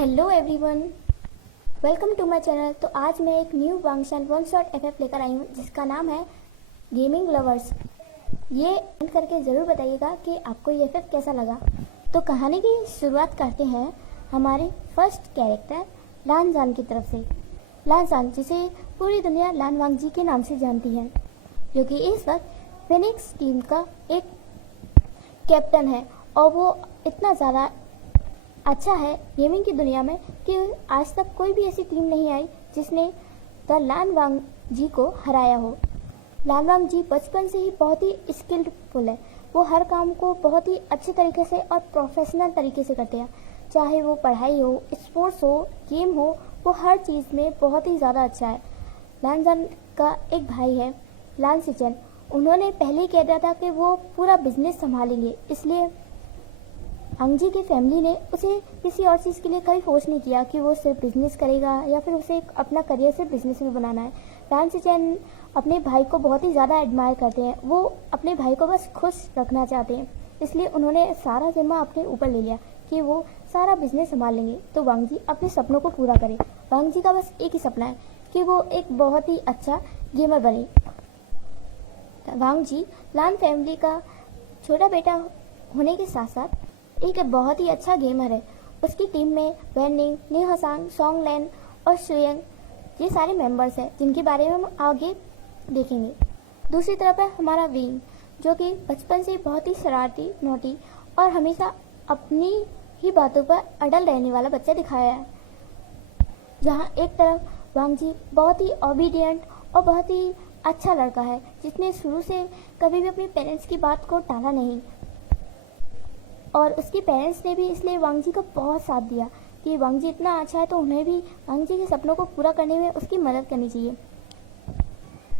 Hello everyone, welcome to my channel. तो आज मैं एक new function one shot FF लेकर आई हूँ जिसका नाम है गेमिंग लवर्स। ये एंड करके ज़रूर बताइएगा कि आपको ये एफएफ कैसा लगा। तो कहानी की शुरुआत करते हैं हमारे फर्स्ट कैरेक्टर लानजान की तरफ से। लानजान, जिसे पूरी दुनिया लान वांग जी के नाम से जानती है, जो कि इस वक्त फिनिक्स टीम का एक कैप्टन है। और वो इतना ज़्यादा अच्छा है गेमिंग की दुनिया में कि आज तक कोई भी ऐसी टीम नहीं आई जिसने द लान वांग जी को हराया हो। लान वांग जी बचपन से ही बहुत ही स्किल्डफुल है। वो हर काम को बहुत ही अच्छे तरीके से और प्रोफेशनल तरीके से करते हैं, चाहे वो पढ़ाई हो, स्पोर्ट्स हो, गेम हो, वो हर चीज़ में बहुत ही ज़्यादा अच्छा है। लानजान का एक भाई है लान सिचन। उन्होंने पहले ही कह दिया था कि वो पूरा बिजनेस संभालेंगे, इसलिए वांग जी की फैमिली ने उसे किसी और चीज़ के लिए कभी फोर्स नहीं किया कि वो सिर्फ बिजनेस करेगा या फिर उसे अपना करियर सिर्फ बिजनेस में बनाना है। लान सिचन अपने भाई को बहुत ही ज़्यादा एडमायर करते हैं। वो अपने भाई को बस खुश रखना चाहते हैं, इसलिए उन्होंने सारा जिम्मा अपने ऊपर ले लिया कि वो सारा बिजनेस संभाल लेंगे तो वांग जी अपने सपनों को पूरा करें। वांग जी का बस एक ही सपना है कि वो एक बहुत ही अच्छा गेमर बने। वांग जी लान फैमिली का छोटा बेटा होने के साथ साथ एक बहुत ही अच्छा गेमर है। उसकी टीम में वेनिंग, निहसांग, सोंगलैन और शुयंग ये सारे मेंबर्स हैं जिनके बारे में हम आगे देखेंगे। दूसरी तरफ है हमारा विंग, जो कि बचपन से बहुत ही शरारती, नोटी और हमेशा अपनी ही बातों पर अड़ल रहने वाला बच्चा दिखाया है। जहाँ एक तरफ वांग जी बहुत ही ओबीडियंट और बहुत ही अच्छा लड़का है, जिसने शुरू से कभी भी अपने पेरेंट्स की बात को टाला नहीं, और उसके पेरेंट्स ने भी इसलिए वांग जी का बहुत साथ दिया कि वांग जी इतना अच्छा है तो उन्हें भी वांग जी के सपनों को पूरा करने में उसकी मदद करनी चाहिए।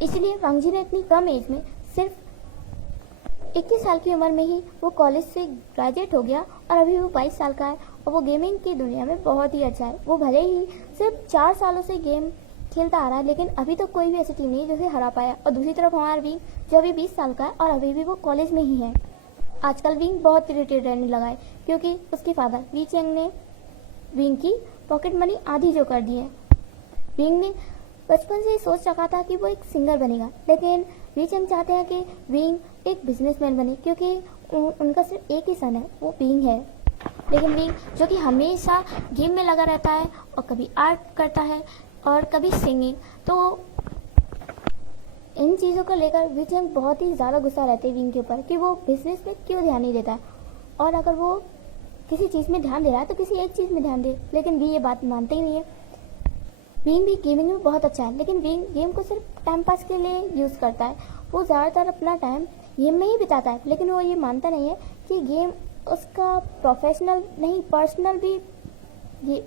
इसलिए वांग जी ने इतनी कम एज में, सिर्फ 21 साल की उम्र में ही वो कॉलेज से ग्रेजुएट हो गया और अभी वो 22 साल का है और वो गेमिंग की दुनिया में बहुत ही अच्छा है। वो भले ही सिर्फ 4 सालों से गेम खेलता आ रहा है, लेकिन अभी तो कोई भी ऐसी टीम नहीं जिसे हरा पाया। और दूसरी तरफ हमारा विंग, जो अभी 20 साल का है और अभी भी वो कॉलेज में ही है। आजकल विंग बहुत इरिटेट रहने लगा है क्योंकि उसके फादर वी चेंग ने विंग की पॉकेट मनी आधी जो कर दी है। विंग ने बचपन से ही सोच रखा था कि वो एक सिंगर बनेगा, लेकिन वी चेंग चाहते हैं कि विंग एक बिजनेसमैन बने क्योंकि उनका सिर्फ एक ही सन है, वो विंग है। लेकिन विंग, जो कि हमेशा गेम में लगा रहता है और कभी आर्ट करता है और कभी सिंगिंग, तो इन चीज़ों को लेकर वी चेंग बहुत ही ज़्यादा गुस्सा रहते हैं विंग के ऊपर कि वो बिजनेस में क्यों ध्यान नहीं देता है, और अगर वो किसी चीज़ में ध्यान दे रहा है तो किसी एक चीज़ में ध्यान दे। लेकिन वी ये बात मानते ही नहीं है। विंग भी गेमिंग में बहुत अच्छा है, लेकिन विंग गेम को सिर्फ टाइम पास के लिए यूज़ करता है। वो ज़्यादातर अपना टाइम गेम में ही बिताता है, लेकिन वो ये मानता नहीं है कि गेम उसका प्रोफेशनल नहीं, पर्सनल भी ये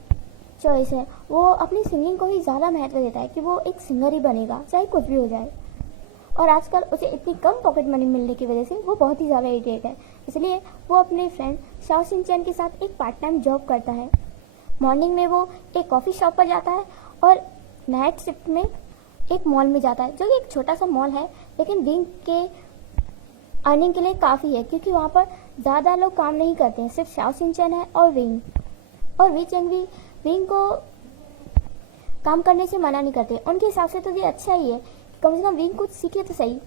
चॉइस है। वो अपनी सिंगिंग को ही ज़्यादा महत्व देता है कि वो एक सिंगर ही बनेगा, चाहे कुछ भी हो जाए। और आजकल उसे इतनी कम पॉकेट मनी मिलने की वजह से वो बहुत ही ज़्यादा इरिटेट है, इसलिए वो अपने फ्रेंड शाओ सिंचन के साथ एक पार्ट टाइम जॉब करता है। मॉर्निंग में वो एक कॉफ़ी शॉप पर जाता है और नाइट शिफ्ट में एक मॉल में जाता है, जो कि एक छोटा सा मॉल है, लेकिन विंग के अर्निंग के लिए काफ़ी है क्योंकि वहाँ पर ज़्यादा लोग काम नहीं करते हैं, सिर्फ शाओ सिंचन है और विंग। और वी चेंग भी विंग को काम करने से मना नहीं करते। उनके हिसाब से तो ये अच्छा ही है, कम से कम विंग कुछ सीखे तो सही।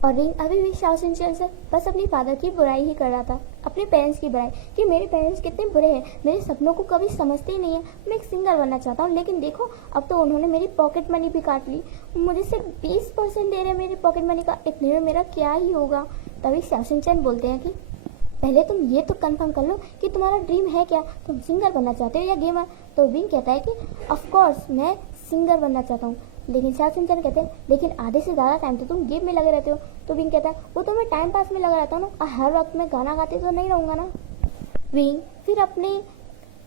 और विंग अभी भी शाओ सिंचन से बस अपनी फादर की बुराई ही कर रहा था, अपने पेरेंट्स की बुराई कि मेरे पेरेंट्स कितने बुरे हैं, मेरे सपनों को कभी समझते ही नहीं है। मैं एक सिंगर बनना चाहता हूँ, लेकिन देखो अब तो उन्होंने मेरी पॉकेट मनी भी काट ली, मुझे सिर्फ 20% दे रहे मेरी पॉकेट मनी का, इतने में मेरा क्या ही होगा। तभी शाओ सिंचन बोलते हैं कि पहले तुम ये तो कंफर्म कर लो कि तुम्हारा ड्रीम है क्या, तुम सिंगर बनना चाहते हो या गेमर। तो विंग कहता है कि ऑफकोर्स मैं सिंगर बनना चाहता हूँ, लेकिन शाओ सिंचन कहते हैं लेकिन आधे से ज़्यादा टाइम तो तुम गेम में लगे रहते हो। तो विंग कहता है वो तो मैं टाइम पास में लगा रहता हूँ ना, और हर वक्त मैं गाना गाते तो नहीं रहूँगा ना। विंग फिर अपने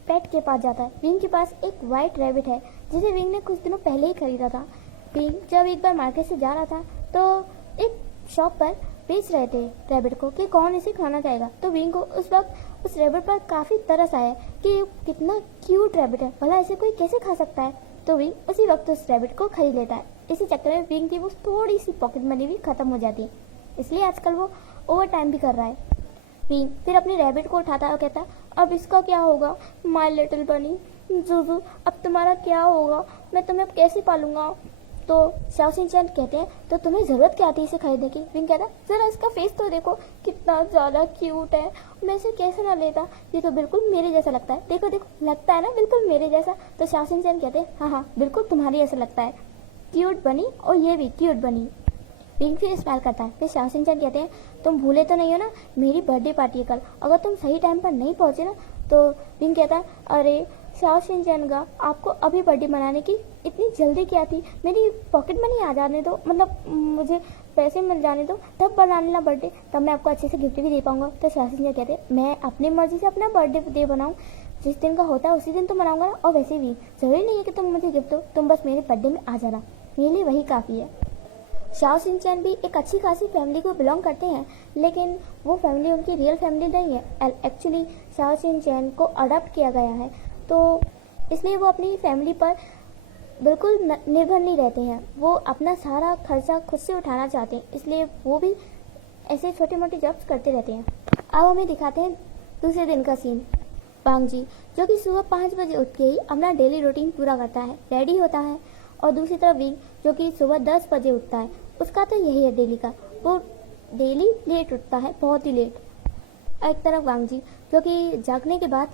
पेट के पास जाता है। विंग के पास एक वाइट रैबिट है जिसे विंग ने कुछ दिनों पहले ही खरीदा था। विंग जब एक बार मार्केट से जा रहा था तो एक शॉप पर बेच रहे थे रैबिट को कि कौन इसे खाना चाहेगा। तो विंग को उस वक्त उस रैबिट पर काफ़ी तरस आया कि कितना क्यूट रैबिट है, भला इसे कोई कैसे खा सकता है। तो विंग उसी वक्त उस रैबिट को खरीद लेता है। इसी चक्कर में विंग की वो थोड़ी सी पॉकेट मनी भी खत्म हो जाती है, इसलिए आजकल वो ओवर टाइम भी कर रहा है। विंग फिर अपने रैबिट को उठाता है और कहता है अब इसका क्या होगा? माय लिटिल बनी, जुजू अब तुम्हारा क्या होगा? मैं तुम्हें अब कैसे पालूंगा? तो शाओ शिनचैन कहते हैं तो तुम्हें ज़रूरत क्या थी इसे खरीदने की? विंग कहता है ज़रा इसका फेस तो देखो कितना ज़्यादा क्यूट है, मैं इसे कैसे ना लेता, ये तो बिल्कुल मेरे जैसा लगता है, देखो देखो लगता है ना बिल्कुल मेरे जैसा। तो शाओ शिनचैन कहते हैं हाँ हाँ बिल्कुल तुम्हारे जैसा लगता है, क्यूट बनी और ये भी क्यूट बनी। विंग फिर स्माइल करता है। फिर शाओ शिनचैन कहते हैं तुम भूले तो नहीं हो ना, मेरी बर्थडे पार्टी है कल, अगर तुम सही टाइम पर नहीं पहुंचे ना। तो विंग कहता है अरे शाओ शिनचैन का आपको अभी बर्थडे मनाने की इतनी जल्दी क्या थी, मेरी पॉकेट मनी आ जाने दो, मतलब मुझे पैसे मिल जाने दो, तब बना लेना बर्थडे, तब मैं आपको अच्छे से गिफ्ट भी दे पाऊंगा। तो शाओ शिनचैन कहते हैं मैं अपनी मर्जी से अपना बर्थडे डे बनाऊँ, जिस दिन का होता है उसी दिन तो मनाऊंगा ना, और वैसे भी जरूरी नहीं है कि तुम मुझे गिफ्ट दो, तुम बस मेरे बर्थडे में आ जाना, मेरे लिए वही काफ़ी है। शाओ शिनचैन भी एक अच्छी खासी फैमिली को बिलोंग करते हैं, लेकिन वो फैमिली उनकी रियल फैमिली नहीं है। एक्चुअली शाओ शिनचैन को अडॉप्ट किया गया है, तो इसलिए वो अपनी फैमिली पर बिल्कुल निर्भर नहीं रहते हैं, वो अपना सारा खर्चा खुद से उठाना चाहते हैं, इसलिए वो भी ऐसे छोटे मोटे जॉब्स करते रहते हैं। अब हमें दिखाते हैं दूसरे दिन का सीन। वांग जी जो कि सुबह 5 बजे उठ के ही अपना डेली रूटीन पूरा करता है, रेडी होता है, और दूसरी तरफ विंग जो कि सुबह 10 बजे उठता है, उसका तो यही है डेली का, वो डेली लेट उठता है, बहुत ही लेट। एक तरफ वांग जी जो कि जागने के बाद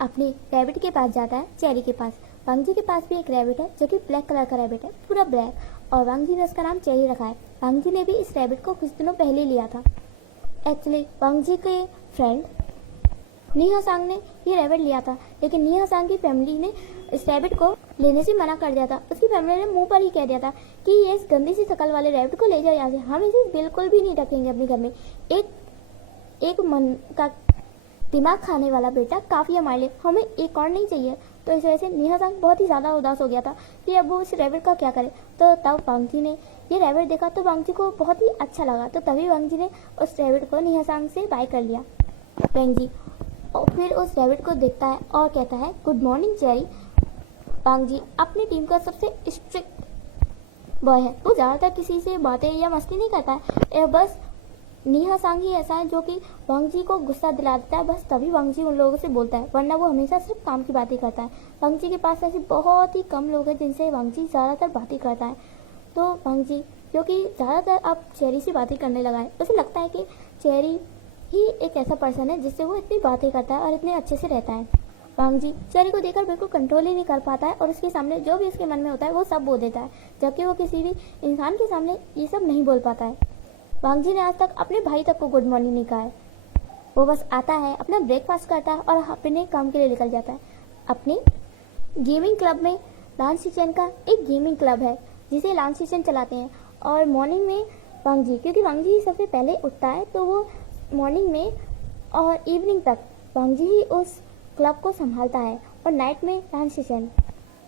अपने रैबिट के पास जाता है, चेरी के पास। वांग जी के पास भी एक रैबिट है जो कि ब्लैक कलर का रैबिट है, पूरा ब्लैक, और वांग जी ने उसका नाम चेरी रखा है। वांग जी ने भी इस रैबिट को कुछ दिनों पहले लिया था। एक्चुअली वांग जी के फ्रेंड नीहा सांग ने ये रैबिट लिया था, लेकिन नीहा सांग की फैमिली ने इस रैबिट को लेने से मना कर दिया था। उसकी फैमिली ने मुंह पर ही कह दिया था कि ये इस गंदी सी शकल वाले रैबिट को ले जाओ यहाँ से, हम इसे बिल्कुल भी नहीं रखेंगे अपने घर में, एक मन का दिमाग खाने वाला बेटा काफ़ी है हमारे लिए, हमें एक और नहीं चाहिए। तो इस वजह से नीहा सांग बहुत ही ज़्यादा उदास हो गया था कि अब वो इस रैबिट का क्या करे। तो तब वांग जी ने ये रैबिट देखा तो वांग जी को बहुत ही अच्छा लगा, तो तभी वांग जी ने उस रैबिट को नीहा सांग से बाय कर लिया। वांग जी और फिर उस रैबिट को देखता है और कहता है गुड मॉर्निंग चेरी। वांग जी अपनी टीम का सबसे स्ट्रिक्ट बॉय है, वो ज़्यादातर किसी से बातें या मस्ती नहीं करता है, बस नीहा सांग ही ऐसा है जो कि वांग जी को गुस्सा दिला देता है, बस तभी वांग जी उन लोगों से बोलता है, वरना वो हमेशा सिर्फ काम की बातें करता है। वांग जी के पास ऐसे बहुत ही कम लोग हैं जिनसे वांग जी ज़्यादातर बातें करता है। तो वांग जी जो कि ज़्यादातर अब चेरी से बातें करने लगा है, उसे लगता है कि चेरी ही एक ऐसा पर्सन है जिससे वो इतनी बातें करता है और इतने अच्छे से रहता है। वांग जी चेरी को देखकर बिल्कुल कंट्रोल ही नहीं कर पाता है, और उसके सामने जो भी उसके मन में होता है वो सब बोल देता है, जबकि वो किसी भी इंसान के सामने ये सब नहीं बोल पाता है। वांग जी ने आज तक अपने भाई तक को गुड मॉर्निंग नहीं कहा है, वो बस आता है, अपना ब्रेकफास्ट करता है और अपने काम के लिए निकल जाता है। अपने गेमिंग क्लब में लांग शिचेन का एक गेमिंग क्लब है जिसे लांग शिचेन चलाते हैं, और मॉर्निंग में वांग जी, क्योंकि वांग जी सबसे पहले उठता है, तो वो मॉर्निंग में और इवनिंग तक वांग जी ही उस क्लब को संभालता है, और नाइट में लांग शिचेन।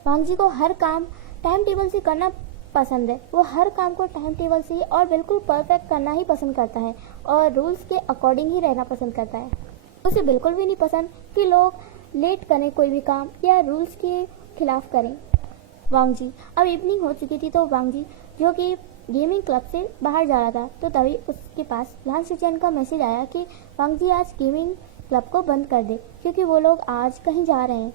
वांग जी को हर काम टाइम टेबल से करना पसंद है, वो हर काम को टाइम टेबल से और बिल्कुल परफेक्ट करना ही पसंद करता है, और रूल्स के अकॉर्डिंग ही रहना पसंद करता है। उसे बिल्कुल भी नहीं पसंद कि लोग लेट करें कोई भी काम या रूल्स के खिलाफ करें। वांग जी अब इवनिंग हो चुकी थी, तो वांग जी जो कि गेमिंग क्लब से बाहर जा रहा था, तो तभी उसके पास लांग शिचेन का मैसेज आया कि वांग जी आज गेमिंग क्लब को बंद कर दे, क्योंकि वो लोग आज कहीं जा रहे हैं।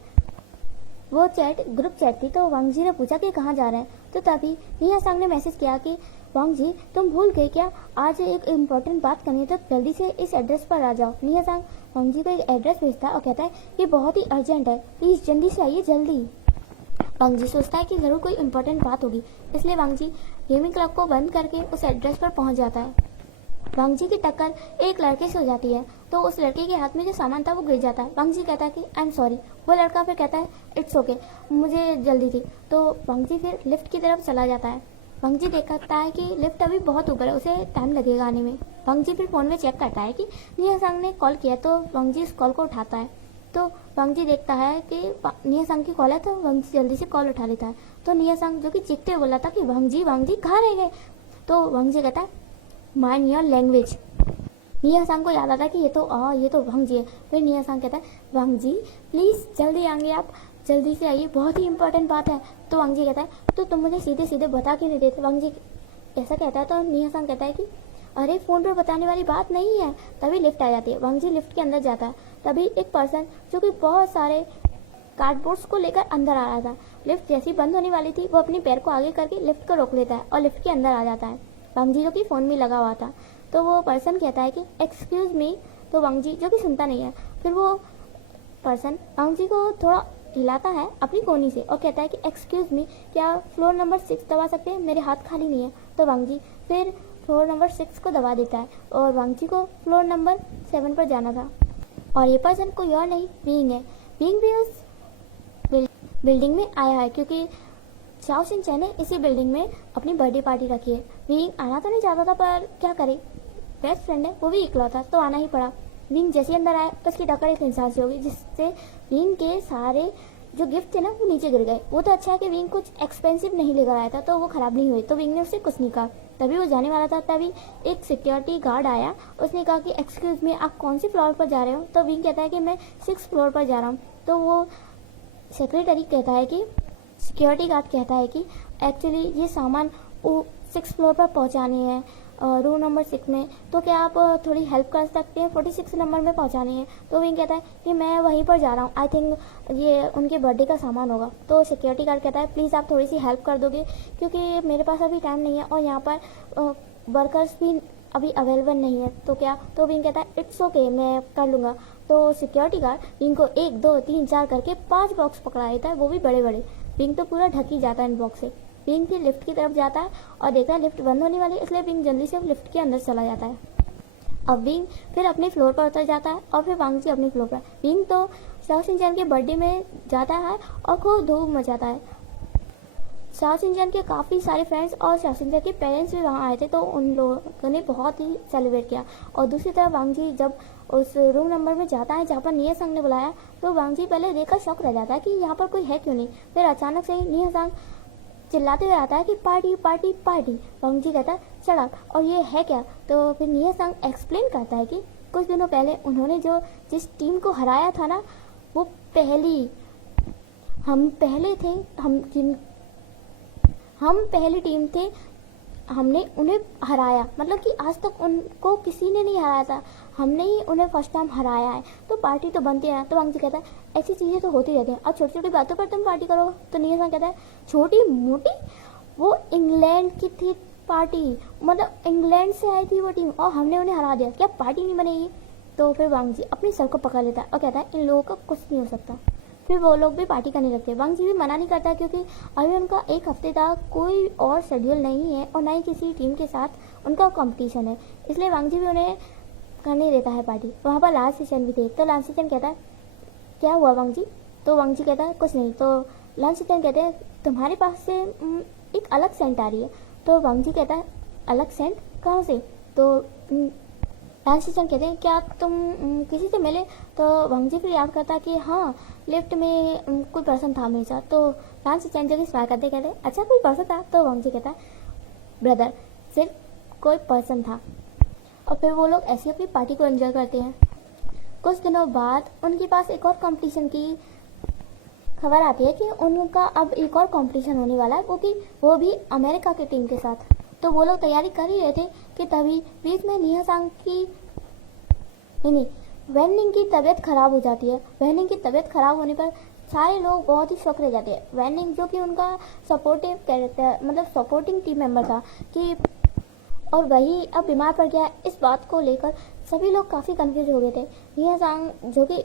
वो ग्रुप चैट थी, तो वांग जी ने पूछा कि कहाँ जा रहे हैं, तो तभी नीहा सांग ने मैसेज किया कि वांग जी तुम भूल गए क्या, आज एक इम्पोर्टेंट बात करनी है, तो जल्दी से इस एड्रेस पर आ जाओ। नीहा सांग वांग जी को एक एड्रेस भेजता है और कहता है कि बहुत ही अर्जेंट है, प्लीज़ जल्दी से आइए जल्दी। वांग जी सोचता है कि ज़रूर कोई इम्पोर्टेंट बात होगी, इसलिए वांग जी गेमिंग क्लब को बंद करके उस एड्रेस पर पहुंच जाता है। वांग जी की टक्कर एक लड़के से हो जाती है, तो उस लड़के के हाथ में जो सामान था वो गिर जाता है। वांग जी कहता है कि आई एम सॉरी, वो लड़का फिर कहता है इट्स ओके, मुझे जल्दी थी। तो वांग जी फिर लिफ्ट की तरफ चला जाता है। वांग जी देखता है कि लिफ्ट अभी बहुत ऊपर है, उसे टाइम लगेगा आने में। वांग जी फिर फ़ोन में चेक करता है कि नीहा सांग ने कॉल किया, तो वांग जी इस कॉल को उठाता है। तो वांग जी देखता है कि नीहा सांग की कॉल है, तो वांग जी जल्दी से कॉल उठा लेता है। तो नीहा सांग जो कि चीखते हुए बोला था कि वांग जी कहाँ रह गए, तो वांग जी कहता है माइंड योर लैंग्वेज। नीहा सांग को याद आता है कि ये तो वांग जी है। फिर नीहा सांग कहता है वांग जी प्लीज़ जल्दी आएंगे आप, जल्दी से आइए, बहुत ही इंपॉर्टेंट बात है। तो वांग जी कहता है तो तुम मुझे सीधे सीधे बता क्यों नहीं देते। वांग जी ऐसा कहता है, तो नीहा सांग कहता है कि अरे फ़ोन पर बताने वाली बात नहीं है। तभी लिफ्ट आ जाती है, वांग जी लिफ्ट के अंदर जाता है, तभी एक पर्सन जो कि बहुत सारे कार्डबोर्ड्स को लेकर अंदर आ रहा था। लिफ्ट जैसी बंद होने वाली थी, वो अपनी पैर को आगे करके लिफ्ट को रोक लेता है और लिफ्ट के अंदर आ जाता है। वांग जी जो कि फ़ोन में लगा हुआ था, तो वो पर्सन कहता है कि एक्सक्यूज़ मी, तो वांग जी जो कि सुनता नहीं है। फिर वो पर्सन वांग जी को थोड़ा हिलाता है अपनी कोनी से और कहता है कि एक्सक्यूज़ मी, क्या फ्लोर नंबर 6 दबा सकते हैं, मेरे हाथ खाली नहीं है। तो वांग जी फिर फ्लोर नंबर 6 को दबा देता है और वांग जी को फ्लोर नंबर 7 पर जाना था। और ये पर्सन कोई और नहीं, विंग है। विंग भी उस बिल्डिंग में आया है क्योंकि चाओ सिन चैन ने इसी बिल्डिंग में अपनी बर्थडे पार्टी रखी है। विंग आना तो नहीं चाहता था, पर क्या करे, बेस्ट फ्रेंड है, वो भी इकलौता, तो आना ही पड़ा। विंग जैसे अंदर आया तो उसकी टक्कर एक इंसान से होगी, जिससे विंग के सारे जो गिफ्ट थे ना वो नीचे गिर गए। वो तो अच्छा है कि विंग कुछ एक्सपेंसिव नहीं लेकर आया था, तो वो खराब नहीं हुई, तो विंग ने उससे कुछ नहीं कहा। तभी वो जाने वाला था, तभी एक सिक्योरिटी गार्ड आया। उसने कहा कि एक्सक्यूज़ मी, आप कौन सी फ्लोर पर जा रहे हो? तो विंग कहता है कि मैं 6 फ्लोर पर जा रहा हूँ। तो वो सेक्रेटरी कहता है कि सिक्योरिटी गार्ड कहता है कि एक्चुअली ये सामान वो 6 फ्लोर पर पहुंचाने हैं, रूम नंबर 6 में, तो क्या आप थोड़ी हेल्प कर सकते हैं, 46 नंबर में पहुंचानी है। तो विंग कहता है कि मैं वहीं पर जा रहा हूँ, आई थिंक ये उनके बर्थडे का सामान होगा। तो सिक्योरिटी गार्ड कहता है प्लीज़ आप थोड़ी सी हेल्प कर दोगे, क्योंकि मेरे पास अभी टाइम नहीं है और यहाँ पर वर्कर्स भी अभी अवेलेबल नहीं है। तो क्या, तो विंग कहता है इट्स ओके, मैं कर लूँगा। तो सिक्योरिटी गार्ड विंग को 1 2 3 4 करके 5 बॉक्स पकड़ा देता है, वो भी बड़े बड़े। विंग तो पूरा ढक ही जाता है इन बॉक्स से। विंग फिर लिफ्ट की तरफ जाता है और देखता है लिफ्ट बंद होने वाली है, इसलिए विंग जल्दी से लिफ्ट के अंदर चला जाता है। अब विंग फिर अपने फ्लोर पर उतर जाता है और फिर वांग जी अपने फ्लोर पर। विंग तो चाओ सिन चैन के बर्थडे में जाता है और खूब धूम मचाता है। चाओ सिन चैन के काफ़ी सारे फ्रेंड्स और चाओ सिन चैन के पेरेंट्स भी वहाँ आए थे, तो उन लोगों ने बहुत ही सेलिब्रेट किया। और दूसरी तरफ वांग जी जब उस रूम नंबर में जाता है जहाँ पर निया संग ने बुलाया, तो वांग जी पहले देखकर शॉक रह जाता है कि यहाँ पर कोई है क्यों नहीं। फिर अचानक से ही निया संग चिल्लाते हुए आता है कि पार्टी पार्टी पार्टी। वांग जी कहता है शट अप, और ये है क्या? तो फिर निया संग एक्सप्लेन करता है कि कुछ दिनों पहले उन्होंने जिस टीम को हराया था ना, वो हम पहली टीम थे, हमने उन्हें हराया, मतलब कि आज तक उनको किसी ने नहीं हराया था, हमने ही उन्हें फर्स्ट टाइम हराया है, तो पार्टी तो बनती है ना। तो वांग जी कहता है ऐसी चीज़ें तो होती रहती हैं, और छोटी छोटी बातों पर तुम पार्टी करोगे। तो निया संग कहता है छोटी मोटी, वो इंग्लैंड की थी पार्टी, मतलब इंग्लैंड से आई थी वो टीम और हमने उन्हें हरा दिया, क्या पार्टी नहीं बनेगी? तो फिर वांग जी अपनी सर को पकड़ लेता है और कहता है इन लोगों का कुछ नहीं हो सकता। फिर वो लोग भी पार्टी करने लगते हैं। वांग जी भी मना नहीं करता क्योंकि अभी उनका 1 हफ्ते तक कोई और शेड्यूल नहीं है और ना ही किसी टीम के साथ उनका कंपटीशन है, इसलिए वांग जी भी उन्हें करने देता है पार्टी। वहाँ पर लास्ट सेशन भी थे, तो लास्ट सेशन कहता है क्या हुआ वांग जी? तो वांग जी कहता है कुछ नहीं। तो लास्ट सेशन कहते हैं तुम्हारे पास से एक अलग सेंट आ रही है। तो वांग जी कहता है अलग सेंट कहाँ से? तो लास्ट सेशन कहते हैं क्या तुम किसी से मिले? तो वांग जी फिर याद करता है कि हाँ, लिफ्ट में कोई पर्सन था मेरे साथ। तो लास्ट सेशन जो कि स्माइल करते कहते अच्छा कोई पर्सन था? तो वांग जी कहता है ब्रदर, सिर्फ कोई पर्सन था। और फिर वो लोग ऐसी अपनी पार्टी को एंजॉय करते हैं। कुछ दिनों बाद उनके पास एक और कंपटीशन की खबर आती है कि उनका अब एक और कंपटीशन होने वाला है, वो भी अमेरिका की टीम के साथ। तो वो लोग तैयारी कर ही रहे थे कि तभी बीच में निया संग की वैनिंग की तबीयत खराब हो जाती है। वैनिंग की तबीयत खराब होने पर सारे लोग बहुत ही शौक रह जाते हैं। वैनिंग जो कि उनका सपोर्टिव कैरेक्टर, मतलब सपोर्टिंग टीम मेंबर था, कि और वही अब बीमार पड़ गया। इस बात को लेकर सभी लोग काफ़ी कंफ्यूज हो गए थे। निया संग जो कि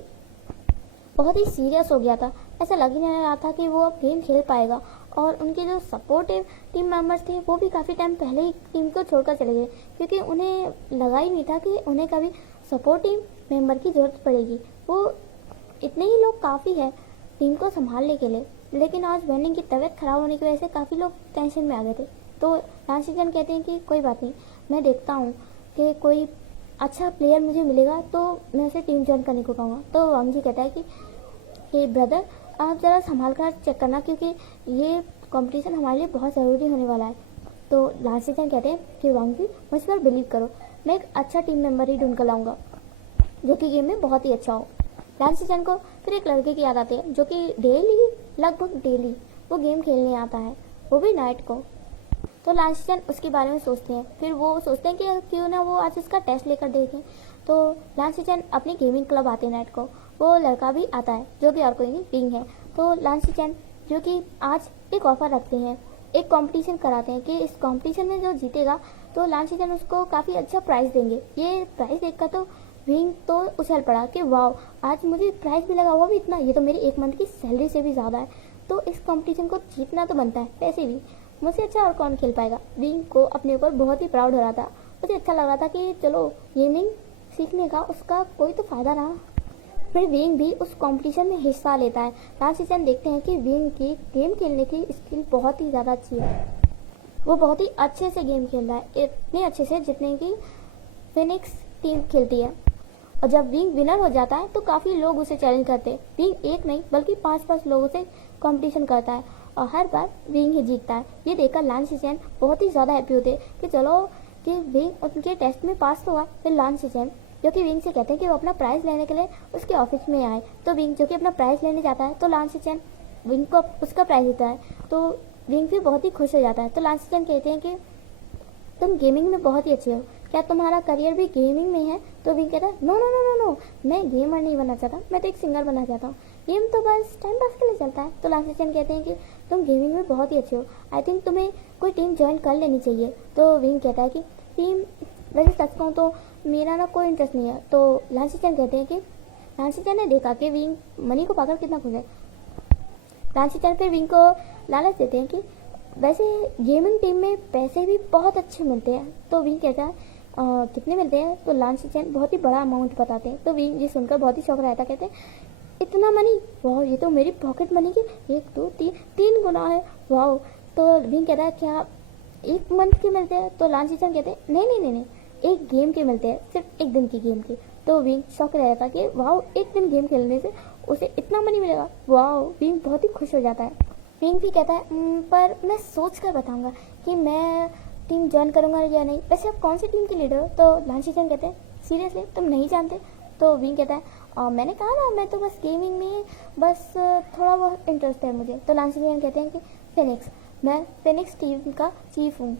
बहुत ही सीरियस हो गया था, ऐसा लग ही नहीं रहा था कि वो अब गेम खेल पाएगा। और उनके जो सपोर्टिव टीम मेंबर्स थे वो भी काफ़ी टाइम पहले ही टीम को छोड़कर चले गए, क्योंकि उन्हें लगा ही नहीं था कि उन्हें कभी सपोर्टिव मेंबर की ज़रूरत पड़ेगी। वो इतने ही लोग काफ़ी है टीम को संभालने के लिए। लेकिन आज वैनिंग की तबीयत खराब होने की वजह से काफ़ी लोग टेंशन में आ गए थे। तो लास्ट सीजन कहते हैं कि कोई बात नहीं, मैं देखता हूँ कि कोई अच्छा प्लेयर मुझे मिलेगा तो मैं उसे टीम ज्वाइन करने को कहूँगा। तो वांग जी कहता है कि ब्रदर आप ज़रा संभाल कर चेक करना, क्योंकि ये कंपटीशन हमारे लिए बहुत ज़रूरी होने वाला है। तो लास्ट सीजन कहते हैं कि वांग जी मुझ पर बिलीव करो, मैं एक अच्छा टीम मेंबर ही ढूंढ कर लाऊंगा जो कि गेम में बहुत ही अच्छा हो। लास्ट सीजन को फिर एक लड़के की याद आती है जो कि लगभग डेली वो गेम खेलने आता है, वो भी नाइट को। तो लास्ट सीजन उसके बारे में सोचते हैं। फिर वो सोचते हैं कि क्यों ना वो आज उसका टेस्ट लेकर देखें। तो लांसीचन अपनी गेमिंग क्लब आते हैं नाइट को, वो लड़का भी आता है जो कि और कोई नहीं विंग है। तो लांसीचन जो कि आज एक ऑफर रखते हैं, एक कंपटीशन कराते हैं कि इस कंपटीशन में जो जीतेगा तो लांसीचन उसको काफ़ी अच्छा प्राइज़ देंगे। ये प्राइज़ देखकर तो विंग तो उछल पड़ा कि वाह, आज मुझे प्राइज़ भी लगा, वो भी इतना, ये तो मेरी एक मंथ की सैलरी से भी ज़्यादा है। तो इस कंपटीशन को जीतना तो बनता है, पैसे भी मुझसे अच्छा और कौन खेल पाएगा। विंग को अपने ऊपर बहुत ही प्राउड हो रहा था, मुझे अच्छा लग रहा था कि चलो गेमिंग सीखने का उसका कोई तो फ़ायदा रहा। फिर विंग भी उस कंपटीशन में हिस्सा लेता है। लांसीचन देखते हैं कि विंग की गेम खेलने की स्किल बहुत ही ज़्यादा अच्छी है, वो बहुत ही अच्छे से गेम खेल रहा है, इतने अच्छे से जितने की फिनिक्स टीम खेलती है। और जब विंग विनर हो जाता है तो काफ़ी लोग उसे चैलेंज करते हैं। विंग एक नहीं बल्कि 5-5 लोगों से कंपटीशन करता है और हर बार विंग ही जीतता है। ये देखकर लांसीचन बहुत ही ज़्यादा हैप्पी होते हैं कि चलो कि विंग उनके टेस्ट में पास तो हुआ। फिर लांसीचन जो कि विंग से कहते हैं कि वो अपना प्राइज़ लेने के लिए उसके ऑफिस में आए। तो विंग जो कि अपना प्राइज़ लेने जाता है तो लांसीचन विंग को उसका प्राइज़ देता है, तो विंग भी बहुत ही खुश हो जाता है। तो लांसीचन कहते हैं कि तुम गेमिंग में बहुत ही अच्छे हो, क्या तुम्हारा करियर भी गेमिंग में है? तो विंग कहता है no no no no no, मैं गेमर नहीं बनना चाहता, मैं तो एक सिंगर बनना चाहता हूँ, गेम तो बस टाइम पास के लिए चलता है। तो लांसीचन कहते हैं कि तुम गेमिंग में बहुत ही अच्छे हो, आई थिंक तुम्हें कोई टीम ज्वाइन कर लेनी चाहिए। तो विंग कहता है कि टीम, वैसे सच कहूँ तो मेरा ना कोई इंटरेस्ट नहीं है। तो लांसीचन कहते हैं कि लांसीचन ने देखा कि विंग मनी को पाकर कितना खुश है। लांसीचन फिर विंग को लालच देते हैं कि वैसे गेमिंग टीम में पैसे भी बहुत अच्छे मिलते हैं। तो विंग कहता है कितने मिलते हैं? तो लांसीचन बहुत ही बड़ा अमाउंट बताते हैं। तो विंग ये सुनकर बहुत ही शौक रहता, कहते हैं इतना मनी, वाह ये तो मेरी पॉकेट मनी की 1 2 3 गुना है, वाह। तो विंग कहता है क्या एक मंथ के मिलते हैं? तो लांसीचन कहते हैं नहीं नहीं नहीं नहीं, एक गेम के मिलते हैं, सिर्फ एक दिन की गेम के। तो विंग शौक रहता कि वाह, एक दिन गेम खेलने से उसे इतना मनी मिलेगा, वाह। विंग बहुत ही खुश हो जाता है। विंग भी कहता है पर मैं सोच कर बताऊंगा कि मैं टीम ज्वाइन करूंगा या नहीं। वैसे आप कौन सी टीम के लीडर हो? तो लांसीचन कहते हैं सीरियसली तुम नहीं जानते? तो विंग कहता है मैंने कहा ना, मैं तो बस गेमिंग में बस थोड़ा बहुत इंटरेस्ट है मुझे। तो लांसीचन कहते हैं कि फिनिक्स, मैं फिनिक्स टीम का चीफ हूँ,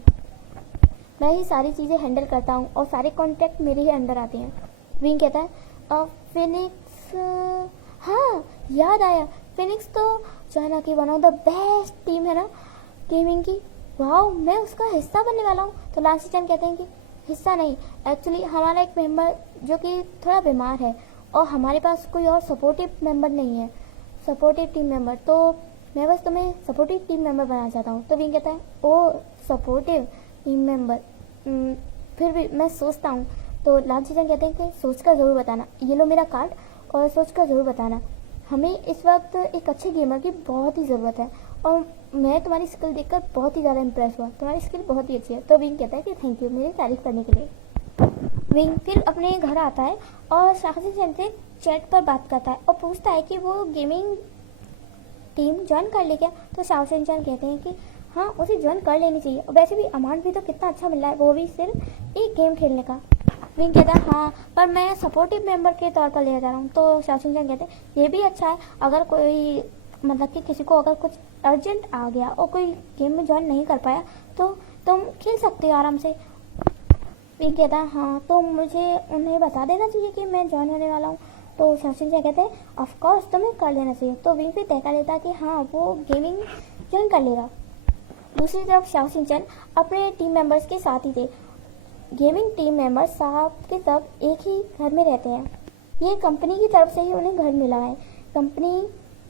मैं ही सारी चीज़ें हैंडल करता हूँ और सारे कॉन्ट्रैक्ट मेरे ही अंडर आते हैं। विंग कहता है फिनिक्स, हाँ याद आया, फिनिक्स तो चाइना की one of the best team है ना गेमिंग की, वाह मैं उसका हिस्सा बनने वाला हूँ। तो लांसीचन कहते हैं कि हिस्सा नहीं, एक्चुअली हमारा एक मेंबर जो कि थोड़ा बीमार है और हमारे पास कोई और सपोर्टिव मेंबर नहीं है, सपोर्टिव टीम मेंबर, तो मैं बस तुम्हें सपोर्टिव टीम मेंबर बनाना चाहता हूँ। तो विंग कहता है ओ सपोर्टिव टीम मेंबर, फिर भी मैं सोचता हूँ। तो लांसीचन कहते हैं कि सोच कर ज़रूर बताना, ये लो मेरा कार्ड और सोच कर ज़रूर बताना, हमें इस वक्त एक अच्छे गेमर की बहुत ही ज़रूरत है और मैं तुम्हारी स्किल देखकर बहुत ही ज़्यादा इंप्रेस हुआ, तुम्हारी स्किल बहुत ही अच्छी है। तो विंग कहता है कि थैंक यू मेरी तारीफ करने के लिए। विंग फिर अपने घर आता है और लांसीचन से चैट पर बात करता है और पूछता है कि वो गेमिंग टीम ज्वाइन कर ले क्या? तो लांसीचन कहते हैं कि हाँ उसे ज्वाइन कर लेनी चाहिए, और वैसे भी अमाउंट भी तो कितना अच्छा मिल रहा है, वो भी सिर्फ एक गेम खेलने का। विंग कहता है हाँ पर मैं सपोर्टिव मेंबर के तौर पर ले जा रहा हूँ। तो लांसीचन कहते हैं ये भी अच्छा है, अगर कोई मतलब कि किसी को अगर कुछ अर्जेंट आ गया और कोई गेम में ज्वाइन नहीं कर पाया तो तुम खेल सकते हो आराम से। विंग कहता है हाँ तो मुझे उन्हें बता देना चाहिए कि मैं ज्वाइन होने वाला हूँ। तो लांसीचन कहते हैं ऑफकोर्स तुम्हें कर लेना चाहिए। तो विंग भी तय कर लेता है कि हाँ वो गेमिंग ज्वाइन कर लेगा। दूसरी तरफ लांसीचन अपने टीम मेंबर्स के साथ ही थे, गेमिंग टीम मेंबर्स साहब के सब एक ही घर में रहते हैं, ये कंपनी की तरफ से ही उन्हें घर मिला है, कंपनी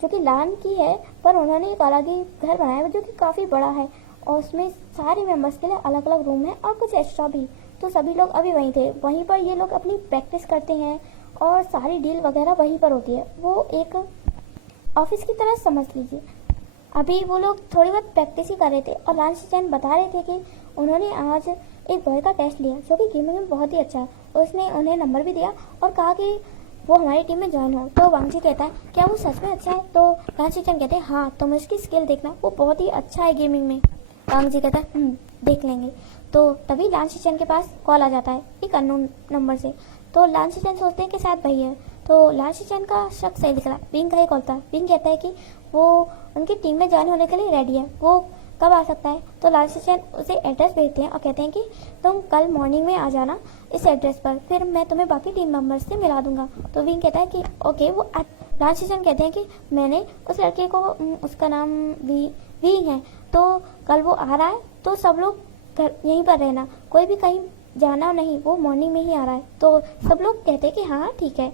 जो कि लान की है पर उन्होंने एक अलग ही घर बनाया है जो कि काफ़ी बड़ा है और उसमें सारे मेंबर्स के लिए अलग अलग रूम है और कुछ एक्स्ट्रा भी। तो सभी लोग अभी वहीं थे, वहीं पर ये लोग अपनी प्रैक्टिस करते हैं और सारी डील वगैरह वहीं पर होती है, वो एक ऑफिस की तरह समझ लीजिए। अभी वो लोग थोड़ी बहुत प्रैक्टिस ही कर रहे थे और लांसीचन बता रहे थे कि उन्होंने आज एक बॉय का टेस्ट लिया जो कि गेमिंग में बहुत ही अच्छा है, उसने उन्हें नंबर भी दिया और कहा कि वो हमारी टीम में ज्वाइन हो। तो वांगजी कहता है क्या वो सच में अच्छा है? तो लांसीचन कहते हैं हाँ तुम उसकी स्किल देखना, वो बहुत ही अच्छा है गेमिंग में। वांगजी कहता है देख लेंगे। तो तभी लांसीचन के पास कॉल आ जाता है एक अननोन नंबर से। तो लांसीचन सोचते हैं कि शायद भाई है, तो लांसीचन का शक सही निकला, विंग का ही कॉल था। विंग कहता है कि वो उनकी टीम में ज्वाइन होने के लिए रेडी है, वो कब आ सकता है? तो लाल सेशन उसे एड्रेस भेजते हैं और कहते हैं कि तुम कल मॉर्निंग में आ जाना इस एड्रेस पर, फिर मैं तुम्हें बाकी टीम मेंबर्स से मिला दूंगा। तो विंग कहता है कि ओके। वो लाल सेशन कहते हैं कि मैंने उस लड़के को, उसका नाम विंग है, तो कल वो आ रहा है, तो सब लोग यहीं पर रहना, कोई भी कहीं जाना नहीं, वो मॉर्निंग में ही आ रहा है। तो सब लोग कहते हैं कि हाँ ठीक है।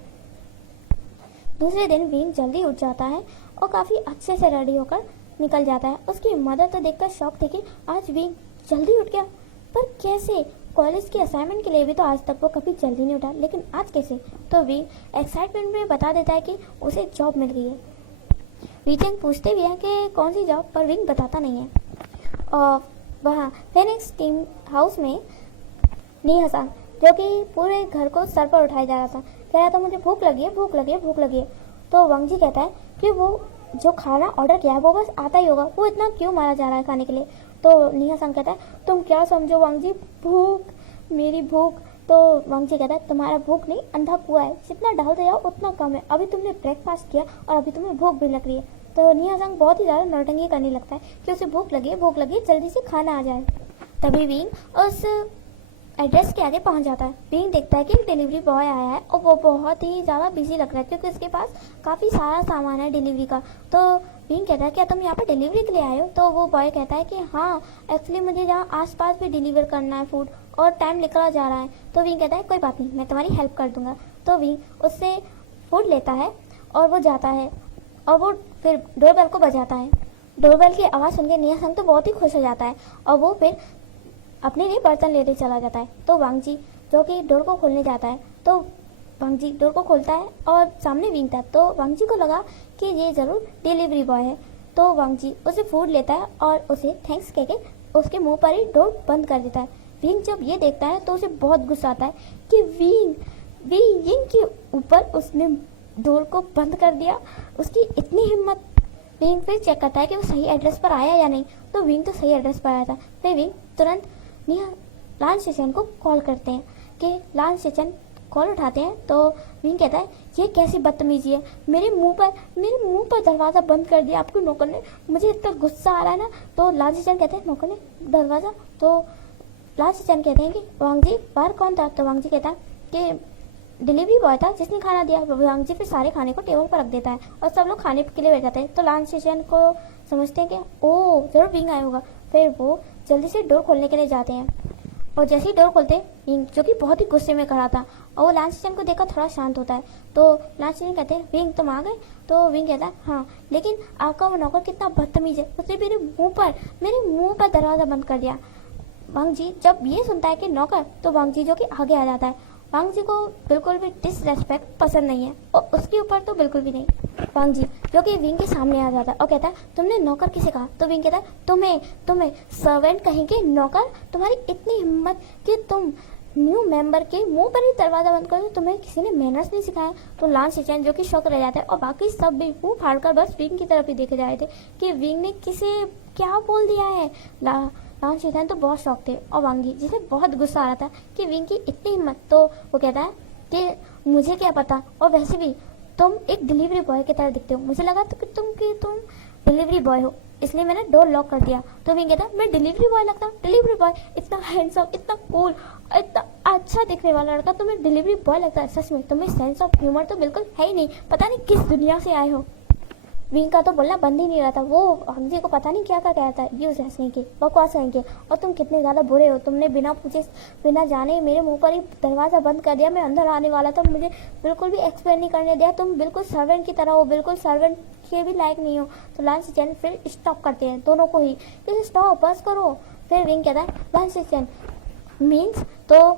दूसरे दिन विंग जल्दी उठ जाता है और काफ़ी अच्छे से रेडी होकर निकल जाता है। उसकी मदर तो देखकर शॉक थी कि आज विंग जल्दी उठ गया, पर कैसे? कॉलेज के असाइनमेंट के लिए भी तो आज तक वो कभी जल्दी नहीं उठा, लेकिन आज कैसे? तो विंग एक्साइटमेंट में बता देता है कि उसे जॉब मिल गई है। वीचेंग पूछते भी हैं कि कौन सी जॉब, पर विंग बताता नहीं है। और वहाँ फेनिक्स टीम हाउस में नीहासान, जो कि पूरे घर को सर पर उठाया जा रहा था, कह रहा था मुझे भूख लगी है, भूख लगी है, भूख लगी है। तो वांग जी कहता है कि वो जो खाना ऑर्डर किया है वो बस आता ही होगा, वो इतना क्यों मारा जा रहा है खाने के लिए? तो नीहासान कहता है तुम क्या समझो वांग जी, भूख, मेरी भूख। तो वांग जी कहता है तुम्हारा भूख नहीं, अंधा कुआं है, जितना डालते जाओ उतना कम है, अभी तुमने ब्रेकफास्ट किया और अभी तुम्हें भूख भी लग रही है। तो नीहासान बहुत ही ज़्यादा नौटंकी करने लगता है कि उसे भूख लगी है, भूख लगी है, जल्दी से खाना आ जाए। तभी विंग उस एड्रेस के आगे पहुंच जाता है। विंग देखता है कि एक डिलीवरी बॉय आया है और वो बहुत ही ज़्यादा बिजी लग रहा है क्योंकि उसके पास काफ़ी सारा सामान है डिलीवरी का। तो विंग कहता है क्या तुम यहाँ पर डिलीवरी के लिए आए हो? तो वो बॉय कहता है कि हाँ, एक्चुअली मुझे यहाँ आसपास भी डिलीवर करना है फूड और टाइम निकला जा रहा है। तो विंग कहता है कोई बात नहीं, मैं तुम्हारी हेल्प कर दूंगा। तो विंग उससे फूड लेता है और वो जाता है और वो फिर डोरबेल को बजाता है। डोरबेल की आवाज़ सुन के नीहासान तो बहुत ही खुश हो जाता है और वो फिर अपने लिए बर्तन लेने चला जाता है। तो वांग जी जो कि डोर को खोलने जाता है, तो वांग जी डोर को खोलता है और सामने विंग था। तो वांग जी को लगा कि ये ज़रूर डिलीवरी बॉय है। तो वांग जी उसे फूड लेता है और उसे थैंक्स कह के उसके मुंह पर ही डोर बंद कर देता है। विंग जब ये देखता है तो उसे बहुत गुस्सा आता है कि विंग के ऊपर उसने डोर को बंद कर दिया, उसकी इतनी हिम्मत। विंग फिर चेक करता है कि वो सही एड्रेस पर आया या नहीं। तो विंग तो सही एड्रेस पर आया था। फिर विंग तुरंत लान सेशन को कॉल करते हैं कि लान सेशन कॉल उठाते हैं। तो विंग कहता है ये कैसी बदतमीजी है, मेरे मुंह पर दरवाज़ा बंद कर दिया आपके नौकर ने, मुझे इतना गुस्सा आ रहा है ना। तो लान सेशन कहते हैं नौकर ने दरवाज़ा? तो लान सेशन कहते हैं कि वांग जी बाहर कौन था? तो वांग जी कहता है कि डिलीवरी बॉय था जिसने खाना दिया। वांग जी फिर सारे खाने को टेबल पर रख देता है और सब लोग खाने के लिए बैठ जाते हैं। तो लान सेशन को समझते हैं कि ओह ज़रूर विंग आया होगा। फिर वो जल्दी से डोर खोलने के लिए जाते हैं और जैसे ही डोर खोलते विंग, जो कि बहुत ही गुस्से में खड़ा था, और वो लान सेशन को देखकर थोड़ा शांत होता है। तो लान सेशन कहते हैं विंग तुम आ गए? तो विंग कहता है हाँ, लेकिन आपका वो नौकर कितना बदतमीज है, उसने मेरे मुंह पर दरवाज़ा बंद कर दिया। वांग जी जब ये सुनता है कि नौकर, तो वांग जी जो कि आगे आ जाता है। वांग जी को बिल्कुल भी डिसरेस्पेक्ट पसंद नहीं है और उसके ऊपर तो बिल्कुल भी नहीं। वांग जी जो कि विंग के सामने आ जाता है और कहता है तुमने नौकर किसे कहा? तो विंग कहता है तुम्हें सर्वेंट कहेंगे नौकर? तुम्हारी इतनी हिम्मत कि तुम न्यू मेंबर के मुंह पर ही दरवाजा बंद कर दो, तुम्हें किसी ने मैनर्स नहीं सिखाया? तो लान सेशन जो कि शौक रह जाता है और बाकी सब भी मुंह फाड़कर बस विंग की तरफ ही देखे जा रहे थे कि विंग ने किसे क्या बोल दिया है। लान सेशन तो बहुत शौक थे और वांगी जिसे बहुत गुस्सा आ रहा था कि विंग की इतनी हिम्मत। तो वो कहता है कि मुझे क्या पता, और वैसे भी तुम एक डिलीवरी बॉय की तरह दिखते हो, मुझे लगा तो कि तुम डिलीवरी बॉय हो, इसलिए मैंने डोर लॉक कर दिया। तो विंग कहता मैं डिलीवरी बॉय लगता हूँ? डिलीवरी बॉय इतना हैंडसम, इतना कूल, इतना अच्छा दिखने वाला लड़का तुम्हें डिलीवरी बॉय लगता है? सच में तुम्हें सेंस ऑफ ह्यूमर तो बिल्कुल है ही नहीं, पता नहीं किस दुनिया से आए हो। विंग का तो बोलना बंद ही नहीं रहा था, वो हमजी को पता नहीं क्या क्या कहता है, यूज हंसने के, बकवास करेंगे। और तुम कितने ज़्यादा बुरे हो, तुमने बिना पूछे बिना जाने मेरे मुंह पर ही दरवाज़ा बंद कर दिया। मैं अंदर आने वाला था, मुझे बिल्कुल भी एक्सप्लेन नहीं करने दिया। तुम बिल्कुल सर्वेंट की तरह हो, बिल्कुल सर्वेंट के भी लायक नहीं हो। तो लान सेशन फिर स्टॉप करते हैं दोनों को ही कि स्टॉप बस करो। फिर विंग कहता है लान सेशन मीन्स, तो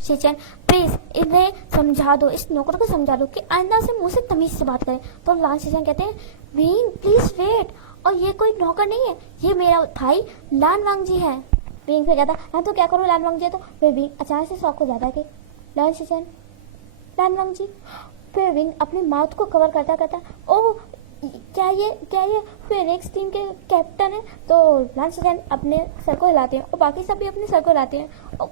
सेशन प्लीज इन्हें समझा दो, इस नौकर को समझा दो कि आइंदा से मुझसे तमीज से बात करें। तो लान सेशन कहते हैं विंग प्लीज वेट, और ये कोई नौकर नहीं है, ये मेरा भाई लान वांग जी है। विंग फिर कहता है हाँ तो क्या करूँ, लान वांग जी है तो? फिर विंग अचानक से शौक हो जाता है कि लान सेशन लान वांग जी। फिर विंग अपने माउथ को कवर करता करता ओह क्या ये फेनिक्स टीम के कैप्टन है। तो लान सेशन अपने सर को हिलाते हैं और बाकी सब भी अपने सर को हिलाते हैं और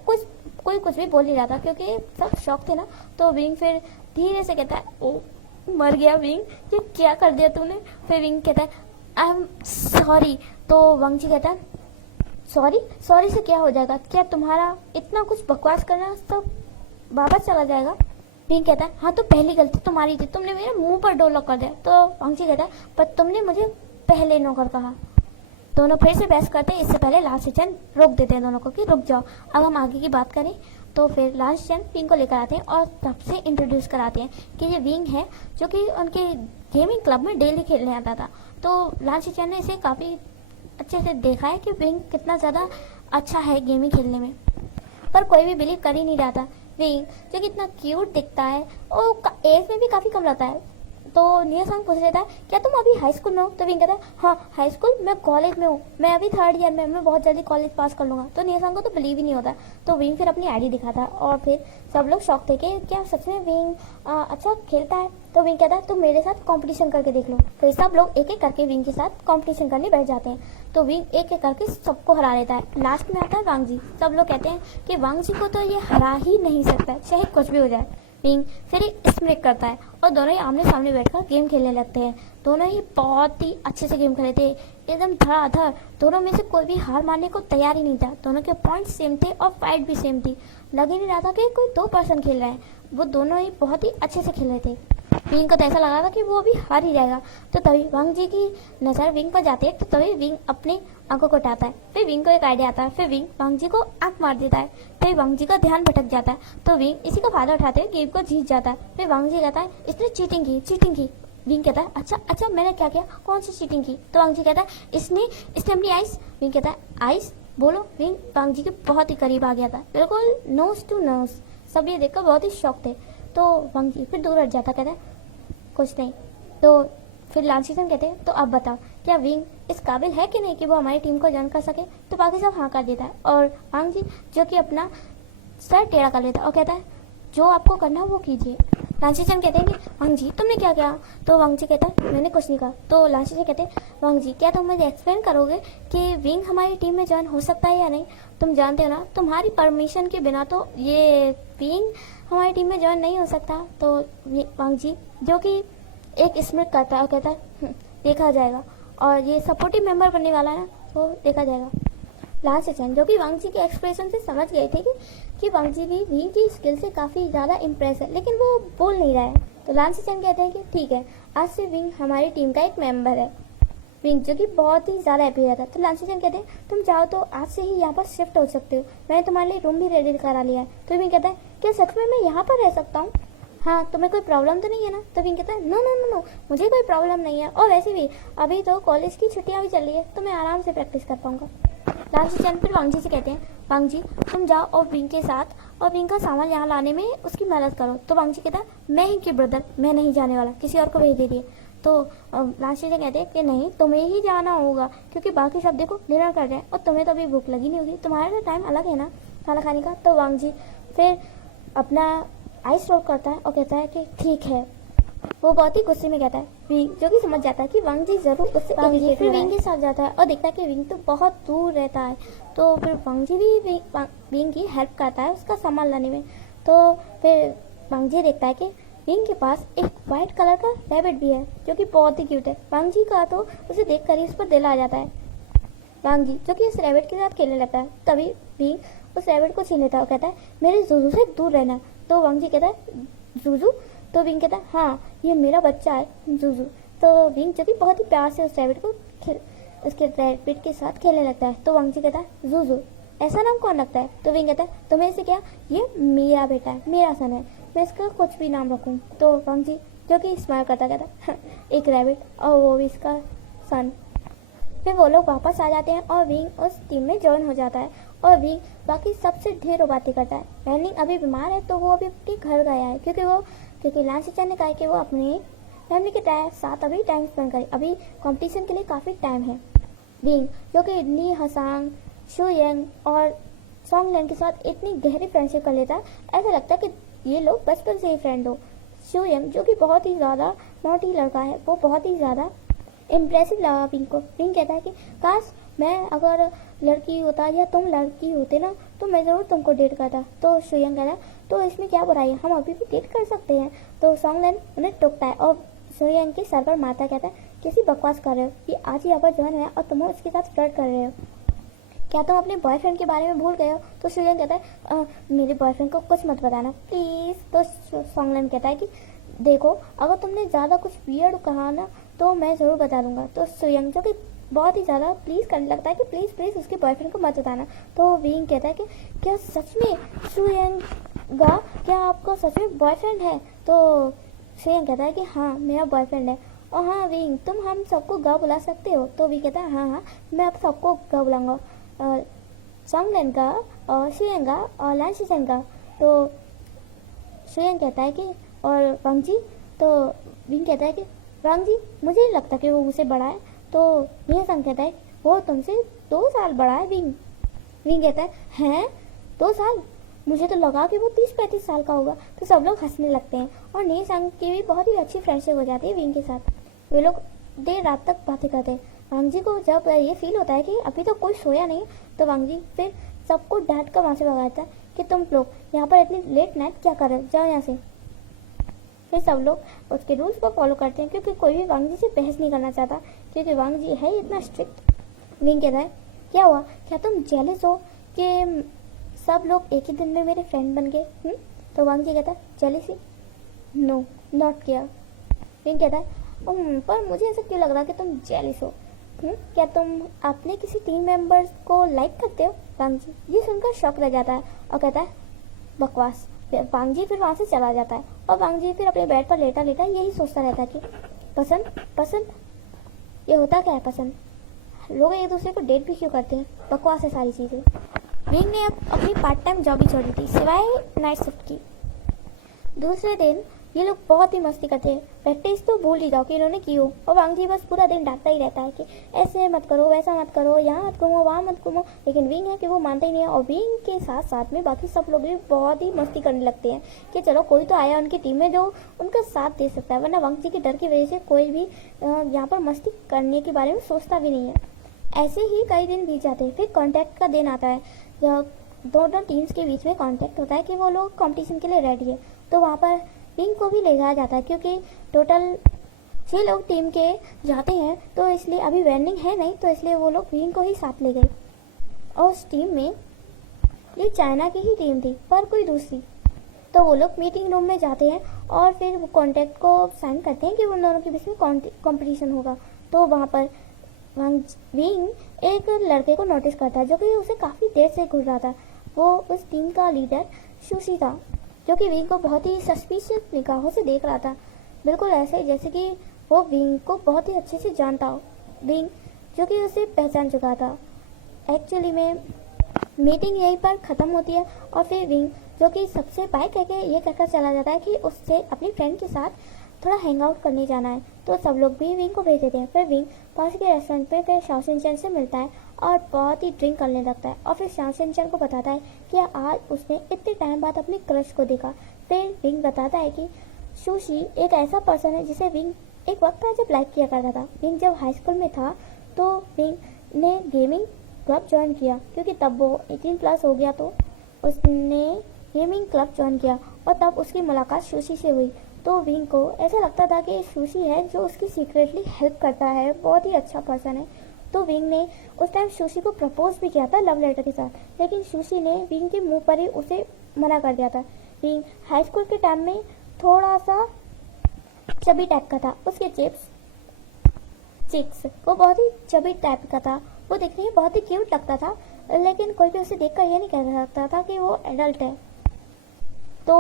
कोई कुछ भी बोल नहीं रहा था क्योंकि सब शौक थे ना। तो विंग फिर धीरे से कहता है ओ मर गया विंग, ये क्या कर दिया तूने? फिर विंग कहता है आई एम सॉरी। तो वांग जी कहता है सॉरी? सॉरी से क्या हो जाएगा? क्या तुम्हारा इतना कुछ बकवास करना तो वापस चला जाएगा? विंग कहता है हाँ तो पहली गलती तुम्हारी थी, तुमने मेरे मुंह पर डोर लॉक कर दिया। तो वांग जी कहता है पर तुमने मुझे पहले नौकर कहा। दोनों फिर से बहस करते हैं। इससे पहले लास्ट चैन रोक देते हैं दोनों को कि रुक जाओ। अब हम आगे की बात करें तो फिर लास्ट चैन विंग को लेकर आते हैं और तब से इंट्रोड्यूस कराते हैं कि ये विंग है जो कि उनके गेमिंग क्लब में डेली खेलने आता था। तो लास्ट चैन ने इसे काफ़ी अच्छे से देखा है कि विंग कितना ज़्यादा अच्छा है गेमिंग खेलने में, पर कोई भी बिलीव कर ही नहीं रहा था। विंग जो कि इतना क्यूट दिखता है और एज में भी काफ़ी कम रहता है। तो नियोसंग पूछ लेता है क्या तुम अभी हाई स्कूल में हो? तो विंग कहता है हाँ हाई स्कूल, मैं कॉलेज में हूँ, मैं अभी 3rd ईयर में, मैं बहुत जल्दी कॉलेज पास कर लूँगा। तो नियोसंग को तो बिलीव ही नहीं होता। तो विंग फिर अपनी आईडी दिखाता है और फिर सब लोग शॉक थे कि क्या सच में विंग अच्छा खेलता है। तो विंग कहता है तुम मेरे साथ कंपटीशन करके देख लो। तो सब लोग एक एक करके विंग के साथ कंपटीशन करने बैठ जाते हैं। तो विंग एक एक करके सबको हरा लेता है। लास्ट में आता है वांग जी। सब लोग कहते हैं कि वांग जी को तो ये हरा ही नहीं सकता, चाहे कुछ भी हो जाए। विंग फिर एक स्प्रेक करता है और दोनों ही आमने सामने बैठकर गेम खेलने लगते हैं। दोनों ही बहुत ही अच्छे से गेम खेले थे, एकदम धड़ाधड़। दोनों में से कोई भी हार मानने को तैयार ही नहीं था। दोनों के पॉइंट सेम थे और फाइट भी सेम थी। लग ही नहीं रहा था कि कोई 2 पर्सन खेल रहा है। वो दोनों ही बहुत ही अच्छे से खेल रहे थे। विंग को तो ऐसा लगा था कि वो अभी हार ही जाएगा। तो तभी वांग जी की नज़र विंग पर जाती है। तो तभी विंग अपने आंखों को उठाता है। फिर विंग को एक आइडिया आता है। फिर विंग वांग जी को आंख मार देता है। फिर वांग जी का ध्यान भटक जाता है। तो विंग इसी का फायदा उठाते हुए गेम को जीत जाता है। फिर वांग जी कहता है इसने चीटिंग की, चीटिंग की। विंग कहता है अच्छा मैंने क्या किया, कौन सी चीटिंग की? तो वांग जी कहता है इसने अपनी आइस। विंग कहता है आइस बोलो। विंग वांग जी के बहुत ही करीब आ गया था, बिल्कुल नोज टू नोज। सब ये देखकर बहुत ही शौक थे। तो वांग जी फिर दूर हट जाता, कहता है कुछ नहीं। तो फिर लाल सीजन कहते हैं तो अब बताओ क्या विंग इस काबिल है कि नहीं कि वो हमारी टीम को ज्वाइन कर सके? तो बाकी सब हाँ कर देता है और वांग जी जो कि अपना सर टेढ़ा कर लेता है और कहता है जो आपको करना है वो कीजिए। लांसीचन कहते हैं कि वांग जी तुमने क्या किया? तो वांग जी कहता है मैंने कुछ नहीं कहा। तो लांसीचन कहते हैं वांग जी क्या तुम मुझे एक्सप्लेन करोगे कि विंग हमारी टीम में ज्वाइन हो सकता है या नहीं? तुम जानते हो ना तुम्हारी परमिशन के बिना तो ये विंग हमारी टीम में ज्वाइन नहीं हो सकता। तो वांग जी जो कि एक स्मित करता है और कहता है देखा जाएगा, और ये सपोर्टिव मेंबर बनने वाला है ना, तो देखा जाएगा। लास्ट सेशन जो कि वांग जी के एक्सप्रेशन से समझ गए थे कि वांग जी भी विंग की स्किल से काफ़ी ज़्यादा इम्प्रेस है, लेकिन वो बोल नहीं रहा है। तो लास्ट सेशन कहते हैं कि ठीक है आज से विंग हमारी टीम का एक मेंबर है। विंग जो कि बहुत ही ज़्यादा हैप्पी रहता है। तो लांसीचन कहते हैं तुम चाहो तो आज से ही यहाँ पर शिफ्ट हो सकते हो, मैंने तुम्हारे लिए रूम भी रेडी करा लिया है। तो विंग कहता है क्या सच में मैं यहाँ पर रह सकता हूँ? हाँ तुम्हें कोई प्रॉब्लम तो नहीं है ना? तो विंग कहता है नो नो नो नो मुझे कोई प्रॉब्लम नहीं है, और वैसे भी अभी तो कॉलेज की छुट्टियाँ भी चल रही है तो मैं आराम से प्रैक्टिस कर पाऊंगा। लांसीचन फिर वांग जी से कहते हैं वांग जी तुम जाओ और विंग के साथ और विंग का सामान यहाँ लाने में उसकी मदद करो। तो वांग जी कहता है मैं ही कि ब्रदर मैं नहीं जाने वाला, किसी और को भेज दे दिए। तो लांसीचन कहते हैं कि नहीं तुम्हें ही जाना होगा क्योंकि बाकी सब देखो डिनर कर रहे हैं और तुम्हें तो अभी भूख लगी नहीं होगी, तुम्हारा तो टाइम अलग है ना खाना खाने का। तो वांग जी फिर अपना आइस रोल करता है और कहता है कि ठीक है। वो बहुत ही गुस्से में कहता है विंग जो कि समझ जाता है कि वांग जी जरूर उससे फिर विंग के साथ जाता है और देखता है कि विंग तो बहुत दूर रहता है। तो फिर वांग जी भी विंग की हेल्प करता है उसका सामान लाने में। तो फिर वांग जी देखता है कि विंग के पास एक वाइट कलर का रैबिट भी है जो कि बहुत ही क्यूट है। वांग जी का तो उसे देख कर ही उस पर दिल आ जाता है। वांग जी जो कि उस रैबिट के साथ खेलने लगता है, तभी विंग उस रैबिट को छीन लेता है और कहता है मेरे जूजू से दूर रहना। तो वांग जी कहता है जूजू? तो विंग कहता है हाँ ये मेरा बच्चा है जूजू। तो विंग जो कि बहुत ही प्यार से उस रैबिट को उसके रैबिट के साथ खेलने लगता है। तो वांग जी कहता है जूजू ऐसा नाम कौन रखता है? तो विंग कहता है तुम्हें से क्या, ये मेरा बेटा है, मेरा सन है, मैं इसका कुछ भी नाम रखूँ। तो वांग जी जो कि स्माइल करता कहता एक रैबिट और वो भी इसका सन। फिर वो लोग वापस आ जाते हैं और विंग उस टीम में ज्वाइन हो जाता है और विंग बाकी सबसे ढेरों बातें करता है। रैनिंग अभी बीमार है तो वो अभी अपने घर गया है क्योंकि लांसीचन ने कहा कि वो अपने फैमिली के साथ अभी टाइम स्पेंड करे, अभी कंपटीशन के लिए काफ़ी टाइम है। विंग जो कि ली हसांग, शू यंग और सॉन्गलैंड के साथ इतनी गहरी फ्रेंडशिप कर लेता है ऐसा लगता है कि ये लोग बचपन से ही फ्रेंड हो। शू यंग जो कि बहुत ही ज़्यादा नॉटी लड़का है, वो बहुत ही ज़्यादा इम्प्रेसिव लगा विंग को। विंग कहता है कि काश मैं अगर लड़की होता या तुम लड़की होते ना तो मैं ज़रूर तुमको डेट करता। तो शुयंग कहता है तो इसमें क्या बुराई है, हम अभी भी डेट कर सकते हैं। तो सॉन्गलैंड उन्हें टोकता है और शुयंग के सर पर मारता कहता है कैसी बकवास कर रहे हो कि आज यहाँ पर जॉन है और तुम उसके साथ फ्लर्ट कर रहे हो? क्या तुम अपने बॉयफ्रेंड के बारे में भूल गए हो? तो सुयंग कहता है मेरे बॉयफ्रेंड को कुछ मत बताना प्लीज़। तो सोंगलेन कहता है कि देखो अगर तुमने ज़्यादा कुछ वियर्ड कहा ना तो मैं ज़रूर बता दूंगा। तो सुयंग जो कि बहुत ही ज़्यादा प्लीज़ करने लगता है कि प्लीज़ प्लीज़ उसके बॉयफ्रेंड को मत बताना। तो विंग कहता है कि क्या सच में सुयंगा, क्या आपका सच में बॉयफ्रेंड है? तो सुयंग कहता है कि हाँ मेरा बॉयफ्रेंड है। और हाँ विंग तुम हम सबको गा बुला सकते हो? तो विंग कहता है हाँ हाँ मैं अब सबको गा बुलाऊंगा, सोंगलेन का और सुयंगा और लैन शिशन का। तो सुयंग कहता है कि और वांग जी। तो विंग कहता है कि वांग जी मुझे नहीं लगता कि वो मुझसे बड़ा है। तो मिया संग कहता है वो तुमसे 2 साल बड़ा है। विंग कहता है हैं 2 साल? मुझे तो लगा कि वो 30-35 साल का होगा। तो सब लोग हंसने लगते हैं और नी संग की भी बहुत ही अच्छी फ्रेंडशिप हो जाती है विंग के साथ। वे लोग देर रात तक बातें करते हैं। वांग जी को जब ये फील होता है कि अभी तो कोई सोया नहीं तो वांग जी फिर सबको डांट कर वहाँ से भगाता है कि तुम लोग यहाँ पर इतनी लेट नाइट क्या कर रहे हो, जाओ यहाँ से। फिर सब लोग उसके रूल्स को फॉलो करते हैं क्योंकि कोई भी वांग जी से बहस नहीं करना चाहता क्योंकि वांग जी है इतना स्ट्रिक्ट। विंग कहता है क्या हुआ, क्या तुम जेलस हो कि सब लोग एक ही दिन में मेरे फ्रेंड बन गए? तो वांग जी कहता है jealousy no not care. Wing कहता है पर मुझे ऐसा क्यों लग रहा है कि तुम जेलस हो? क्या तुम अपने किसी टीम मेंबर्स को लाइक करते हो? वांग जी ये सुनकर शॉक रह जाता है और कहता है बकवास। वांग जी फिर वहाँ से चला जाता है और वांग जी फिर अपने बेड पर लेटा लेटा यही सोचता रहता है कि पसंद पसंद ये होता क्या है पसंद? लोग एक दूसरे को डेट भी क्यों करते हैं? बकवास है सारी चीज़ें। विंग ने अब अपनी पार्ट टाइम जॉब भी छोड़ी थी सिवाय नाइट शिफ्ट की। दूसरे दिन ये लोग बहुत ही मस्ती करते हैं। प्रैक्टिस तो भूल ही जाओ कि इन्होंने की हो और वांग जी बस पूरा दिन डांटता ही रहता है कि ऐसे मत करो वैसा मत करो, यहाँ मत घूमो वहाँ मत घूमो। लेकिन विंग है कि वो मानते ही नहीं है और विंग के साथ साथ में बाकी सब लोग भी बहुत ही मस्ती करने लगते हैं कि चलो कोई तो आया उनकी टीम में जो उनका साथ दे सकता है, वरना वांग जी के डर की वजह से कोई भी यहाँ पर मस्ती करने के बारे में सोचता भी नहीं है। ऐसे ही कई दिन बीत जाते हैं। फिर कॉन्टैक्ट का दिन आता है, दोनों टीम्स के बीच में कॉन्टैक्ट होता है कि वो लोग कॉम्पिटिशन के लिए रेडी है। तो वहाँ पर विंग को भी ले जाया जाता है क्योंकि टोटल 6 लोग टीम के जाते हैं तो इसलिए अभी वेंडिंग है नहीं, तो इसलिए वो लोग विंग को ही साथ ले गए। और उस टीम में ये चाइना की ही टीम थी पर कोई दूसरी। तो वो लोग मीटिंग रूम में जाते हैं और फिर वो कॉन्ट्रैक्ट को साइन करते हैं कि उन दोनों के बीच में कॉम्पिटिशन होगा। तो वहाँ पर विंग एक लड़के को नोटिस करता है जो कि उसे काफ़ी देर से घूर रहा था। वो उस टीम का लीडर सुशी था जो कि विंग को बहुत ही सस्पिशियस निगाहों से देख रहा था, बिल्कुल ऐसे जैसे कि वो विंग को बहुत ही अच्छे से जानता हो। विंग जो कि उसे पहचान चुका था। एक्चुअली में मीटिंग यहीं पर ख़त्म होती है और फिर विंग जो कि सबसे बाय कहकर ये कहकर चला जाता है कि उससे अपनी फ्रेंड के साथ थोड़ा हैंग आउट करने जाना है। तो सब लोग भी विंग को भेज देते हैं। फिर विंग पास के रेस्टोरेंट पे फिर शाओ शिनचैन से मिलता है और बहुत ही ड्रिंक करने लगता है और फिर शाओ शिनचैन को बताता है कि आज उसने इतने टाइम बाद अपनी क्रश को देखा। फिर विंग बताता है कि सुशी एक ऐसा पर्सन है जिसे विंग एक वक्त था जब लाइक किया करता था। विंग जब हाई स्कूल में था तो विंग ने गेमिंग क्लब ज्वाइन किया क्योंकि तब वो 18+ हो गया, तो उसने गेमिंग क्लब ज्वाइन किया और तब उसकी मुलाकात सुशी से हुई। तो विंग को ऐसा लगता था कि सुशी है जो उसकी सीक्रेटली हेल्प करता है, बहुत ही अच्छा पर्सन है। तो विंग ने उस टाइम सुशी को प्रपोज भी किया था लव लेटर के साथ, लेकिन सुशी ने विंग के मुंह पर ही उसे मना कर दिया था। विंग हाई स्कूल के टाइम में थोड़ा सा चबी टाइप का था, उसके चिक्स वो बहुत ही चबी टाइप का था, वो देखने में बहुत ही क्यूट लगता था, लेकिन कोई भी उसे देखकर ये नहीं कह सकता था कि वो एडल्ट है। तो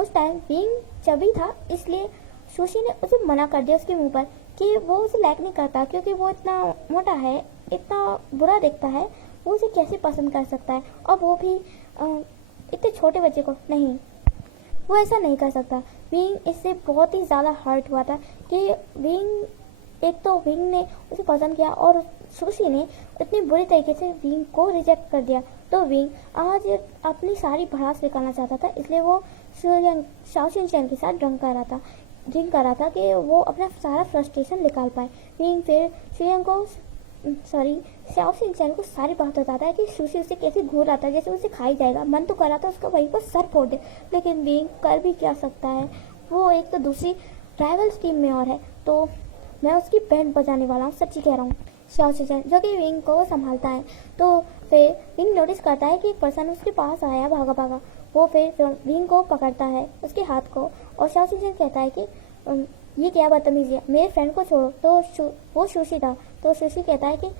उस टाइम विंग चबी था इसलिए सुशी ने उसे मना कर दिया उसके मुंह पर कि वो उसे लाइक नहीं करता क्योंकि वो इतना मोटा है, इतना बुरा दिखता है, वो उसे कैसे पसंद कर सकता है, और वो भी इतने छोटे बच्चे को नहीं, वो ऐसा नहीं कर सकता। विंग इससे बहुत ही ज़्यादा हर्ट हुआ था कि एक तो विंग ने उसे पसंद किया और सुशी ने इतनी बुरी तरीके से विंग को रिजेक्ट कर दिया। तो विंग आज अपनी सारी भड़ास निकालना चाहता था, इसलिए वो शाओ शिनचैन के साथ ड्रिंक कर रहा था कि वो अपना सारा फ्रस्ट्रेशन निकाल पाए। विंग फिर शाओ शिनचैन को सारी बात बताता है कि सुशी उसे कैसे घूर रहा था जैसे उसे खाई जाएगा, मन तो कर रहा था उसका वहीं पर सर फोड़ दे, लेकिन विंग कर भी क्या सकता है, वो एक तो दूसरी राइवल्स टीम में और है। तो मैं उसकी बैंड बजाने वाला हूँ, सच्ची कह रहा हूँ। शाओ शिनचैन जो कि विंग को संभालता है, तो फिर विंग नोटिस करता है कि एक पर्सन उसके पास आया भागा भागा। वो फिर विंग को पकड़ता है, उसके हाथ को, और शाओ शिनचैन कहता है कि ये क्या बदतमीजी है, मेरे फ्रेंड को छोड़ो। तो वो सुशी था, तो सुशी कहता है कि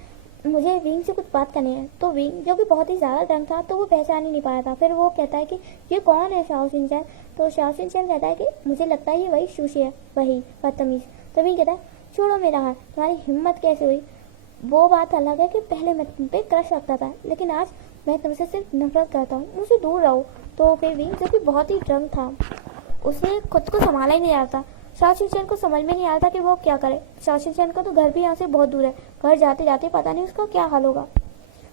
मुझे विंग से कुछ बात करनी है। तो विंग जो कि बहुत ही ज़्यादा ड्रंक था, तो वो पहचान ही नहीं पा रहा था। फिर वो कहता है कि ये कौन है शाओ शिनचैन। तो शाओ शिनचैन कहता है कि मुझे लगता है ये वही सुशी है, वही बदतमीज। तो विंग कहता है छोड़ो मेरा हाथ, तुम्हारी हिम्मत कैसे हुई। वो बात अलग है कि पहले मैं तुम पे क्रश रखता था, लेकिन आज मैं तुमसे सिर्फ नफरत करता हूँ, मुझसे दूर रहो। तो फिर विंग जो कि बहुत ही ड्रंक था, उसे खुद को संभाला ही नहीं आ रहा था। शाओ शिनचैन को समझ में नहीं आ रहा था कि वो क्या करे। शाओ शिनचैन का तो घर भी यहाँ से बहुत दूर है, घर जाते जाते पता नहीं उसका क्या हाल होगा।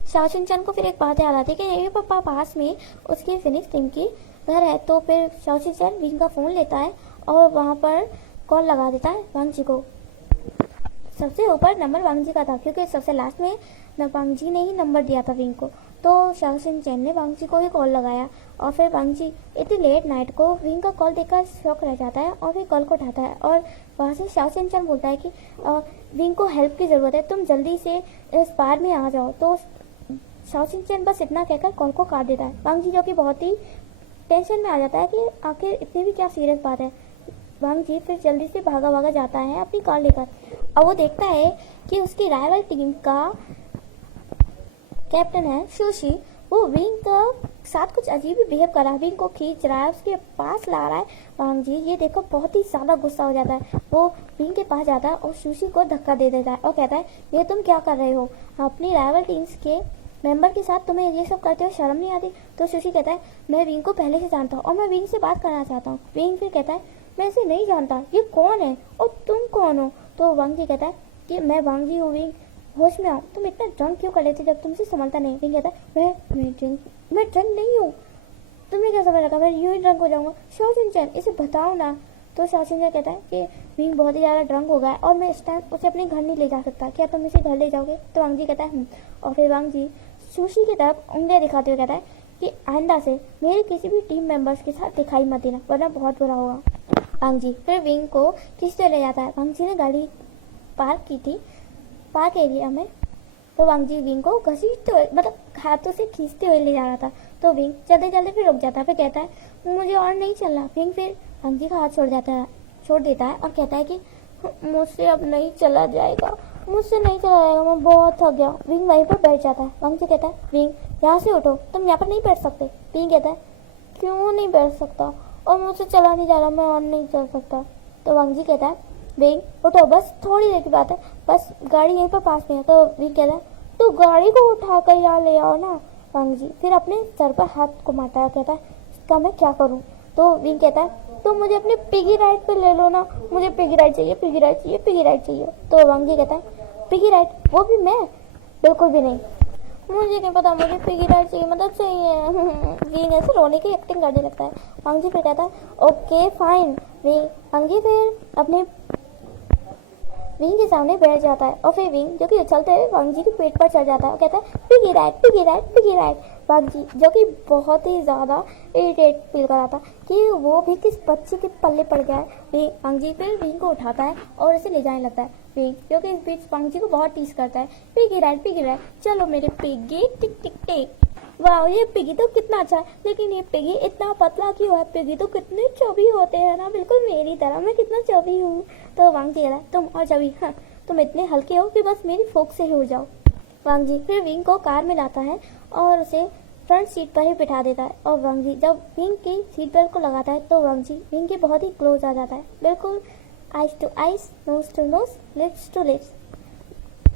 शाओ शिनचैन को फिर एक बात याद आती है कि यही पापा पास में उसकी फिनिक्स टीम की घर है। तो फिर शाओ शिनचैन विंग का फ़ोन लेता है और वहाँ पर कॉल लगा देता है वांग जी को। सबसे ऊपर नंबर वांग जी का था, क्योंकि सबसे लास्ट में वांग जी ने ही नंबर दिया था विंग को। तो शाओ शिनचैन ने वांग जी को ही कॉल लगाया, और फिर वांग जी इतनी लेट नाइट को विंग का कॉल देखकर शॉक रह जाता है और फिर कॉल को उठाता है। और वहाँ से शाओ शिनचैन बोलता है कि विंग को हेल्प की ज़रूरत है, तुम जल्दी से इस बार में आ जाओ। तो शाओ शिनचैन बस इतना कहकर कॉल को काट देता है। वांग जी जो कि बहुत ही टेंशन में आ जाता है कि आखिर इतनी भी क्या सीरियस बात है। वांग जी फिर जल्दी से भागा भागा जाता है अपनी कार लेकर, और वो देखता है कि उसकी राइवल टीम का कैप्टन है सुशी, वो विंग का साथ कुछ अजीब ही बिहेव कर रहा है, विंग को खींच रहा है, उसके पास ला रहा है। वांग जी ये देखो बहुत ही ज़्यादा गुस्सा हो जाता है, वो विंग के पास जाता है और सुशी को धक्का दे देता है और कहता है ये तुम क्या कर रहे हो, अपनी राइवल टीम्स के मेंबर के साथ तुम्हें ये सब करते हो शर्म नहीं आती। तो सुशी कहता है मैं विंग को पहले से जानता हूँ और मैं विंग से बात करना चाहता हूँ। विंग फिर कहता है मैं इसे नहीं जानता, ये कौन है और तुम कौन हो। तो वांग जी कहता है कि मैं वांग जी हूँ, विंग होश में आओ, तुम इतना ड्रंक क्यों कर लेते जब तुमसे संभलता नहीं। विंग कहता है मैं ड्रंक नहीं हूँ, तुम्हें क्या समझ लगा मैं यूं ही ड्रंक हो जाऊंगा। शाओ शिनचैन इसे बताओ ना। तो शाओ शिनचैन कहता है कि विंग बहुत ही ज़्यादा ड्रंक हो गया है और मैं इस टाइम उसे अपने घर नहीं ले जा सकता, क्या तुम इसे घर ले जाओगे। तो वांग जी कहता है और फिर वांग जी सुशी की तरफ उंगलियां दिखाते हुए कहता है कि आइंदा से मेरे किसी भी टीम मेंबर्स के साथ दिखाई मत देना, वरना बहुत बुरा होगा। वांग जी फिर विंग को खींचते ले जाता है। वांग जी ने गाड़ी पार्क की थी पार्क एरिया में, तो वांग जी विंग को घसीटते हुए मतलब हाथों से खींचते हुए ले जा रहा था। तो विंग चलते चलते फिर रुक जाता है, फिर कहता है मुझे और नहीं चलना। विंग फिर वांग जी का हाथ छोड़ देता है और कहता है कि मुझसे अब नहीं चला जाएगा, मुझसे नहीं चला जाएगा, मैं बहुत थक गया। विंग वहीं पर बैठ जाता है। वांग जी कहता है विंग यहाँ से उठो, तुम यहाँ पर नहीं बैठ सकते। विंग कहता है क्यों नहीं बैठ सकता, और मुझसे चला नहीं जा रहा, मैं और नहीं चल सकता। तो वांग जी कहता है विंग उठो, बस थोड़ी देर की बात है, बस गाड़ी यहीं पर पास में है। तो विंग कहता है तो गाड़ी को उठा कर यहाँ ले आओ ना। वांग जी फिर अपने सर पर हाथ को मारता है, कहता है इसका मैं क्या करूँ। तो विंग कहता है तो मुझे अपने पिगी राइड पे ले लो ना, मुझे पिगी राइड चाहिए, पिगी राइड चाहिए, पिगी राइड चाहिए। तो वांग जी कहता है पिगी राइड, वो भी मैं, बिल्कुल भी नहीं, मुझे नहीं पता, मुझे पिगी राइड चाहिए, मतलब चाहिए। विंग ऐसे रोने की एक्टिंग करने लगता है। वांग जी फिर कहता है ओके फाइन। वांग जी फिर अपने विंग के सामने बैठ जाता है और फिर विंग जो कि उछलते हुए वांग जी के पेट पर चढ़ जाता है और कहता है piggy ride, piggy ride, piggy ride. Wang ji जो कि बहुत ही ज़्यादा इरिटेट फील कर रहा था कि वो भी किस बच्चे के पल्ले पड़ गया है। वांग जी फिर विंग को उठाता है और उसे ले जाने लगता है। विंग जो कि इस बीच वांग जी को बहुत टीस करता है, पिगी राइड, चलो मेरे पिगी, टिक टिक टिक। वाह ये पिगी तो कितना अच्छा है, लेकिन ये पिगी इतना पतला क्यों है, पिगी तो कितने चौबी होते हैं ना, बिल्कुल मेरी तरह, मैं कितना चौबी हूँ। तो वांग जी कह रहा है तुम और चौबी, हाँ तुम इतने हल्के हो कि बस मेरी फोक से ही हो जाओ। वांग जी फिर विंग को कार में लाता है और उसे फ्रंट सीट पर ही बिठा देता है। और वांग जी जब विंग की सीट बेल्ट को लगाता है तो वांग जी विंग के बहुत ही क्लोज आ जाता है, बिल्कुल eyes to eyes, nose to nose, lips to lips.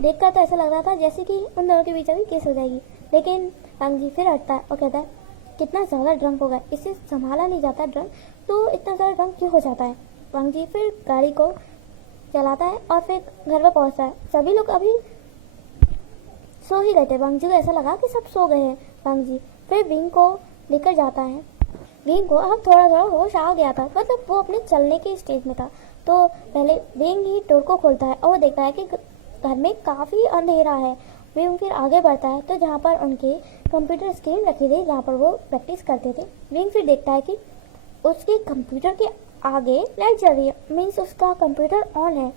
देखकर तो ऐसा लग रहा था जैसे कि उन दोनों के बीच अभी किस हो जाएगी, लेकिन वांग जी फिर हटता है और कहता है कितना ज़्यादा ड्रंक हो गया, इससे संभाला नहीं जाता ड्रंक, तो इतना ज़्यादा ड्रंक क्यों हो जाता है। वांग जी फिर गाड़ी को चलाता है और फिर घर पर पहुंचता है। सभी लोग अभी सो ही गए थे, वांग जी को ऐसा लगा कि सब सो गए हैं। वांग जी फिर विंग को लेकर जाता है। विंग को अब थोड़ा थोड़ा होश आ गया था, मतलब वो अपने चलने के स्टेज में था। तो पहले विंग ही डोर को खोलता है और वो देखता है कि घर में काफ़ी अंधेरा है। विंग फिर आगे बढ़ता है तो जहाँ पर उनके कंप्यूटर स्क्रीन रखी थी जहाँ पर वो प्रैक्टिस करते थे। विंग फिर देखता है कि उसके कंप्यूटर के आगे लाइट जल रही है, मीन्स उसका कंप्यूटर ऑन है।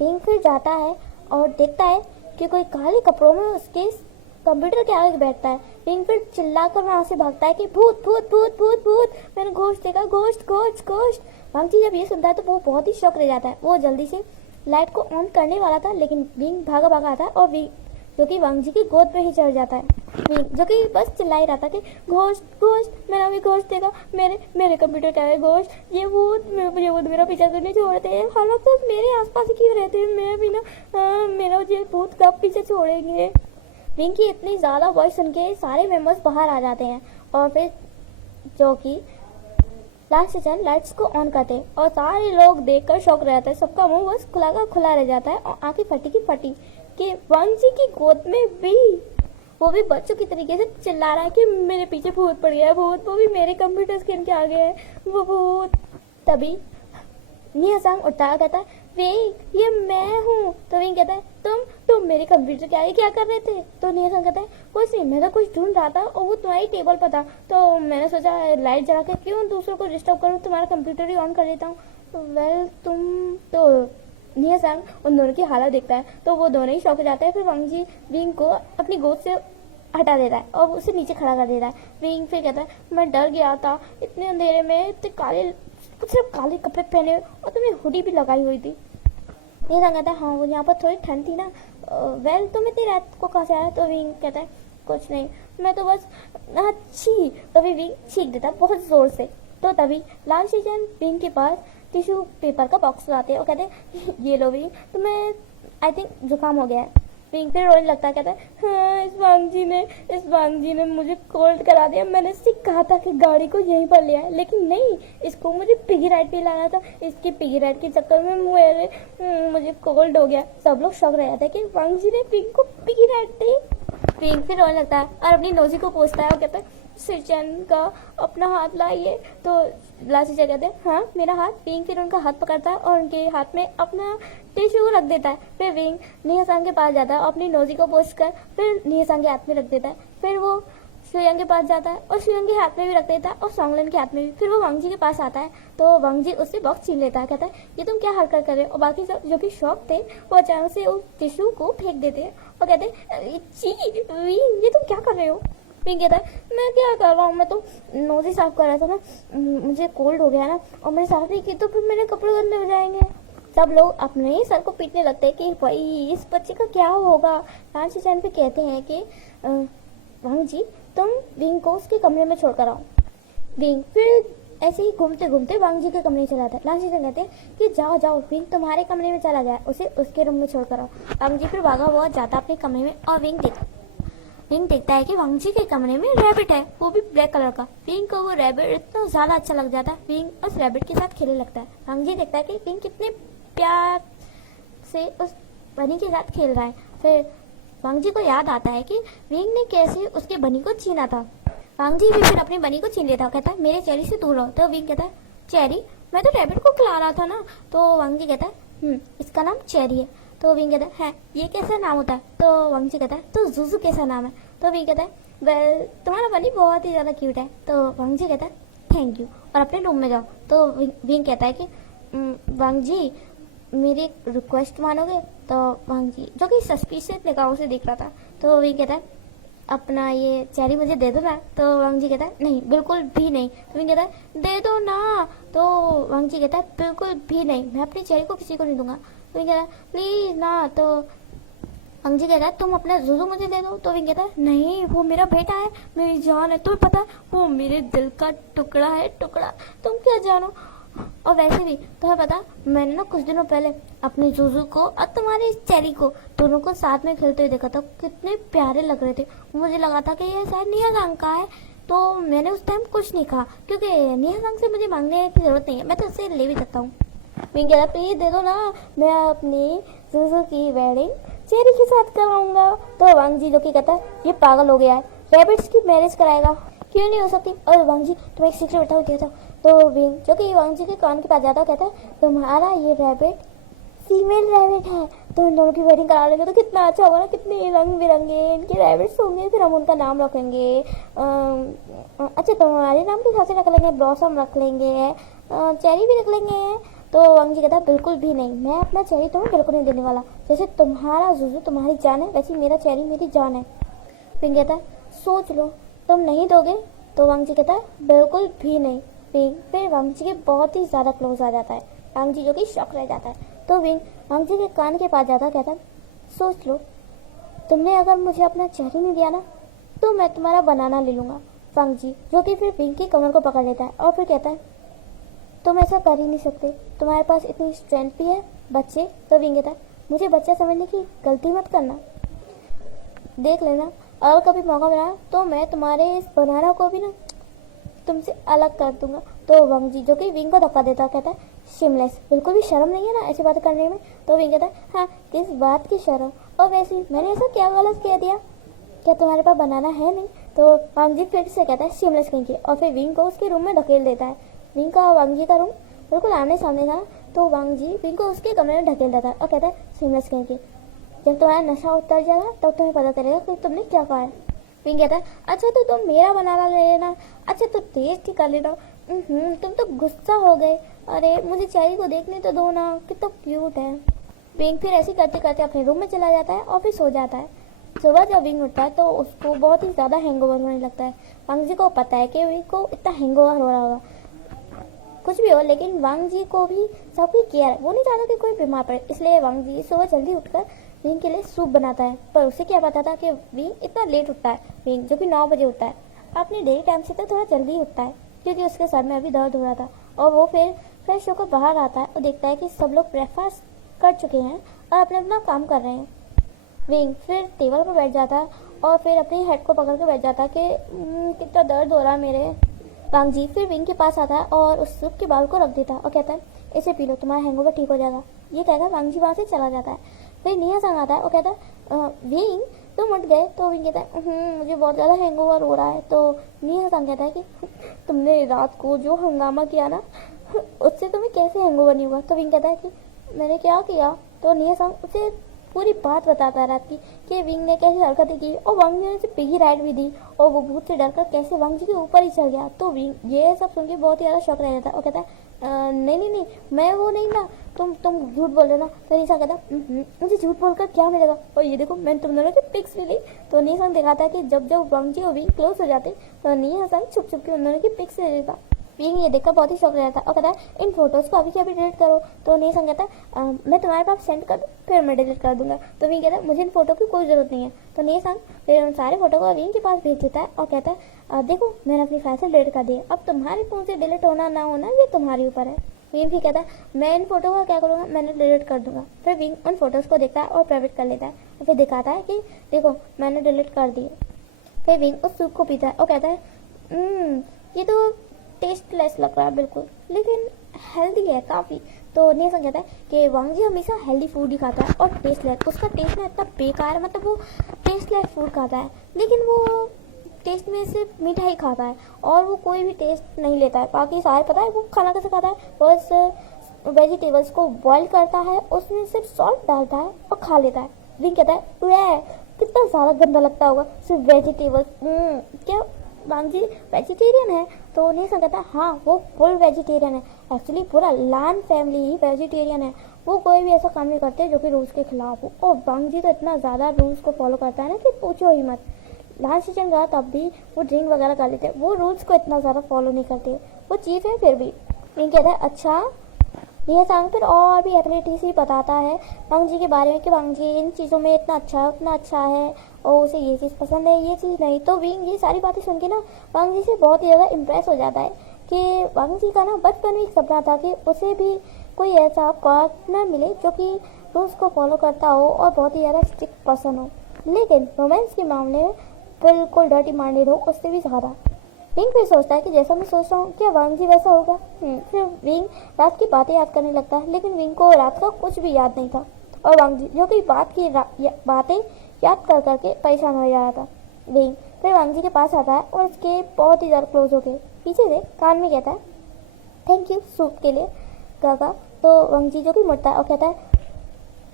विंग फिर जाता है और देखता है कि कोई काले कपड़ों में उसके कंप्यूटर के आगे बैठता है। विंग फिर चिल्लाकर वहां से भागता है कि भूत भूत भूत भूत भूत, मैंने घोस्ट देखा, घोस्ट घोस्ट घोस्ट। वांगजी जब ये सुनता है तो वो बहुत ही शॉक रह जाता है। वो जल्दी से लाइट को ऑन करने वाला था, लेकिन विंग भागा भागा आता है और विंग जो कि वांगजी की गोद पे ही चढ़ जाता है। विंग जो कि बस चिल्ला ही रहा था कि घोस्ट घोस्ट, मैंने अभी घोस्ट देखा, मेरे कंप्यूटर का है घोस्ट, ये भूत मेरा पीछा करने छोड़ते हैं, हालांकि तो मेरे आसपास ही क्यों रहते हैं, मैं भी ना मेरा ये भूत कब पीछे छोड़ेंगे। विंग की इतनी ज़्यादा वॉइस सुन के सारे मेंबर्स बाहर आ जाते हैं और फिर जो कि लास्ट सेशन लाइट्स को ऑन करते हैं और सारे लोग देखकर शॉक रह जाते हैं। सबका मुंह बस खुला का खुला रह जाता है और आंखें फटी की फटी कि वांगजी की गोद में भी वो भी बच्चों की तरीके से चिल्ला रहा है कि मेरे पीछे भूत पड़ गया है, भूत, वो भी मेरे कंप्यूटर स्क्रीन के आगे है वो भूत। तभी निहासांग उठता है, कहता है विंग ये मैं हूँ। तो विंग कहता है तुम मेरे कंप्यूटर के आगे क्या कर रहे थे। तो निहासांग कहता है कुछ नहीं, मैं तो कुछ ढूंढ रहा था और वो तुम्हारी टेबल पर था, तो मैंने सोचा लाइट जला कर क्यों दूसरों को डिस्टर्ब करूँ, तुम्हारा कंप्यूटर ही ऑन कर देता हूँ। वेल तुम तो निहासांग उन दोनों की हालत देखता है तो वो दोनों ही शौक हो जाते हैं। फिर वांगजी विंग को अपनी गोद से हटा देता है और उसे नीचे खड़ा कर देता है। विंग फिर कहता है मैं डर गया था, इतने अंधेरे में इतने काले, सिर्फ काले कपड़े पहने और तुम्हें हुडी भी लगाई हुई थी। निहासांग कहता है हाँ वो यहाँ पर थोड़ी ठंड थी ना। वेल तुम इतनी रात को कहाँ से आया। तो विंग कहता है कुछ नहीं, मैं तो बस छी। तभी विंग छींक देता है बहुत जोर से। तो तभी लास्ट सीजन विंग के पास टिश्यू पेपर का बॉक्स लाते हैं और कहते हैं ये लो विंग, तुम्हें आई थिंक जुकाम हो गया है। विंग फिर रोने लगता है, कहता है हाँ इस वांगजी ने मुझे कोल्ड करा दिया, मैंने इससे कहा था कि गाड़ी को यहीं पर ले आए, लेकिन नहीं, इसको मुझे पिगी राइड पे लाना था, इसकी पिगी राइड के चक्कर में मुझे कोल्ड हो गया। सब लोग शौक रह जाते हैं कि वांगजी ने विंग को पिगी राइड दी। विंग फिर रोने लगता है और अपनी नोजी को पूछता है और कहता है सिचन का अपना हाथ लाइए। तो लास्ट टीचर कहते हैं हाँ मेरा हाथ। विंग फिर उनका हाथ पकड़ता है और उनके हाथ में अपना टिश्यू रख देता है। फिर विंग निहासांग के पास जाता है और अपनी नोजी को पोंछ कर फिर निहासांग के हाथ में रख देता है। फिर वो शुयांग के पास जाता है और शुयांग के हाथ में भी रख देता है और सॉन्गलन के हाथ में भी। फिर वो वांगजी के पास आता है तो वांगजी उससे बॉक्स छीन लेता है, कहता है ये तुम क्या हरकत कर रहे हो। और बाकी सब जो कि शौक थे वो अचानक से उस टिश्यू को फेंक देते हैं और कहते हैं छी विंग ये तुम क्या कर रहे हो। विंग कहता है मैं क्या कर रहा हूँ, मैं तो नोजी साफ कर रहा था ना, मुझे कोल्ड हो गया ना और मैंने साफ नहीं की तो फिर मेरे कपड़े गंदे हो जाएंगे। सब लोग अपने ही सर को पीटने लगते हैं कि भाई इस बच्चे का क्या होगा। लास्ट सीजन पे कहते हैं कि वांगजी तुम विंग को उसके कमरे में छोड़कर आओ। विंग फिर ऐसे ही घूमते घूमते वांगजी के कमरे में चला जाता है। लास्ट सीजन कहते हैं कि जाओ जाओ विंग तुम्हारे कमरे में चला गया, उसे उसके रूम में छोड़कर आओ। वांगजी फिर भागा हुआ जाता अपने कमरे में और विंग देखता है कि वांगजी के कमरे में रैबिट है, वो भी ब्लैक कलर का। विंग को वो रैबिट इतना ज्यादा अच्छा लग जाता है, विंग उस रैबिट के साथ खेलने लगता है। वांगजी देखता है कि विंग कितने प्यार से उस बनी के साथ खेल रहा है। फिर वांगजी को याद आता है कि विंग ने कैसे उसके बनी को छीना था। वांगजी भी फिर अपनी बनी को छीन लेता है, कहता है मेरे चेरी से दूर रहो। तो विंग कहता है चेरी, मैं तो रैबिट को खिला रहा था ना। तो वांगजी कहता है इसका नाम चेरी है। तो विंग कहता है ये कैसा नाम होता है। तो वांगजी कहता है तो जुजू कैसा नाम है। तो विंग कहता है वेल तुम्हारा बनी बहुत ही ज़्यादा क्यूट है। तो वांगजी कहता है थैंक यू और अपने रूम में जाओ। तो विंग कहता है कि वांगजी मेरी रिक्वेस्ट मानोगे। तो वांगजी जो कि सस्पिशियस निगाहों से देख रहा था, तो विंग कहता है अपना ये चेरी मुझे दे दो ना। तो वांगजी कहता है नहीं बिल्कुल भी नहीं। तो विंग कहता है दे दो ना। तो वांगजी कहता है बिल्कुल भी नहीं, मैं अपनी चेरी को किसी को नहीं दूंगा। तो विंग कहता है प्लीज ना। तो वांगजी कहता है तुम अपना जुजू मुझे दे दो। तो विंग कहता है नहीं वो मेरा बेटा है, मेरी जान है, तुम्हें पता है वो मेरे दिल का टुकड़ा है, टुकड़ा, तुम क्या जानो। और वैसे भी तुम्हें पता मैंने ना कुछ दिनों पहले अपने जुजू को और तुम्हारी चेरी को दोनों को साथ में खेलते हुए देखा था, कितने प्यारे लग रहे थे। मुझे लगा था कि ये शायद निहासांग का है, तो मैंने उस टाइम कुछ नहीं कहा क्योंकि निहासांग से मुझे मांगने की जरूरत नहीं है, मैं तो उससे ले भी सकता हूँ। विंग कहता प्लीज दे दो ना, मैं अपनी जुजू की वेडिंग चेरी के साथ कराऊंगा। तो वांगजी जो कि कहता है ये पागल हो गया है, रैबिट्स की मैरिज कराएगा, क्यों नहीं हो सकती। और वांगजी तुम एक सीक्रेट बताओ क्या था। तो विंग जो कि वांगजी के कान के पास जाता है, कहता है तुम्हारा ये रैबिट फीमेल रैबिट है, तो इन दोनों की वेडिंग करा लेंगे तो कितना अच्छा होगा ना, कितने रंग बिरंगे इनके रैबिट्स होंगे, फिर हम उनका नाम रखेंगे अच्छा तुम्हारे नाम के हिसाब से रख लेंगे, ब्लॉसम रख लेंगे, चेरी भी रख लेंगे, तो वांग जी कहता है बिल्कुल भी नहीं, मैं अपना चेरी तुम्हें बिल्कुल नहीं देने वाला। जैसे तुम्हारा जुजू तुम्हारी जान है वैसे मेरा चेरी मेरी जान है। विंग कहता है सोच लो, तुम नहीं दोगे? तो वांग जी कहता है बिल्कुल भी नहीं। विंग फिर वांग जी के बहुत ही ज़्यादा क्लोज आ जाता है। वांग जी जो कि शॉक रह जाता है। तो विंग वांग जी के कान के पास जाता कहता है सोच लो, तुमने अगर मुझे अपना चेरी नहीं दिया ना तो मैं तुम्हारा बनाना ले लूँगा। वांग जी जो कि फिर विंग की कमर को पकड़ लेता है और फिर कहता है तुम ऐसा कर ही नहीं सकते, तुम्हारे पास इतनी स्ट्रेंथ भी है बच्चे। तो विंग कहता है मुझे बच्चा समझने की गलती मत करना, देख लेना अगर कभी मौका मिला तो मैं तुम्हारे इस बनाना को भी ना तुमसे अलग कर दूंगा। तो वांग जी जो कि विंग को धक्का देता कहता है शिमलेस, बिल्कुल भी शर्म नहीं है ना ऐसी बातें करने में। तो विंग कहता है हाँ किस बात की शर्म, और वैसे मैंने ऐसा क्या गलत कह दिया, क्या तुम्हारे पास बनाना है नहीं? तो वांग जी फिर से कहता है शिमलेस कहीं की, और फिर विंग को उसके रूम में धकेल देता है। विंग का वांग जी का रूम बिल्कुल आमने सामने था, तो वांग जी विंग को उसके कमरे में ढकेल देता है और कहता है शिमलेस कहीं की, जब तुम्हारा नशा उतर जाएगा तब तुम्हें पता चलेगा कि तुमने क्या कहा है। विंग कहता है अच्छा तो तुम मेरा बनाना ले लेना, अच्छा तो टेस्ट ही कर लेना। तुम तो गुस्सा हो गए, अरे मुझे चेरी को देखने तो दो ना, कितना क्यूट है। विंग फिर ऐसे करते करते अपने रूम में चला जाता है और फिर सो जाता है। सुबह जब विंग उठता है तो उसको बहुत ही ज़्यादा हैंगओवर होने लगता है। वांग जी को पता है कि विंग को इतना हैंगओवर हो रहा होगा, कुछ भी हो लेकिन वांग जी को भी सबकी केयर है, वो नहीं चाहता कि कोई बीमार पड़े, इसलिए वांग जी सुबह जल्दी उठकर विंग के लिए सूप बनाता है। पर उसे क्या पता था कि विंग इतना लेट उठता है। विंग जो कि 9 बजे उठता है, अपने डेली टाइम से तो थोड़ा जल्दी उठता है क्योंकि उसके सर में अभी दर्द हो रहा था। और वो फिर फ्रेश होकर बाहर आता है और देखता है कि सब लोग ब्रेकफास्ट कर चुके हैं और अपना अपना काम कर रहे हैं। विंग फिर टेबल पर बैठ जाता है और फिर अपनी हेड को पकड़ के बैठ जाता है कि कितना दर्द हो रहा है मेरे। वांग जी फिर विंग के पास आता है और उस सूप के बाउल को रख देता है और कहता है इसे पी लो, तुम्हारा हैंगओवर ठीक हो जाएगा। ये कहकर वांग जी वहाँ से चला जाता है। फिर निया संग आता है और कहता है विंग तुम उठ गए? तो विंग कहता है मुझे बहुत ज़्यादा हैंगओवर हो रहा है। तो निया संग कहता है कि तुमने रात को जो हंगामा किया ना उससे तुम्हें कैसे हैंगओवर नहीं हुआ? तो विंग कहता है कि मैंने क्या किया? तो निया संग उसे पूरी बात बताता है रात की कि विंग ने कैसी हरकतें की और वांग जी ने उसे पिगी राइड भी दी और वो भूत से डरकर कैसे वांग जी के ऊपर ही चढ़ गया। तो विंग ये सब सुन के बहुत ही ज़्यादा शौक रह जाता है और कहता है नहीं नहीं नहीं मैं वो नहीं ना, तुम झूठ बोल रहे ना। तो निशा कहता है मुझे झूठ बोलकर क्या मिलेगा, और ये देखो मैंने तुम दोनों की पिक्स भी ली। तो निशा दिखाता है कि जब जब वांग जी और विंग क्लोज हो जाते तो निशा छुप छुप के उन दोनों की पिक्स ले लेता। विंग ये देखकर बहुत ही शौक रहता है और कहता है इन फोटोज को अभी के अभी डिलीट करो। तो निशा कहता है मैं तुम्हारे पास सेंड कर दूँ फिर मैं डिलीट कर दूंगा। तो विंग कहता है मुझे इन फोटो की कोई ज़रूरत नहीं है। तो निशा फिर उन सारे फोटो को विंग के पास भेज देता है और कहता है देखो मैंने अपनी फाइल से डिलीट कर दिया, अब तुम्हारे फोन से डिलीट होना ना होना ये तुम्हारे ऊपर है। विंग भी कहता है मैं इन फोटो का क्या करूँगा, मैंने डिलीट कर दूंगा। फिर विंग उन फोटोज़ को देखता है और प्राइवेट कर लेता है और फिर दिखाता है कि देखो मैंने डिलीट कर दिए। फिर विंग उस सूप को पीता है और कहता है ये तो टेस्टलेस लग रहा है बिल्कुल, लेकिन हेल्दी है काफ़ी। तो निशा कहता है कि वांग जी हमेशा हेल्दी फूड ही खाता है और टेस्टलेस, उसका टेस्ट ना इतना बेकार है, मतलब वो टेस्टलेस फूड खाता है लेकिन वो टेस्ट में सिर्फ मीठा ही खाता है और वो कोई भी टेस्ट नहीं लेता है। बाकी सारे पता है वो खाना कैसे खाता है, बस वेजिटेबल्स को बॉईल करता है, उसमें सिर्फ सॉल्ट डालता है और खा लेता है। विंग कहता है वह कितना ज़्यादा गंदा लगता होगा सिर्फ वेजिटेबल्स, क्या वांग जी वेजिटेरियन है? तो निशा कहता है हाँ वो फुल वेजिटेरियन है, एक्चुअली पूरा लान फैमिली ही वेजिटेरियन है, वो कोई भी ऐसा काम नहीं करते जो कि रूल्स के खिलाफ हो। और वांग जी तो इतना ज़्यादा रूल्स को फॉलो करता है ना कि पूछो ही मत। लास्ट सीजन रहा तब भी वो ड्रिंक वगैरह कर लेते, वो रूल्स को इतना ज़्यादा फॉलो नहीं करते, वो चीफ है फिर भी। विंग कहता है अच्छा। यह सांग फिर और भी एबिलिटीज ही बताता है वांग जी के बारे में कि वांग जी इन चीज़ों में इतना अच्छा है और उसे ये चीज़ पसंद है ये चीज़ नहीं। तो विंग ये सारी बातें सुन के ना वांग जी से बहुत ही ज़्यादा इम्प्रेस हो जाता है कि वांग जी का ना बचपन में एक सपना था कि उसे भी कोई ऐसा पार्टनर मिले जो कि रूल्स को फॉलो करता हो और बहुत ही ज़्यादा स्ट्रिक्ट पर्सन हो, लेकिन रोमांस के मामले में बिल्कुल डर्टी माइंडेड हो उससे भी ज़्यादा। विंग फिर सोचता है कि जैसा मैं सोच रहा हूँ क्या वांग जी वैसा होगा। फिर विंग रात की बातें याद करने लगता है, लेकिन विंग को रात का कुछ भी याद नहीं था और वांग जी जो कि बातें याद कर करके परेशान हो जा रहा था। विंग फिर वांग जी के पास आता है और उसके बहुत ही ज़्यादा क्लोज हो गए, पीछे से कान में कहता है थैंक यू सूप के लिए गागा। तो वांग जी जो कि मुड़ता है और कहता है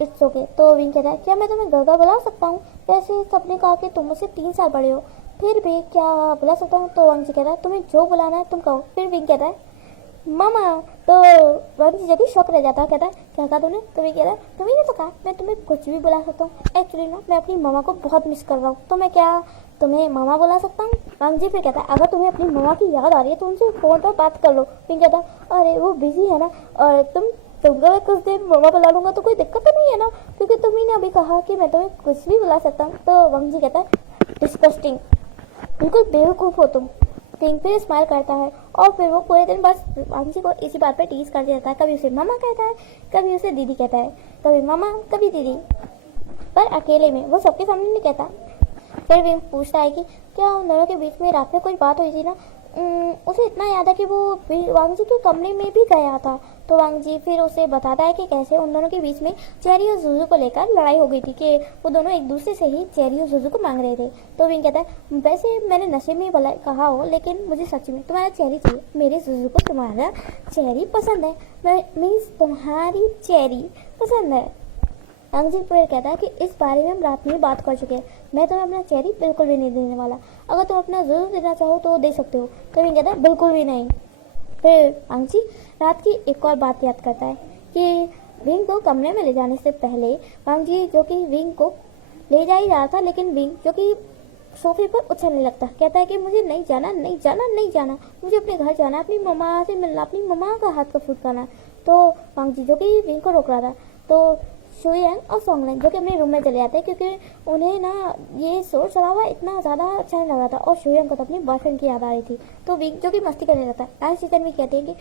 इट्स ओके। तो विंग कहता है क्या मैं तुम्हें गागा बुला सकता हूँ, वैसे सबने कहा कि तुम मुझसे 3 साल बड़े हो, फिर भी क्या बुला सकता हूँ? तो वांग जी कहता है तुम्हें जो बुलाना है तुम कहो। फिर विंग कहता है मामा। तो वंशी जब भी शौक रह जाता है, कहता है क्या कहा तूने? तुम्हें कह रहा है तुम्हें नहीं पता मैं तुम्हें कुछ भी बुला सकता हूँ। एक्चुअली ना मैं अपनी मामा को बहुत मिस कर रहा हूँ, तो मैं क्या तुम्हें मामा बुला सकता हूँ? वंशी फिर कहता है अगर तुम्हें अपनी मामा की याद आ रही है तो उनसे फोन पर बात कर लो। फिर कहता है अरे वो बिजी है ना, और तुमको मैं कुछ देर मामा बुला लूंगा तो कोई दिक्कत तो नहीं है ना, क्योंकि तुम ही ने अभी कहा कि मैं तुम्हें कुछ भी बुला सकता हूँ। तो वंशी कहता है डिस्कस्टिंग, बिल्कुल बेवकूफ़ हो तुम। किंग फिर स्माइल करता है और फिर वो पूरे दिन बस वांशी को इसी बात पे टीज करते रहता है। कभी उसे मामा कहता है, कभी उसे दीदी कहता है, कभी मामा कभी दीदी, पर अकेले में, वो सबके सामने नहीं कहता। फिर विंग पूछता है कि क्या उन दोनों के बीच में रात में कोई बात हुई थी ना? उसे इतना याद है कि वो वांगजी के कमरे में भी गया था। तो वांगजी फिर उसे बताता है कि कैसे उन दोनों के बीच में चेरी और जुजू को लेकर लड़ाई हो गई थी, कि वो दोनों एक दूसरे से ही चेरी और जुजू को मांग रहे थे। तो विंग कहता है वैसे मैंने नशे में भला कहा हो, लेकिन मुझे सच में तुम्हारा चेरी चाहिए। मेरे जुजू को तुम्हारा चेरी पसंद है, मीन्स तुम्हारी चेरी पसंद है। वांगजी फिर कहता है कि इस बारे में हम रात में बात कर चुके हैं, मैं तुम्हें अपना चेरी बिल्कुल भी नहीं देने वाला। अगर तुम अपना जरूर देना चाहो तो दे सकते हो। तो विंग कहता है बिल्कुल भी नहीं। फिर वांगजी रात की एक और बात याद करता है कि विंग को कमरे में ले जाने से पहले वांगजी, जो कि विंग को ले जा ही रहा था, लेकिन विंग जो कि सोफे पर उछलने लगता, कहता है कि मुझे नहीं जाना नहीं जाना नहीं जाना, मुझे अपने घर जाना, अपनी मम्मा से मिलना, अपनी मम्मा का हाथ का फूट खाना। तो वांगजी जो कि विंग को रोक रहा था, तो शुयांग और सोंगलैंग जो कि अपने रूम में चले जाते हैं, क्योंकि उन्हें ना ये शोर शराबा इतना ज़्यादा अच्छा नहीं लग रहा था, और शुयांग को तो अपनी बॉयफ्रेंड की याद आ रही थी। तो विंग जो कि मस्ती करने लगता है, लास्ट सीजन में कहते हैं कि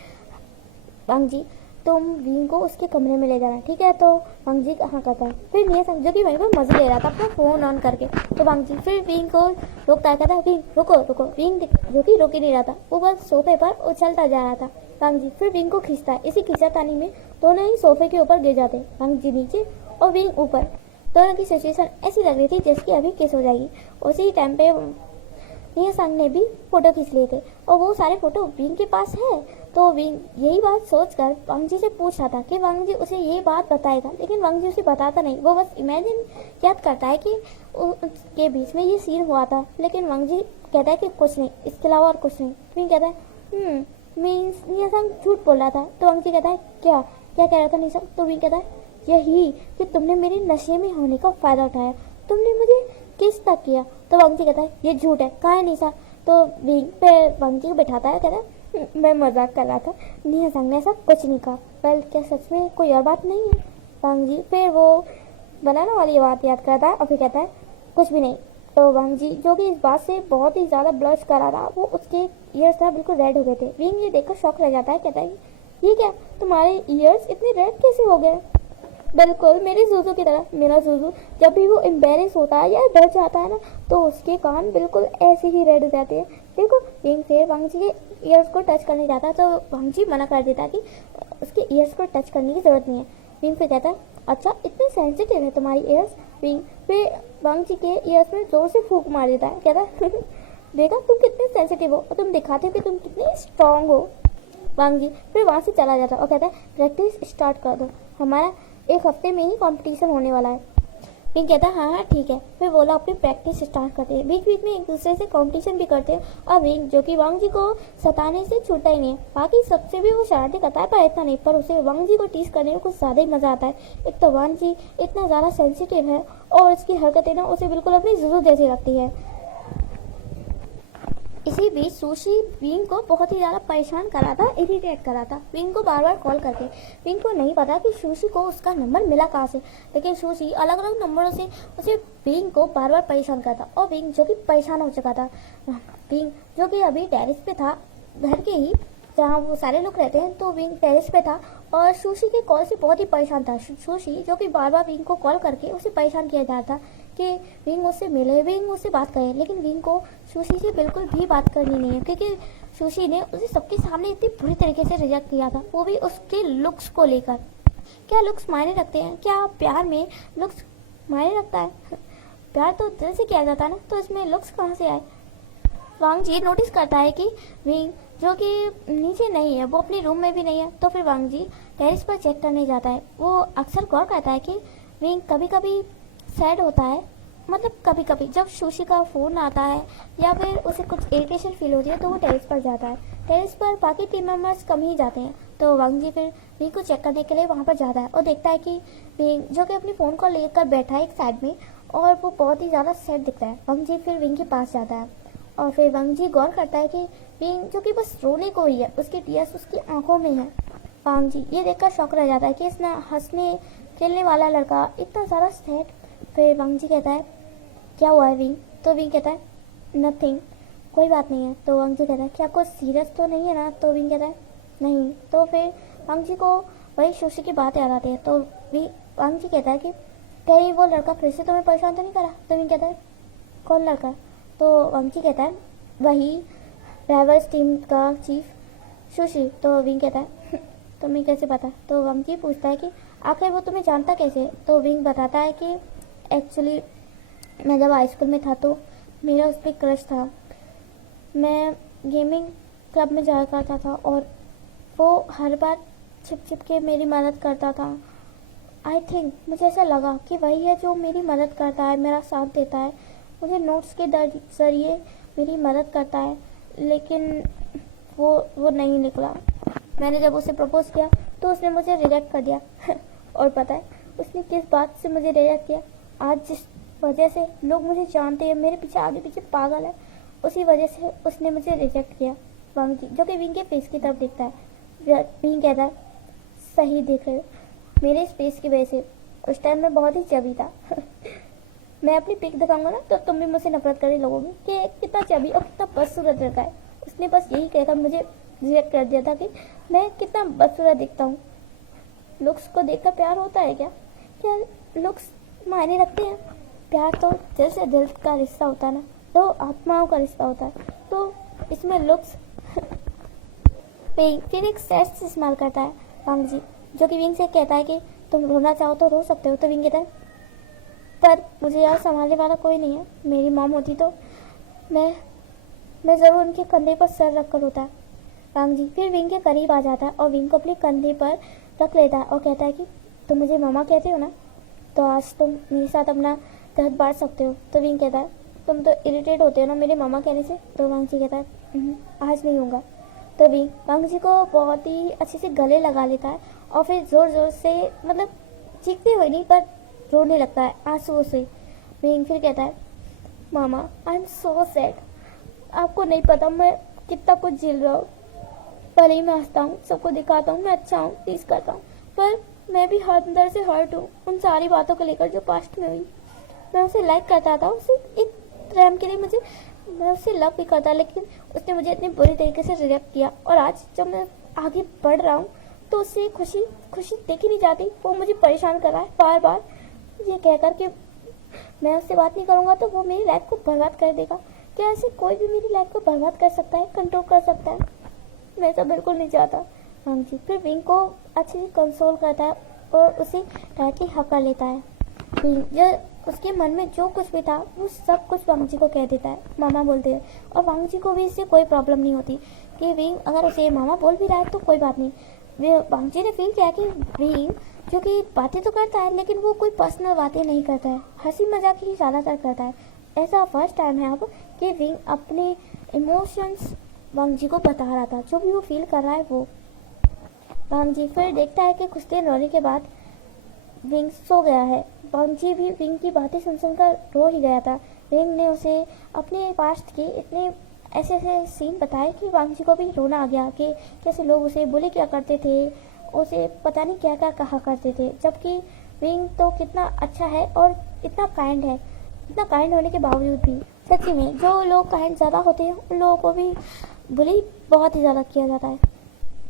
वांगजी तुम विंग को उसके कमरे में ले जाना, ठीक है? तो वांगजी कहाँ कहता है। फिर मिया संग जो कि वहीं पर मजे ले रहा था अपना फोन ऑन करके, तो वांगजी फिर विंग को रोकता है, कहता है विंग रुको रुको। विंग जो कि रोक ही नहीं रहा था, वो बस सोफे पर उछलता जा रहा था। वांगजी फिर विंग को खींचता है, इसी खींचातानी में दोनों ही सोफे के ऊपर गिर जाते हैं, वांगजी नीचे और विंग ऊपर। दोनों की सिचुएशन ऐसी लग रही थी जैसे अभी किस हो जाएगी। उसी टाइम पे मिया संग ने भी फोटो खींच लिए थे, और वो सारे फोटो विंग के पास है। तो विंग यही बात सोचकर वांगजी से पूछ रहा था कि वांगजी उसे ये बात बताएगा, लेकिन वांगजी उसे बताता नहीं। वो बस इमेजिन याद करता है कि उसके बीच में ये सीन हुआ था, लेकिन वांगजी कहता है कि कुछ नहीं, इसके अलावा और कुछ नहीं। विंग कहता है मीन्स मिया संग झूठ बोल रहा था। तो वांगजी कहता है क्या क्या कह रहा था निशा? तो विंग कहता है यही कि तुमने मेरे नशे में होने का फायदा उठाया, तुमने मुझे किस तक किया। तो वांगजी कहता है ये झूठ है, कहाँ है निशा? तो विंग पे वांगजी को बैठाता है, कहता है मैं मजाक कर रहा था, निया संग ने ऐसा कुछ नहीं कहा। वेल क्या सच में कोई और बात नहीं है? वांगजी फिर वो बनाना वाली बात याद करता है और फिर कहता है कुछ भी नहीं। तो वांगजी जो कि इस बात से बहुत ही ज़्यादा ब्लश कर रहा था, वो उसके ईयर्स था बिल्कुल रेड हो गए थे। विंग ये देखकर शॉक रह जाता है, कहता है ये क्या, तुम्हारे ईयर्स इतने रेड कैसे हो गए? बिल्कुल मेरे जुजू की तरह। मेरा जुजू जब भी वो एम्बेरस होता है या डर जाता है ना, तो उसके कान बिल्कुल ऐसे ही रेड हो जाते हैं। देखो विंग फिर वांगजी के ईयर्स को टच करने जाता है, तो वांगजी मना कर देता है कि उसके ईयर्स को टच करने की जरूरत नहीं है। विंग फिर कहता है अच्छा इतने सेंसिटिव है तुम्हारी ईयर्स? विंग फिर वांगजी के ईयर्स में जोर से फूंक मार देता है, कहता है देखा तुम कितने सेंसिटिव हो, और तुम दिखाते हो कि तुम कितने स्ट्रांग हो। वांगजी फिर वहाँ से चला जाता और कहता है प्रैक्टिस स्टार्ट कर दो, हमारा एक हफ्ते में ही कंपटीशन होने वाला है। विंग कहता है हाँ हाँ ठीक है। फिर वो लोग अपनी प्रैक्टिस स्टार्ट करते हैं, बीच बीच में एक दूसरे से कंपटीशन भी करते हैं। और विंग जो कि वांगजी को सताने से छूटा ही नहीं है, बाकी सबसे भी वो शरारती करता है पर इतना नहीं, पर उसे वांगजी को टीज करने में कुछ ज़्यादा ही मज़ा आता है। एक तो वांगजी इतना ज़्यादा सेंसिटिव है और उसकी हरकतें ना उसे बिल्कुल अपनी ज़रूरत जैसी लगती है। इसी बीच सुशी विंग को बहुत ही ज़्यादा परेशान करा था, इरिटेट करा था, विंग को बार बार कॉल करके। विंग को नहीं पता कि सुशी को उसका नंबर मिला कहाँ से, लेकिन सुशी अलग अलग नंबरों से उसे विंग को बार बार परेशान करता, और विंग जो कि परेशान हो चुका था। विंग जो कि अभी टेरिस पे था, घर के ही जहाँ वो सारे लोग रहते हैं, तो विंग टेरिस पे था और सुशी के कॉल से बहुत ही परेशान था। सुशी जो कि बार बार विंग को कॉल करके उसे परेशान किया जाता था कि विंग उससे मिले, विंग उससे बात करे, लेकिन विंग को सुशी से बिल्कुल भी बात करनी नहीं है, क्योंकि सुशी ने उसे सबके सामने इतनी बुरी तरीके से रिजेक्ट किया था, वो भी उसके लुक्स को लेकर। क्या लुक्स मायने रखते हैं? क्या प्यार में लुक्स मायने रखता है? प्यार तो दिल से किया जाता है ना, तो इसमें लुक्स कहाँ से आए? वांगजी नोटिस करता है कि विंग जो कि नीचे नहीं है, वो अपने रूम में भी नहीं है, तो फिर वांगजी टेरिस पर चेक करने जाता है। वो अक्सर गौर करता है कि विंग कभी कभी सैड होता है, मतलब कभी कभी जब सुशी का फ़ोन आता है या फिर उसे कुछ इरिटेशन फील होती है तो वो टेरिस पर जाता है। टेरेस पर बाकी टीम मेंबर्स कम ही जाते हैं। तो वांग जी फिर विंग को चेक करने के लिए वहाँ पर जाता है और देखता है कि विंग जो कि अपनी फ़ोन को लेकर बैठा है एक साइड में और वो बहुत ही ज़्यादा सैड दिखता है। वांग जी फिर विंग के पास जाता है और फिर वांग जी गौर करता है कि विंग जो कि बस रोने को ही है, उसकी टीयर्स उसकी आंखों में है। वांग जी ये देखकर शॉक रह जाता है कि इतना हंसने खेलने वाला लड़का इतना ज़्यादा सैड। फिर वांग जी कहता है क्या हुआ है विंग? तो विंग कहता है नथिंग, कोई बात नहीं है। तो वांग जी कहता है कि आपको सीरियस तो नहीं है ना? तो विंग कहता है नहीं। तो फिर वांग जी को वही सुशी की बात याद आती है। तो वांग जी कहता है कि कहीं वो लड़का फिर से तुम्हें परेशान तो नहीं करा? तो विंग कहता है कौन लड़का? तो वांग जी कहता है वही राइवल्स टीम का चीफ सुशी। तो विंग कहता है तुम्हें कैसे पता? तो वांग जी पूछता है कि आखिर वो तुम्हें जानता कैसे? तो विंग बताता है कि एक्चुअली मैं जब हाई स्कूल में था तो मेरा उस पर क्रश था। मैं गेमिंग क्लब में जाया करता था और वो हर बार छिप छिप के मेरी मदद करता था। आई थिंक मुझे ऐसा लगा कि वही है जो मेरी मदद करता है, मेरा साथ देता है, मुझे नोट्स के जरिए मेरी मदद करता है। लेकिन वो नहीं निकला। मैंने जब उसे प्रपोज किया तो उसने मुझे रिजेक्ट कर दिया और पता है उसने किस बात से मुझे रिजेक्ट किया? आज जिस वजह से लोग मुझे जानते हैं, मेरे पीछे आगे पीछे पागल है, उसी वजह से उसने मुझे रिजेक्ट किया। वांग जी जो कि विंग के फेस की तरफ देखता है। विंग कहता है सही देख रहे हो, मेरे इस फेस की वजह से उस टाइम मैं बहुत ही चबी था मैं अपनी पिक दिखाऊंगा ना तो तुम भी मुझसे नफरत करने लगोगी कि कितना चबी और कितना बदसूरत लड़का है। उसने बस यही कहकर मुझे रिजेक्ट कर दिया था कि मैं कितना बदसूरत दिखता हूँ। लुक्स को देखकर प्यार होता है क्या? क्या लुक्स मायने रखते हैं? प्यार तो दिल से दिल का रिश्ता होता है ना, तो आत्माओं का रिश्ता होता है। तो इसमें लुक्स फिर एक सेट्स इस्तेमाल करता है वांग जी जो कि विंग से कहता है कि तुम रोना चाहो तो रो सकते हो। तो विंग कहता है पर मुझे यार संभालने वाला कोई नहीं है, मेरी मॉम होती तो मैं ज़रूर उनके कंधे पर सर रख कर रोता। वांग जी फिर विंग के करीब आ जाता है और विंग को अपने कंधे पर रख लेता है और कहता है कि तुम मुझे मामा कहते हो ना, तो आज तुम मेरे साथ अपना दर्द बांट सकते हो। तो विंग कहता है तुम तो इरिटेट होते हो ना मेरे मामा कहने से। तो वांग जी कहता है आज नहीं होगा। तो विंग वांग जी को बहुत ही अच्छे से गले लगा लेता है और फिर ज़ोर ज़ोर से मतलब चीखते हुए नहीं पर रोने लगता है आंसुओं से। विंग फिर कहता है मामा आई एम सो सैड, आपको नहीं पता मैं कितना कुछ झेल रहा हूँ। भले ही मैं हंसता हूँ, सबको दिखाता हूँ मैं अच्छा हूँ, टीज करता हूँ, पर मैं भी अंदर से हर्ट हूँ उन सारी बातों को लेकर जो पास्ट में हुई। मैं उसे लाइक करता था, उसे एक टाइम के लिए मैं उससे लव भी करता, लेकिन उसने मुझे इतनी बुरी तरीके से रिजेक्ट किया। और आज जब मैं आगे बढ़ रहा हूँ तो उससे खुशी देखी नहीं जाती। वो मुझे परेशान कर रहा है बार बार ये कहकर कि मैं उससे बात नहीं करूँगा तो वो मेरी लाइफ को बर्बाद कर देगा। क्या ऐसे कोई भी मेरी लाइफ को बर्बाद कर सकता है, कंट्रोल कर सकता है? मैं ऐसा बिल्कुल नहीं चाहता। हाँ जी फिर विंग को अच्छे से कंसोल करता है और उसे टाइटली हका लेता है। जो उसके मन में जो कुछ भी था वो सब कुछ वांग जी को कह देता है, मामा बोलते हैं। और वांग जी को भी इससे कोई प्रॉब्लम नहीं होती कि विंग अगर उसे मामा बोल भी रहा है तो कोई बात नहीं। वांग जी ने फील किया कि विंग जो कि बातें तो करता है लेकिन वो कोई पर्सनल बातें नहीं करता है, हंसी मजाक ही ज़्यादातर करता है। ऐसा फर्स्ट टाइम है अब कि विंग अपने इमोशंस वांग जी को बता रहा था, जो भी वो फील कर रहा है वो। वांग जी फिर देखता है कि कुछ दिन रोने के बाद विंग सो गया है। वांग जी भी विंग की बातें सुनकर रो ही गया था। विंग ने उसे अपने पास्ट के इतने ऐसे सीन बताए कि वांग जी को भी रोना आ गया कि कैसे लोग उसे बुली क्या करते थे, उसे पता नहीं क्या क्या कहा करते थे, जबकि विंग तो कितना अच्छा है और इतना काइंड है। इतना काइंड होने के बावजूद भी सच्ची में जो लोग काइंड ज़्यादा होते हैं उन लोगों को भी बुली बहुत ही ज़्यादा किया जाता है।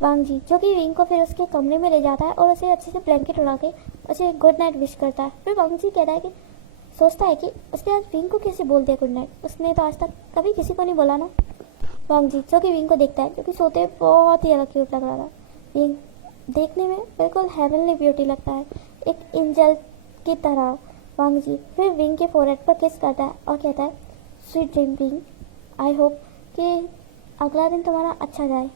वांग जी जो कि विंग को फिर उसके कमरे में ले जाता है और उसे अच्छे से ब्लैंकेट उड़ा के उसे गुड नाइट विश करता है। फिर वांग जी कहता है कि सोचता है कि उसने आज विंग को कैसे बोल दिया गुड नाइट, उसने तो आज तक कभी किसी को नहीं बोला ना। वांग जी जो कि विंग को देखता है, जो कि सोते बहुत ही ज़्यादा क्यूट लग रहा था। विंग देखने में बिल्कुल हेवनली ब्यूटी लगता है, एक एंजल की तरह। वांग जी फिर विंग के फोरहेड पर किस करता है और कहता है sweet dream wing, I hope कि अगला दिन तुम्हारा अच्छा जाए।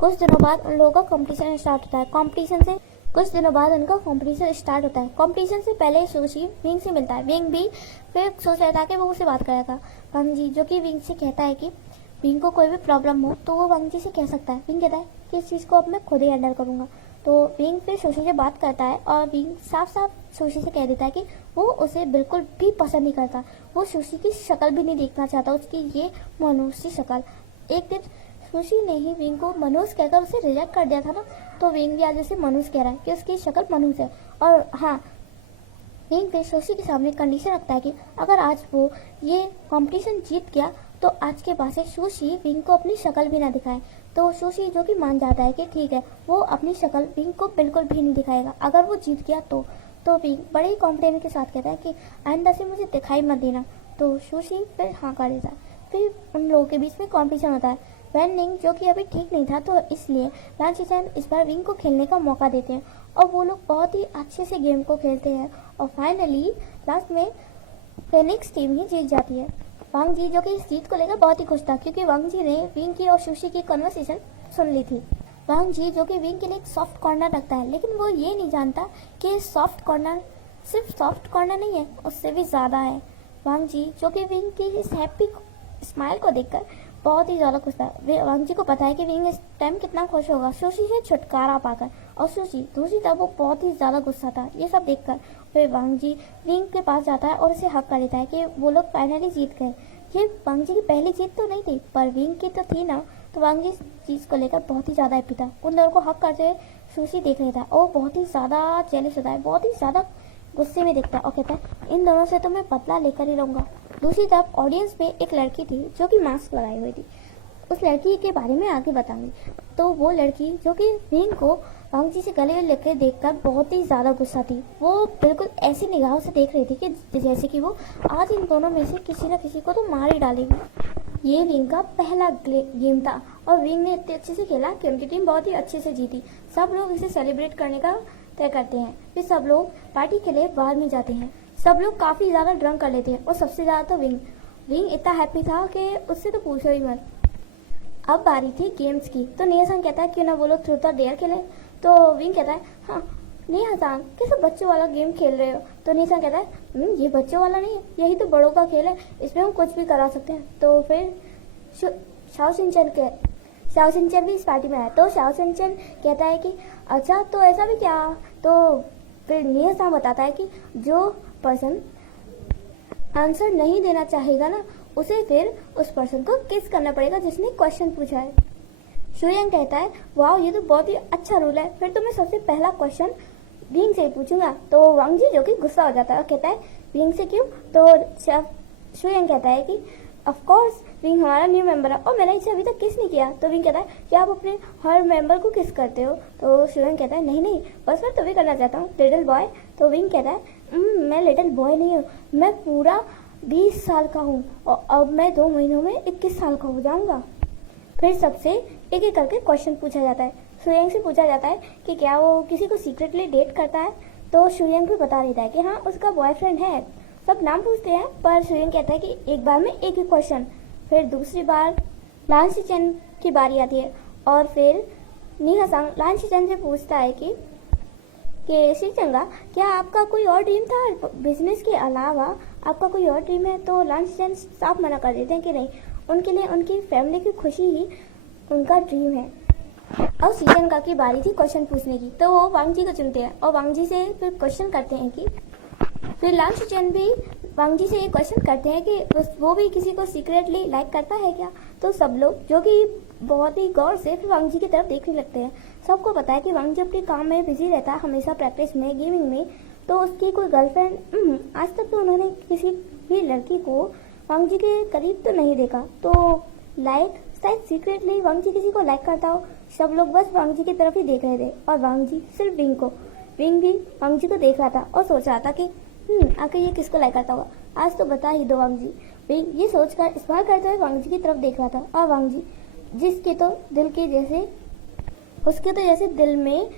कुछ दिनों बाद उन लोगों का कंपटीशन स्टार्ट होता है। कुछ दिनों बाद उनका कंपटीशन स्टार्ट होता है। कंपटीशन से पहले सुशी विंग से मिलता है। विंग भी फिर सोच रहा था कि वो उसे बात करेगा। वांग जी जो कि विंग से कहता है कि विंग को कोई भी प्रॉब्लम हो तो वो वांग जी से कह सकता है। विंग कहता है कि इस चीज़ को अब मैं खुद ही हैंडल करूँगा। तो विंग फिर सुशी से बात करता है और विंग साफ साफ सुशी से कह देता है कि वो उसे बिल्कुल भी पसंद नहीं करता, वो सुशी की शक्ल भी नहीं देखना चाहता, उसकी ये मनुष्य शक्ल। एक दिन सुशी ने ही विंग को मनुष्य कहकर उसे रिजेक्ट कर दिया था ना, तो विंग भी आज उसे मनुष्य कह रहा है कि उसकी शक्ल मनुष्य है। और हाँ, विंग फिर सुशी के सामने कंडीशन रखता है कि अगर आज वो ये कंपटीशन जीत गया तो आज के बाद से सुशी विंग को अपनी शक्ल भी ना दिखाए। तो सुशी जो कि मान जाता है कि ठीक है, वो अपनी शक्ल विंग को बिल्कुल भी नहीं दिखाएगा अगर वो जीत गया तो विंग बड़े ही कॉन्फिडेंस के साथ कहता है कि आइंदा से मुझे दिखाई मत देना। तो सुशी फिर हाँ कर देता है। फिर उन लोगों के बीच में कॉम्पिटिशन होता है। वैन निंग जो कि अभी ठीक नहीं था तो इसलिए लान शीशेन इस बार विंग को खेलने का मौका देते हैं और वो लोग बहुत ही अच्छे से गेम को खेलते हैं और फाइनली लास्ट में फेनिक्स टीम ही जीत जाती है। वांग जी जो कि इस जीत को लेकर बहुत ही खुश था क्योंकि वांग जी ने विंग की और सुशी की कन्वर्सेशन सुन ली थी। वांग जी जो कि विंग के लिए एक सॉफ्ट कॉर्नर रखता है, लेकिन वो ये नहीं जानता कि सॉफ्ट कॉर्नर सिर्फ सॉफ्ट कॉर्नर नहीं है, उससे भी ज़्यादा है। वांग जी जो कि विंग की इस हैप्पी स्माइल को देखकर बहुत ही ज़्यादा खुश था। वांग जी को पता है कि विंग इस टाइम कितना खुश होगा सुशी से छुटकारा पाकर, और सुशी दूसरी तरफ वो बहुत ही ज़्यादा गुस्सा था ये सब देखकर। फिर वांग जी विंग के पास जाता है और उसे हक कर देता है कि वो लोग फाइनली जीत गए। ये वांग जी की पहली जीत तो नहीं थी पर विंग की तो थी ना, तो वांग जी इस चीज़ को लेकर बहुत ही ज़्यादा हैप्पी था। उन दोनों को हक करते हुए सुशी देख रहा था और बहुत ही ज़्यादा जेलस होता है, बहुत ही ज़्यादा गुस्से में दिखता है और कहता है इन दोनों से तो मैं बदला लेकर ही रहूँगा। दूसरी तरफ ऑडियंस में एक लड़की थी जो कि मास्क लगाई हुई थी, उस लड़की के बारे में आगे बताऊंगी। तो वो लड़की जो कि विंग को वांग जी से गले लेकर देखकर बहुत ही ज़्यादा गुस्सा थी, वो बिल्कुल ऐसी निगाहों से देख रही थी कि जैसे कि वो आज इन दोनों में से किसी न किसी को तो मार ही डालेगी। ये विंग का पहला गेम था और विंग ने इतने अच्छे से खेला कि उनकी टीम बहुत ही अच्छे से जीती। सब लोग इसे सेलिब्रेट करने का तय करते हैं, फिर सब लोग पार्टी के लिए बाहर में जाते हैं। सब लोग काफ़ी ज़्यादा ड्रंक कर लेते हैं और सबसे ज़्यादा तो विंग इतना हैप्पी था कि उससे तो पूछो ही मत। अब बारी थी गेम्स की, तो नेहा-सांग कहता है क्यों ना वो लोग ट्रूथ और डेयर खेलें। तो विंग कहता है हाँ नेहा-सांग कैसे बच्चों वाला गेम खेल रहे हो। तो नेहा-सांग कहता है ये बच्चों वाला नहीं है, यही तो बड़ों का खेल है, इसमें हम कुछ भी करा सकते हैं। तो फिर शाओ सिंचन भी इस पार्टी में आया। तो शाओ सिंचन कहता है कि अच्छा तो ऐसा भी क्या। तो फिर नेहा-सांग बताता है कि जो पर्सन आंसर नहीं देना चाहेगा ना, उसे फिर उस पर्सन को किस करना पड़ेगा जिसने क्वेश्चन पूछा है। शुयंग कहता है वाह ये तो बहुत ही अच्छा रूल है, फिर तो मैं सबसे पहला क्वेश्चन विंग से पूछूंगा। तो वांग जी जो कि गुस्सा हो जाता है और कहता है विंग से क्यों। तो शुयंग कहता है कि ऑफ कोर्स विंग हमारा न्यू मेंबर है और मैंने इसे अभी तक किस नहीं किया। तो विंग कहता है क्या आप अपने हर मेंबर को किस करते हो। तो शुयंग कहता है नहीं बस मैं तुम्हें करना चाहता हूँ लिटिल बॉय। तो विंग कहता है मैं लिटिल बॉय नहीं हूँ, मैं पूरा 20 साल का हूँ और अब मैं 2 महीनों में 21 साल का हो जाऊंगा। फिर सबसे एक एक करके क्वेश्चन पूछा जाता है। शुयंग से पूछा जाता है कि क्या वो किसी को सीक्रेटली डेट करता है। तो शुयंग भी बता देता है कि हाँ उसका बॉयफ्रेंड है। सब नाम पूछते हैं पर शुयंग कहता है कि एक बार में एक ही क्वेश्चन। फिर दूसरी बार लान शीचेन की बारी आती है और फिर नेहा-सांग लान शीचेन से पूछता है कि शीचेंगा क्या आपका कोई और ड्रीम था बिजनेस के अलावा, आपका कोई और ड्रीम है। तो लान शीचेन साफ मना कर देते हैं कि नहीं, उनके लिए उनकी फैमिली की खुशी ही उनका ड्रीम है। अब शीचेंगा की बारी थी क्वेश्चन पूछने की, तो वो वांग जी को चुनते हैं और वांग जी से फिर क्वेश्चन करते हैं कि फिर लान शीचेन भी वांग जी से ये क्वेश्चन करते हैं कि वो भी किसी को सीक्रेटली लाइक करता है क्या। तो सब लोग जो कि बहुत ही गौर से फिर वांग जी की तरफ देखने लगते हैं। सबको पता है कि वांग जी अपने काम में बिजी रहता है, हमेशा प्रैक्टिस में, गेमिंग में, तो उसकी कोई गर्लफ्रेंड आज तक तो उन्होंने किसी भी लड़की को वांग जी के करीब तो नहीं देखा। तो लाइक शायद सीक्रेटली वांग जी किसी को लाइक करता हो। सब लोग बस वांग जी की तरफ ही देख रहे थे और वांग जी सिर्फ विंग भी वांग जी को देख रहा था और सोच रहा था कि आखिर ये किसको लाइक करता होगा, आज तो बता ही दो वांग जी। विंग ये सोचकर स्माइल करते हुए वांग जी की तरफ देख रहा था और वांग जी जिसके तो दिल के जैसे उसके तो जैसे दिल में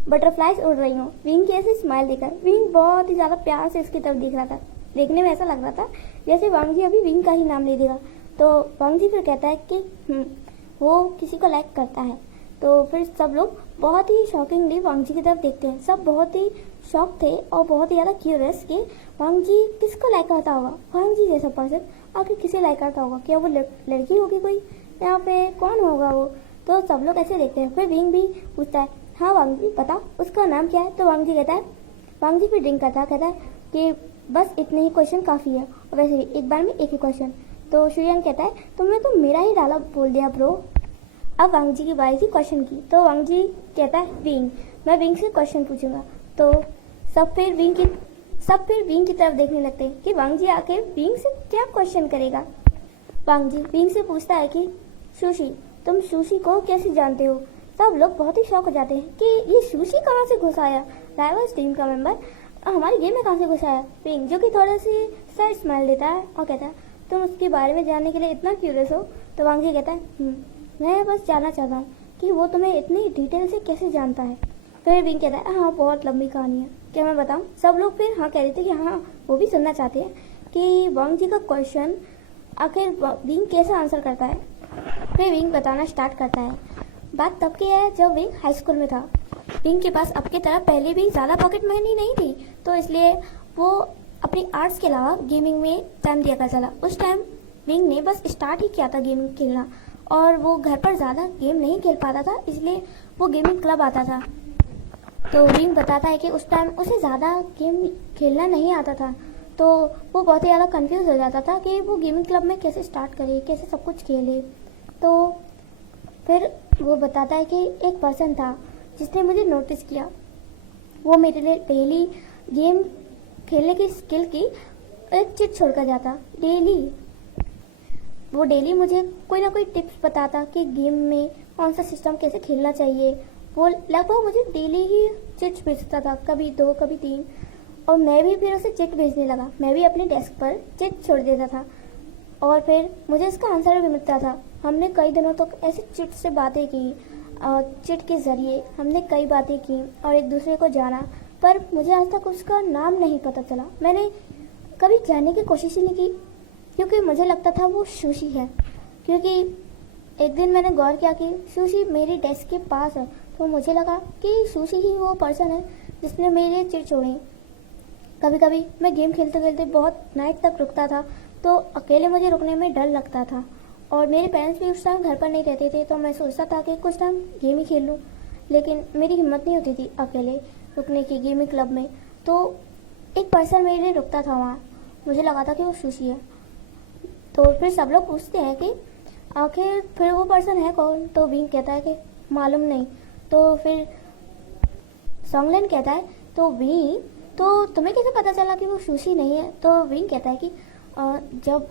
बटरफ्लाइज उड़ रही हूँ। विंग की ऐसी स्माइल देखकर विंग बहुत ही ज्यादा प्यार से इसकी तरफ देख रहा था। देखने में ऐसा लग रहा था जैसे वांग जी अभी विंग का ही नाम ले देगा। तो वांग जी फिर कहता है कि वो किसी को लाइक करता है। तो फिर सब लोग बहुत ही शॉकिंगली वांग जी की तरफ देखते हैं। सब बहुत ही शॉक थे और बहुत ही ज़्यादा क्यूरियस कि वांग जी किसको लाइक करता होगा, वांग जी जैसा पर्सन आखिर किसे लाइक करता होगा, क्या वो लड़की होगी कोई, यहाँ पे कौन होगा वो। तो सब लोग ऐसे देखते हैं। फिर विंग भी पूछता है, हाँ वांग जी बता उसका नाम क्या है। तो वांग जी कहता है, वांग जी फिर ड्रिंक करता है, कहता है कि बस इतने ही क्वेश्चन काफ़ी है, और वैसे भी एक बार में एक ही क्वेश्चन। तो शुयंग कहता है, तुमने तो मेरा ही डाला बोल दिया ब्रो। अब वांग जी की बारी थी क्वेश्चन की। तो वांग जी कहता है, विंग मैं विंग से क्वेश्चन पूछूंगा। तो सब फिर विंग की तरफ देखने लगते हैं कि वांग जी आके विंग से क्या क्वेश्चन करेगा। वांग जी विंग से पूछता है कि सुशी तुम सुशी को कैसे जानते हो। सब लोग बहुत ही शौक हो जाते हैं कि ये सुशी कहाँ से घुस आया, राइवल्स टीम का मेंबर हमारे गेम में कहाँ से घुस आया। विंग जो कि थोड़ा सी सैड स्माइल देता है और कहता है, तुम उसके बारे में जानने के लिए इतना क्यूरियस हो। तो वांग जी कहता है, मैं बस जानना चाहता हूँ कि वो तुम्हें इतनी डिटेल से कैसे जानता है। फिर विंग कहता है, हाँ बहुत लंबी कहानी है, क्या मैं बताऊँ। सब लोग फिर हाँ कह रहे थे कि हाँ वो भी सुनना चाहते हैं कि वांग जी का क्वेश्चन आखिर विंग कैसे आंसर करता है। फिर विंग बताना स्टार्ट करता है। बात तब की है जब विंग हाई स्कूल में था। विंग के पास अब की तरह पहले भी ज़्यादा पॉकेट मनी नहीं थी, तो इसलिए वो अपनी आर्ट्स के अलावा गेमिंग में टाइम दिया करता था। उस टाइम विंग ने बस स्टार्ट ही किया था गेमिंग खेलना, और वो घर पर ज़्यादा गेम नहीं खेल पाता था, इसलिए वो गेमिंग क्लब आता था। तो विंग बताता है कि उस टाइम उसे ज़्यादा गेम खेलना नहीं आता था, तो वो बहुत ही ज़्यादा कंफ्यूज हो जाता था कि वो गेमिंग क्लब में कैसे स्टार्ट करे, कैसे सब कुछ खेले। तो फिर वो बताता है कि एक पर्सन था जिसने मुझे नोटिस किया, वो मेरे लिए डेली गेम खेलने की स्किल की एक चिट छोड़कर जाता। वो डेली मुझे कोई ना कोई टिप्स बताता कि गेम में कौन सा सिस्टम कैसे खेलना चाहिए। वो लगभग मुझे डेली ही चिट्स भेजता था, कभी 2 कभी 3, और मैं भी फिर उसे चिट भेजने लगा। मैं भी अपने डेस्क पर चिट छोड़ देता था और फिर मुझे इसका आंसर भी मिलता था। हमने कई दिनों तक ऐसे चिट से बातें की, चिट के ज़रिए हमने कई बातें की और एक दूसरे को जाना, पर मुझे आज तक उसका नाम नहीं पता चला। मैंने कभी जानने की कोशिश ही नहीं की, क्योंकि मुझे लगता था वो सुशी है। क्योंकि एक दिन मैंने गौर किया कि सुशी मेरी डेस्क के पास है, तो मुझे लगा कि सुशी ही वो पर्सन है जिसने मेरी चिट छोड़ी। कभी कभी मैं गेम खेलते खेलते बहुत नाइट तक रुकता था, तो अकेले मुझे रुकने में डर लगता था, और मेरे पेरेंट्स भी उस टाइम घर पर नहीं रहते थे, तो मैं सोचता था कि कुछ टाइम गेम ही खेल लूँ, लेकिन मेरी हिम्मत नहीं होती थी अकेले रुकने की गेमिंग क्लब में। तो एक पर्सन मेरे लिए रुकता था वहाँ, मुझे लगा था कि वो सुशी है। तो फिर सब लोग पूछते हैं कि आखिर फिर वो पर्सन है कौन। तो विंग कहता है कि मालूम नहीं। तो फिर सॉन्गलैन कहता है, तो विंग तो तुम्हें कैसे पता चला कि वो सुशी नहीं है। तो विंग कहता है कि जब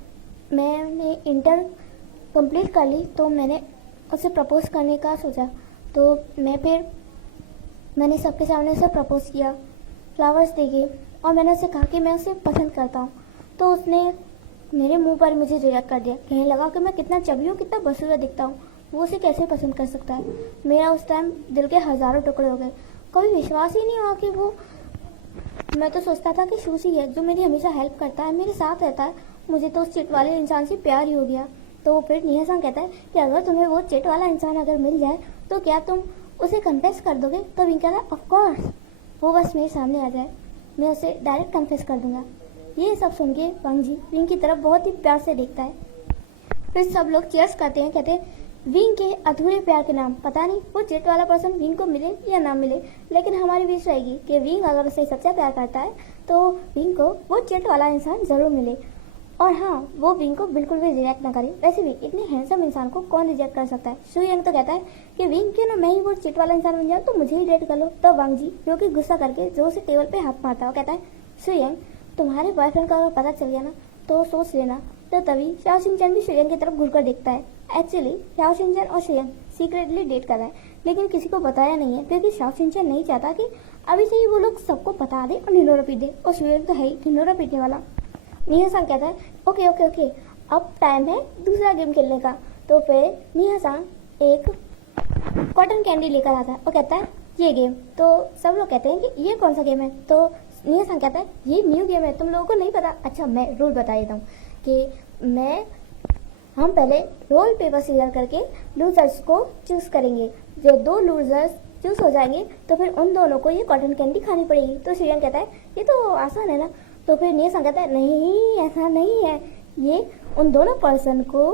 मैंने इंटर कंप्लीट कर ली तो मैंने उसे प्रपोज करने का सोचा, तो मैंने सबके सामने उसे प्रपोज किया, फ्लावर्स देखे, और मैंने उसे कहा कि मैं उसे पसंद करता हूँ। तो उसने मेरे मुंह पर मुझे रिजेक्ट कर दिया, कहने लगा कि मैं कितना चबी हूँ, कितना बसूरा दिखता हूँ, वो उसे कैसे पसंद कर सकता है। मेरा उस टाइम दिल के हज़ारों टुकड़े हो गए, कभी विश्वास ही नहीं हुआ कि वो, मैं तो सोचता था कि सुशी है जो मेरी हमेशा हेल्प करता है, मेरे साथ रहता है, मुझे तो उस चिट वाले इंसान से प्यार ही हो गया। तो फिर निहा-सांग कहता है कि अगर तुम्हें वो चिट वाला इंसान अगर मिल जाए तो क्या तुम उसे कन्फेस कर दोगे। तो विंग कहता है, ऑफ कोर्स, वो बस मेरे सामने आ जाए, मैं उसे डायरेक्ट कन्फेस कर दूंगा। ये सब सुन के वांग जी विंग की तरफ बहुत ही प्यार से देखता है। फिर सब लोग चीयर्स करते हैं, कहते हैं विंग के अधूरे प्यार के नाम, पता नहीं वो चिट वाला पर्सन विंग को मिले या ना मिले, लेकिन हमारी विश रहेगी कि विंग अगर उसे सच्चा प्यार करता है तो विंग को वो चिट वाला इंसान जरूर मिले, और हाँ वो विंग को बिल्कुल भी रिजेक्ट ना करे। वैसे भी इतने हैंडसम इंसान को कौन रिजेक्ट कर सकता है। शुयंग तो कहता है कि विंग क्यों ना मैं ही वो चिट वाला इंसान बन जाऊँ, तो मुझे ही डेट कर लो। तो वांग जी जो कि गुस्सा करके जोर से टेबल पे हाथ मारता है, कहता है शुयंग तुम्हारे बॉयफ्रेंड का अगर पता चल गया ना तो सोच लेना। तो तभी शाओ शिनचैन भी शुयंग की तरफ घुरकर देखता है। एक्चुअली शाओ शिनचैन और शुयंग सीक्रेटली डेट कर रहे हैं, लेकिन किसी को बताया नहीं है, क्योंकि शाओ शिनचैन नहीं चाहता कि अभी से ही वो लोग सबको बता दे और ढिंढोरा पीट दे, और शुयंग तो है ही ढिंढोरा पीटने वाला। निहा-सांग कहता है ओके ओके ओके, अब टाइम है दूसरा गेम खेलने का। तो फिर निहा-सांग एक कॉटन कैंडी लेकर आता है और कहता है ये गेम। तो सब लोग कहते हैं कि ये कौन सा गेम है। तो निहा-सांग कहता है ये न्यू गेम है, तुम लोगों को नहीं पता। अच्छा मैं रूल बता देता हूँ कि हम पहले रोल पेपर सीजर करके लूजर्स को चूज करेंगे। जो 2 लूजर्स चूस हो जाएंगे तो फिर उन दोनों को ये कॉटन कैंडी खानी पड़ेगी। तो शुयांग कहता है ये तो आसान है ना। तो फिर नियसंग कहता है नहीं ऐसा नहीं है, ये उन दोनों पर्सन को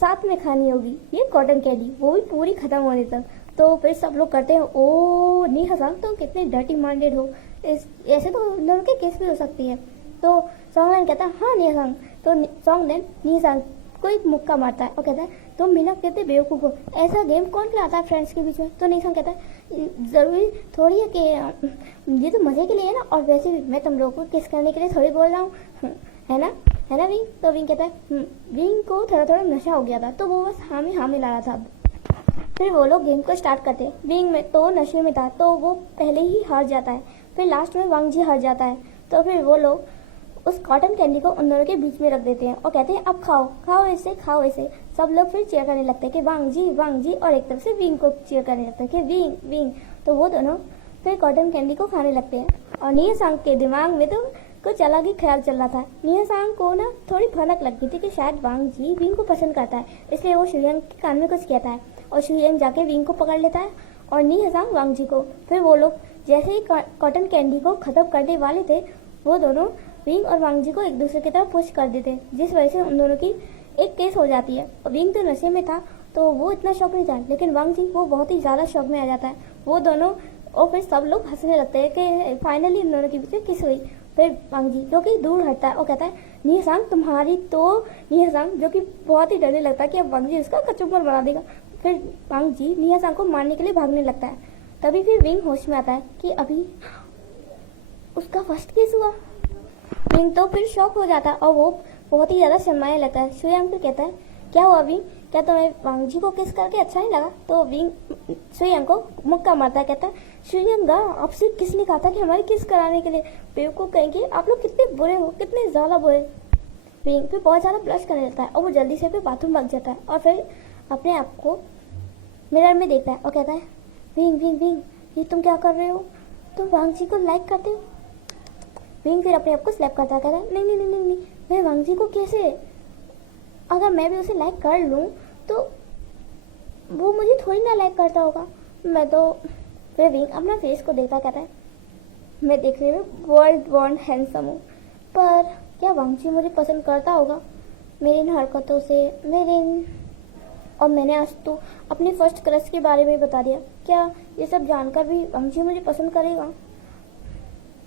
साथ में खानी होगी ये कॉटन कैंडी, वो भी पूरी खत्म होने तक। तो फिर सब लोग करते हैं ओ नियसंग तुम कितने डर्टी माइंडेड हो, ऐसे तो लड़के केस भी हो सकती है। तो सॉन्गलैन कहता है हाँ नियसंग। तो सॉन्गलैन नियसंग को एक मुक्का मारता है और कहता है तुम बिना कहते बेवकूफ़ हो, ऐसा गेम कौन खिलाता है फ्रेंड्स के बीच में। तो नियसंग कहता है ज़रूरी थोड़ी है कि ये तो मज़े के लिए है ना, और वैसे भी मैं तुम लोगों को किस करने के लिए थोड़ी बोल रहा हूँ, है ना विंग। तो विंग कहता है विंग को थोड़ा थोड़ा नशा हो गया था तो वो बस हाँ में ला रहा था। फिर वो लोग गेम को स्टार्ट करते हैं। विंग में तो नशे में था तो वो पहले ही हार जाता है, फिर लास्ट में वांग जी हार जाता है। तो फिर वो लोग उस कॉटन कैंडी को उन दोनों के बीच में रख देते हैं और कहते हैं अब खाओ खाओ ऐसे खाओ ऐसे। सब लोग फिर चीयर करने लगते हैं कि वांग जी, और एक तरफ से विंग को चीयर करने लगते हैं कि विंग विंग। तो वो दोनों फिर कॉटन कैंडी को खाने लगते हैं और नियसंग के दिमाग में तो कुछ अलग ही ख्याल चल रहा था। नियसंग को ना थोड़ी भनक लग गई थी कि शायद वांग जी विंग को पसंद करता है, इसलिए वो शुयांग के कान में कुछ कहता है और शुयांग जाके विंग को पकड़ लेता है और नियसंग वांग जी को। फिर वो लोग जैसे ही कॉटन कैंडी को खत्म करने वाले थे वो दोनों विंग और वांग जी को एक दूसरे की तरफ पुश कर देते, जिस वजह से उन दोनों की एक केस हो जाती है। विंग तो नशे में था तो वो इतना शौक नहीं था, लेकिन वांग जी वो बहुत ही ज़्यादा शौक में आ जाता है। वो दोनों और फिर सब लोग हंसने लगते हैं कि फाइनली इन दोनों के बीच में किस हुई। फिर वांग जी जो कि दूर हटता है और कहता है नियसंग तुम्हारी तो, नियसंग जो कि बहुत ही डरने लगता है कि अब वांग जी उसका कचुम्बर बना देगा। फिर वांग जी नियसंग को मारने के लिए भागने लगता है। तभी फिर विंग होश में आता है कि अभी उसका फर्स्ट केस हुआ। विंग तो फिर शॉक हो जाता है और वो बहुत ही ज़्यादा शर्माने लगता है। शुयांग फिर कहता है क्या हुआ विंग, क्या तुम्हें वांग जी को किस करके अच्छा नहीं लगा। तो विंग शुयांग को मुक्का मारता है, कहता है शुयांग आपसे किसने कहा था कि हमारी किस कराने के लिए, बेवकूफ़ कहेंगे आप लोग कितने बुरे हो, कितने ज़्यादा बुरे। विंग फिर बहुत ज़्यादा ब्लश करने लगता है और वो जल्दी से फिर बाथरूम भाग जाता है और फिर अपने आप को मिरर में देखता है और कहता है विंग विंग विंग ये तुम क्या कर रहे हो, तुम वांग जी को लाइक करते हो। विंग फिर अपने आप को स्लैप करता है, कहता है नहीं नहीं नहीं नहीं मैं वांग जी को कैसे, अगर मैं भी उसे लाइक कर लूँ तो वो मुझे थोड़ी ना लाइक करता होगा, मैं तो। फिर विंग अपना फेस को देखता कहता है मैं देखने में वर्ल्ड बॉर्न हैंडसम हूँ, पर क्या वांग जी मुझे पसंद करता होगा मेरी इन हरकतों से, मेरे इन, और मैंने आज तो अपने फर्स्ट क्रश के बारे में बता दिया, क्या ये सब जानकर भी वांग जी मुझे पसंद करेगा।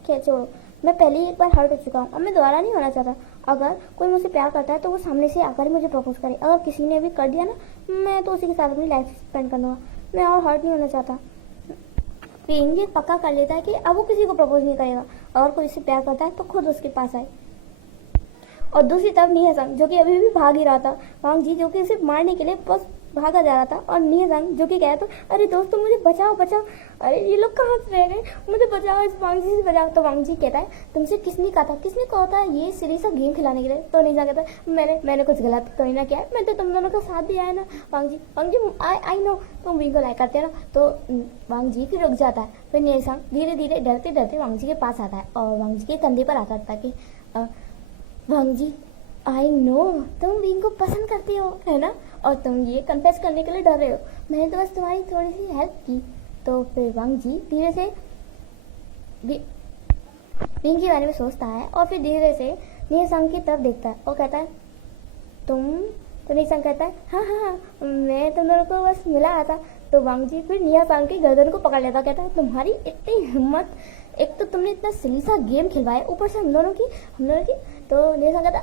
क्या छोड़ो, मैं पहले ही एक बार हर्ट हो चुका हूँ, अब मैं दोबारा नहीं होना चाहता। अगर कोई मुझसे प्यार करता है तो वो सामने से आकर ही मुझे प्रपोज करे, अगर किसी ने भी कर दिया ना मैं तो उसी के साथ अपनी लाइफ स्पेंड कर दूँगा, मैं और हर्ट नहीं होना चाहता। विंग ये पक्का कर लेता है कि अब वो किसी को प्रपोज नहीं करेगा, अगर कोई इससे प्यार करता है तो खुद उसके पास आए। और दूसरी तरफ नियसंग जो कि अभी भी भाग ही रहा था, वांग जी जो कि उसे मारने के लिए बस भागा जा रहा था, और नियसंग जो कि कह रहा था अरे दोस्तों मुझे बचाओ बचाओ, अरे ये लोग कहाँ से रह गए, मुझे बचाओ, इस वांग जी से बचाओ। तो वांग जी कहता है तुमसे किसने कहा था, किसने कहा था ये सीरीज सा गेम खिलाने के लिए। तो नियसंग कहता है मैंने कुछ गलत तो नहीं ना किया, मैं तो तुम दोनों का साथ दिया है ना। वांग जी आई नो तुम विंग को लाइक करते हैं ना। तो वांग जी फिर रुक जाता है। फिर नियसंग धीरे धीरे डरते डरते वांग जी के पास आता है और वांग जी के कंधे पर आता था कि वांग जी आई नो तुम विंग को पसंद करती हो, है ना, और तुम ये कन्फेस करने के लिए डर रहे हो, मैंने तो बस तुम्हारी थोड़ी सी हेल्प की। तो फिर वांग जी धीरे से विंग के बारे में सोचता है और फिर धीरे से नियसंग की तरफ देखता है और कहता है तुम, तो नियसंग कहता है हाँ मैं तुम दोनों को बस मिला रहा था। तो वांग जी फिर नियसंग की गर्दन को पकड़ लेता, कहता है तुम्हारी इतनी हिम्मत, एक तो तुमने इतना सिली सा गेम खिलवाया ऊपर से हम दोनों की। तो नियसंग कहता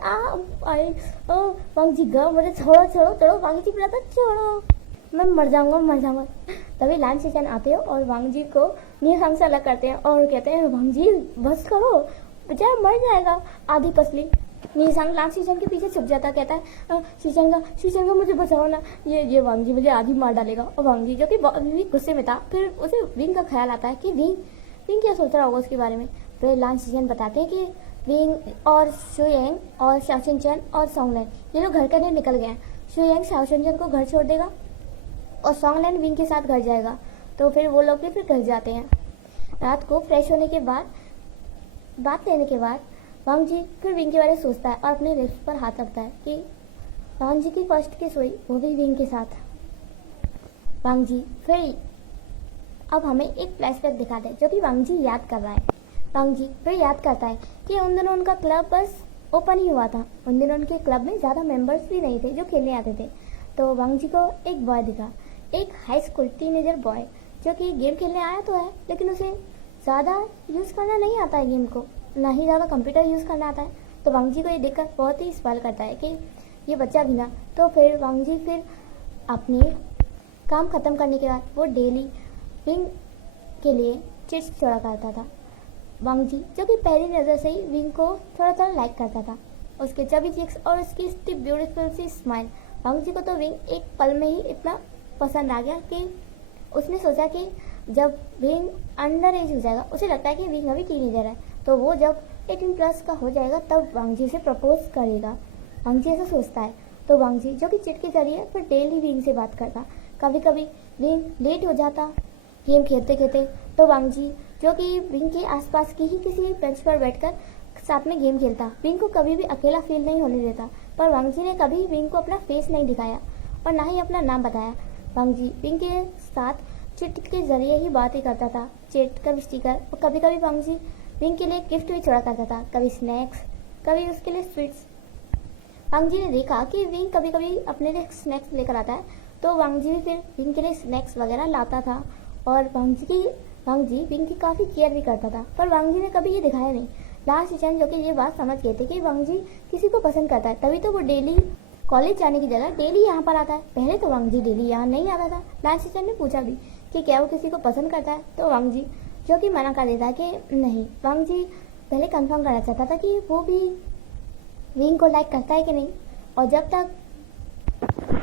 वांग जी गा मुझे छोड़ो। वांग जी बोला था छोड़ो मैं मर जाऊंगा। तभी लान शिचन आते हो और वांग जी को नियसंग से अलग करते हैं और कहते हैं वांग जी बस करो बेचारा मर जाएगा आधी कसली। नियसंग लान शिचन के पीछे छुप जाता, कहता है शिचन मुझे बचाओ ना, ये वांग जी मुझे आधी मार डालेगा। और वांग जी जो कि गुस्से में था, फिर उसे विंग का ख्याल आता है कि विंग क्या सोच रहा होगा उसके बारे में। फिर लान शिचन बताते हैं कि विंग और शुयांग और शाओशिनचन और सॉन्गलैन ये लोग घर करने निकल गए हैं। शुयांग शाओशिनचन को घर छोड़ देगा और सॉन्गलैन विंग के साथ घर जाएगा। तो फिर वो लोग भी फिर घर जाते हैं। रात को फ्रेश होने के बाद बात लेने के बाद वांग जी फिर विंग के बारे में सोचता है और अपने लिप्स पर हाथ रखता है कि वांग जी की फर्स्ट किस हुई वो भी विंग के साथ। वांग जी फिर अब हमें एक फ्लैशबैक दिखाते हैं जो कि वांगजी याद कर रहा है। वांगजी फिर याद करता है कि उन दिनों उनका क्लब बस ओपन ही हुआ था। उन दिनों उनके क्लब में ज़्यादा मेंबर्स भी नहीं थे जो खेलने आते थे। तो वांगजी को एक बॉय दिखा, एक हाई स्कूल टीनेजर बॉय जो कि गेम खेलने आया तो है लेकिन उसे ज़्यादा यूज़ करना नहीं आता है गेम को, ना ही ज़्यादा कंप्यूटर यूज़ करना आता है। तो वांगजी को ये देखकर बहुत ही सवाल करता है कि ये बच्चा भी ना। तो फिर वांगजी फिर अपने काम ख़त्म करने के बाद वो डेली विंग के लिए चिट्स छोड़ा करता था। वांगजी जो कि पहली नज़र से ही विंग को थोड़ा थोड़ा लाइक करता था, उसके चबी चिक्स और उसकी इतनी ब्यूटीफुल सी स्माइल। वांगजी को तो विंग एक पल में ही इतना पसंद आ गया कि उसने सोचा कि जब विंग अंडर एज हो जाएगा, उसे लगता है कि विंग अभी टीनेजर है, तो वो जब 18+ का हो जाएगा तब वांगजी से प्रपोज करेगा। वांगजी ऐसा सोचता है। तो वांगजी जो कि चिट के जरिए फिर डेली विंग से बात करता। कभी कभी विंग लेट हो जाता गेम खेलते खेलते, तो वांगजी जो कि विंग के आसपास की ही किसी बेंच पर बैठकर साथ में गेम खेलता। विंग को कभी भी अकेला फील नहीं होने देता, पर वांगजी ने कभी विंग को अपना फेस नहीं दिखाया और ना ही अपना नाम बताया। वांगजी विंग के साथ चिट के जरिए ही बातें करता था, चैट कर स्टिकर, और कभी कभी वांगजी विंग के लिए गिफ्ट भी छोड़ा करता था, कभी स्नैक्स, कभी उसके लिए स्वीट्स। वांगजी ने देखा कि विंग कभी कभी अपने लिए स्नैक्स लेकर आता है, तो वांगजी भी फिर विंग के लिए स्नैक्स वगैरह लाता था और वांगजी विंग की काफ़ी केयर भी करता था। पर वांगजी ने कभी ये दिखाया नहीं। लास्ट सीजन जो कि ये बात समझ गए थे कि वांगजी किसी को पसंद करता है, तभी तो वो डेली कॉलेज जाने की जगह डेली यहाँ पर आता है। पहले तो वांगजी डेली यहाँ नहीं आता था। लास्ट सीजन ने पूछा भी कि क्या वो किसी को पसंद करता है, तो वांगजी जो कि मना कर देता है कि नहीं। वांगजी पहले कंफर्म करना चाहता था कि वो भी विंग को लाइक करता है कि नहीं। और जब तक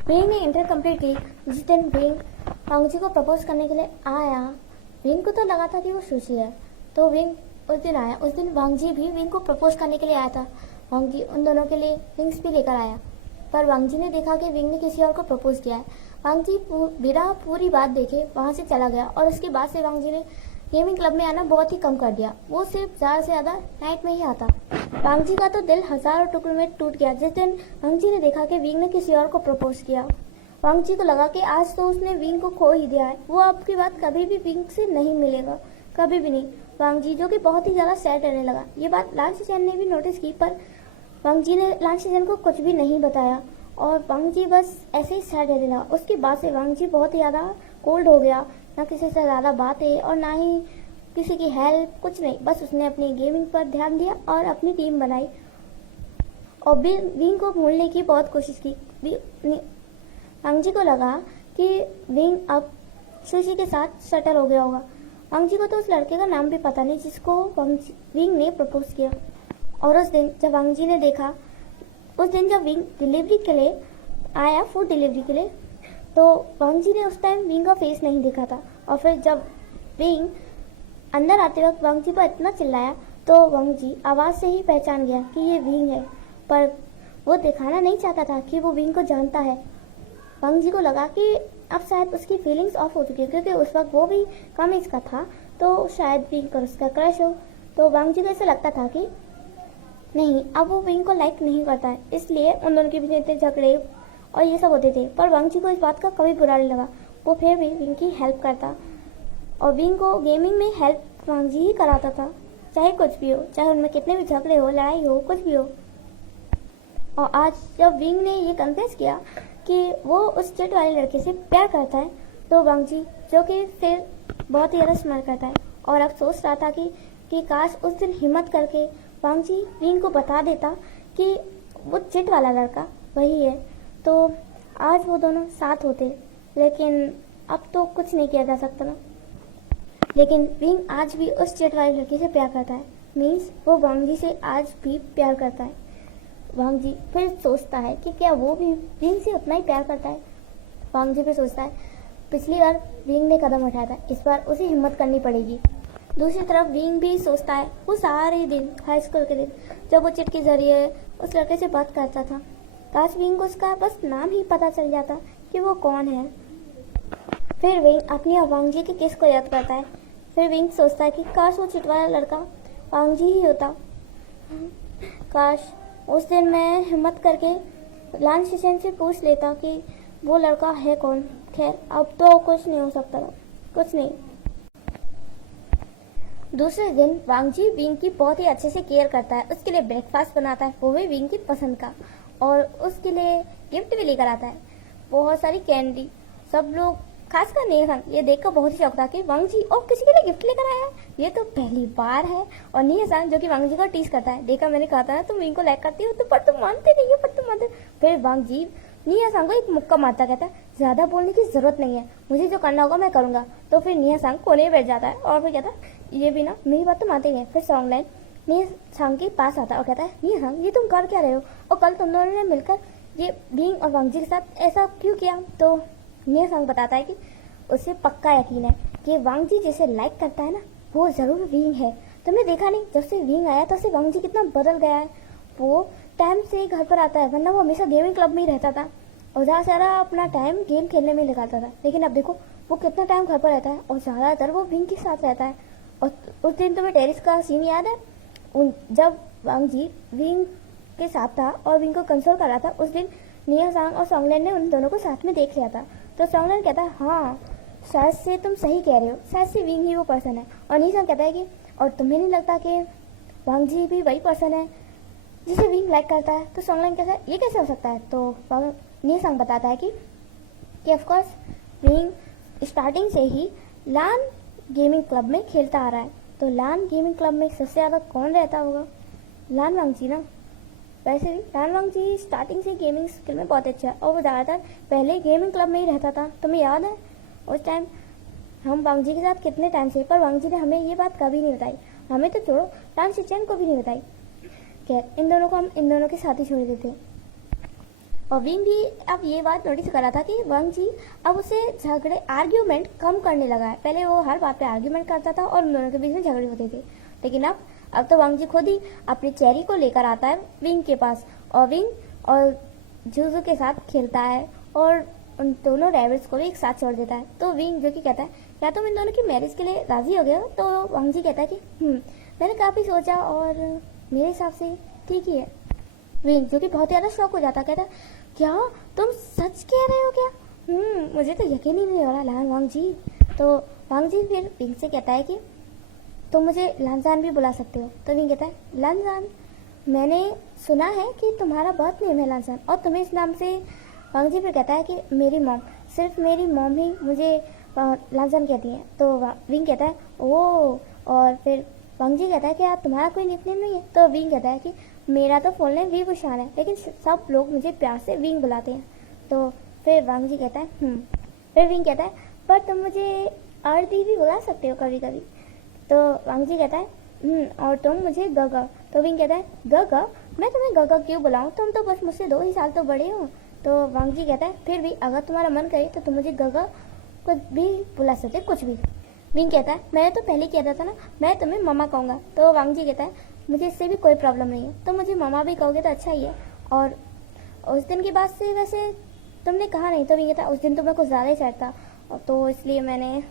विंग ने इंटर कंप्लीट की, जिस दिन विंग वांगजी को प्रपोज करने के लिए आया, विंग को तो लगा था कि वो सुशी है, तो विंग उस दिन आया। उस दिन वांगजी भी विंग को प्रपोज करने के लिए आया था। वांगजी उन दोनों के लिए रिंग्स भी लेकर आया, पर वांगजी ने देखा कि विंग ने किसी और को प्रपोज किया है। वांगजी बिना पूरी बात देखे वहाँ से चला गया और उसके बाद से वांगजी ने गेमिंग क्लब में आना बहुत ही कम कर दिया। वो सिर्फ ज़्यादा से ज़्यादा नाइट में ही आता। वांगजी का तो दिल हजारों टुकड़ों में टूट गया जिस दिन वांगजी ने देखा कि विंग ने किसी और को प्रपोज किया। वांगजी को लगा कि आज तो उसने विंग को खो ही दिया है, वो अब की बात कभी भी विंग से नहीं मिलेगा, कभी भी नहीं। वांगजी जो कि बहुत ही ज़्यादा सैड रहने लगा। ये बात लांच सीजन ने भी नोटिस की, पर वांगजी ने लांच सीजन को कुछ भी नहीं बताया और वांगजी बस ऐसे ही सैड रहने लगा। उसके बाद से वांगजी बहुत ही ज़्यादा कोल्ड हो गया, ना किसी से ज़्यादा बातें और ना ही किसी की हेल्प, कुछ नहीं। बस उसने अपनी गेमिंग पर ध्यान दिया और अपनी टीम बनाई और विंग को भूलने की बहुत कोशिश की। वांगजी को लगा कि विंग अब सुशी के साथ सेटल हो गया होगा। वांगजी को तो उस लड़के का नाम भी पता नहीं जिसको विंग ने प्रपोज किया। और उस दिन जब वांगजी ने देखा, उस दिन जब विंग डिलीवरी के लिए आया, फूड डिलीवरी के लिए, तो वांगजी ने उस टाइम विंग का फेस नहीं देखा था। और फिर जब विंग अंदर आते वक्त वांगजी पर इतना चिल्लाया, तो वांगजी आवाज़ से ही पहचान गया कि ये विंग है, पर वो दिखाना नहीं चाहता था कि वो विंग को जानता है। वांगजी को लगा कि अब शायद उसकी फीलिंग्स ऑफ हो चुकी है, क्योंकि उस वक्त वो भी कम एज का था, तो शायद विंग पर उसका क्रश हो। तो वांगजी को ऐसा लगता था कि नहीं, अब वो विंग को लाइक नहीं करता है, इसलिए उन दोनों के बीच इतने झगड़े और ये सब होते थे। पर वांगजी को इस बात का कभी बुरा नहीं लगा। वो फिर भी विंग की हेल्प करता और विंग को गेमिंग में हेल्प वांगजी ही कराता था, चाहे कुछ भी हो, चाहे उनमें कितने भी झगड़े हो, लड़ाई हो, कुछ भी हो। और आज जब विंग ने ये कन्फेस किया कि वो उस चिट वाले लड़के से प्यार करता है, तो वांगजी जो कि फिर बहुत ही ज़्यादा स्माइल करता है और अब सोच रहा था कि काश उस दिन हिम्मत करके वांगजी विंग को बता देता कि वो चिट वाला लड़का वही है, तो आज वो दोनों साथ होते। लेकिन अब तो कुछ नहीं किया जा सकता ना। लेकिन विंग आज भी उस चिट वाले लड़के से प्यार करता है, मीन्स वो वांगजी से आज भी प्यार करता है। वांगजी फिर सोचता है कि क्या वो भी विंग से उतना ही प्यार करता है। वांगजी फिर सोचता है पिछली बार विंग ने कदम उठाया था, इस बार उसे हिम्मत करनी पड़ेगी। दूसरी तरफ विंग भी सोचता है वो सारे दिन, हाई स्कूल के दिन, जब वो चिट के जरिए उस लड़के से बात करता था, काश विंग को उसका बस नाम ही पता चल जाता कि वो कौन है। फिर विंग अपनी और वांगजी के किस को याद करता है। फिर विंग सोचता है कि काश वो चिट वाला लड़का वांगजी ही होता। काश उस दिन मैं हिम्मत करके लांच सेशन से पूछ लेता कि वो लड़का है कौन। खैर अब तो कुछ नहीं हो सकता, कुछ नहीं। दूसरे दिन वांगजी विंग की बहुत ही अच्छे से केयर करता है, उसके लिए ब्रेकफास्ट बनाता है, वो भी विंग की पसंद का, और उसके लिए गिफ्ट भी लेकर आता है, बहुत सारी कैंडी। सब लोग खासकर निया ये देखकर बहुत ही शौक था कि वांगजी और किसी के लिए गिफ्ट लेकर आया है, ये तो पहली बार है। और निया जो कि वांगजी को टीज करता है, देखा मैंने कहा था ना तुम विंग को लाइक करती हो, तो पर तुम मानते नहीं हो, पर तुम मानते। फिर वांगजी निया को एक मुक्का मारता, कहता है ज्यादा बोलने की जरूरत नहीं है, मुझे जो करना होगा मैं करूंगा। तो फिर निया कोने में बैठ जाता है और फिर कहता है ये भी ना मेरी बात तो मानते ही है। फिर सॉन्गलैंड निया के पास आता है और कहता है निया ये तुम कर क्या रहे हो, और कल तुम दोनों ने मिलकर ये विंग और वांगजी के साथ ऐसा क्यों किया। तो निया बताता है कि उसे पक्का यकीन है कि वांगजी जिसे लाइक करता है ना वो जरूर विंग है। तुमने देखा नहीं जब से विंग आया तब से वांगजी कितना बदल गया है, वो टाइम से घर पर आता है, वरना वो हमेशा गेमिंग क्लब में ही रहता था और ज़्यादा सारा अपना टाइम गेम खेलने में लगाता था, लेकिन अब देखो वो कितना टाइम घर पर रहता है और ज़्यादातर वो विंग के साथ रहता है। और उस दिन तुम्हें टेरिस का सीन याद है, जब वांगजी विंग के साथ था और विंग को कंसोल कर रहा था, उस दिन निया और सॉन्गलैंड ने उन दोनों को साथ में देख लिया था। तो सॉन्गलैंड कहता है हाँ शायद से तुम सही कह रहे हो, शायद से विंग ही वो पर्सन है। और निया कहता है कि और तुम्हें नहीं लगता कि वांगजी भी वही पर्सन है जिसे विंग लाइक करता है। तो सॉन्गलैंड कहता है ये कैसे हो सकता है। तो निया बताता है कि ऑफ कोर्स विंग स्टार्टिंग से ही लान गेमिंग क्लब में खेलता आ रहा है। तो लान गेमिंग क्लब में सबसे ज़्यादा कौन रहता होगा, लान वांगजी ना। वैसे भी लान वांगजी स्टार्टिंग से गेमिंग स्किल में बहुत अच्छा है और वो ज़्यादातर पहले गेमिंग क्लब में ही रहता था। तुम्हें याद है उस टाइम हम वांगजी के साथ कितने टाइम से, पर वांगजी ने हमें ये बात कभी नहीं बताई, हमें तो छोड़ो लान शिचेन को भी नहीं बताई। खैर इन दोनों को हम इन दोनों के साथ ही छोड़ देते हैं। और विंग भी अब ये बात नोटिस कर रहा था कि वांगजी अब उसे झगड़े आर्ग्यूमेंट कम करने लगा है। पहले वो हर बात पे आर्ग्यूमेंट करता था और उन दोनों के बीच में झगड़े होते थे, लेकिन अब तो वांगजी खुद ही अपनी चेरी को लेकर आता है विंग के पास और विंग और जूजू के साथ खेलता है और उन दोनों ड्राइवर्स को भी एक साथ छोड़ देता है। तो विंग जो कि कहता है क्या तुम इन दोनों की मैरिज के लिए राजी हो गए हो। तो वांगजी कहता है कि मैंने काफ़ी सोचा और मेरे हिसाब से ठीक ही है। विंग जो कि बहुत ज़्यादा शॉक हो जाता, कहता क्या तुम सच कह रहे हो क्या, मुझे तो यकीन ही नहीं हो रहा लान वांगजी। तो वांगजी फिर विंग से कहता है कि तुम मुझे लानजान भी बुला सकते हो। तो विंग कहता है लानजान, मैंने सुना है कि तुम्हारा बहुत नेम है लानजान और तुम्हें इस नाम से। वांगजी फिर कहता है कि मेरी मॉम, सिर्फ मेरी मॉम ही मुझे लानजान कहती है। तो विंग कहता है ओह, और फिर वांगजी कहता है कि यार तुम्हारा कोई निकनेम नहीं है। तो विंग कहता है कि मेरा तो फुल नेम वी बुशान है, लेकिन सब लोग मुझे प्यार से विंग बुलाते हैं। तो फिर वांगजी कहता है फिर विंग कहता है पर तुम मुझे आरती भी बुला सकते हो कभी कभी। तो वांगजी कहता है और तुम मुझे गगा। तो विंग कहता है गगा, मैं तुम्हें गगा क्यों बुलाऊं, तुम तो बस मुझसे 2 ही साल तो बड़े हो। तो वांगजी कहता है फिर भी अगर तुम्हारा मन करे तो तुम मुझे गगा कुछ भी बुला सकते, कुछ भी। विंग कहता है मैंने तो पहले कहता था ना, मैं तुम्हें ममा कहूँगा। तो वांगजी कहता है मुझे इससे भी कोई प्रॉब्लम नहीं है, तो मुझे ममा भी कहोगे तो अच्छा ही है। और उस दिन के बाद से वैसे तुमने कहा नहीं। तो विंग कहता है उस दिन तो मैं कुछ ज़्यादा ही सैड था, तो इसलिए मैंने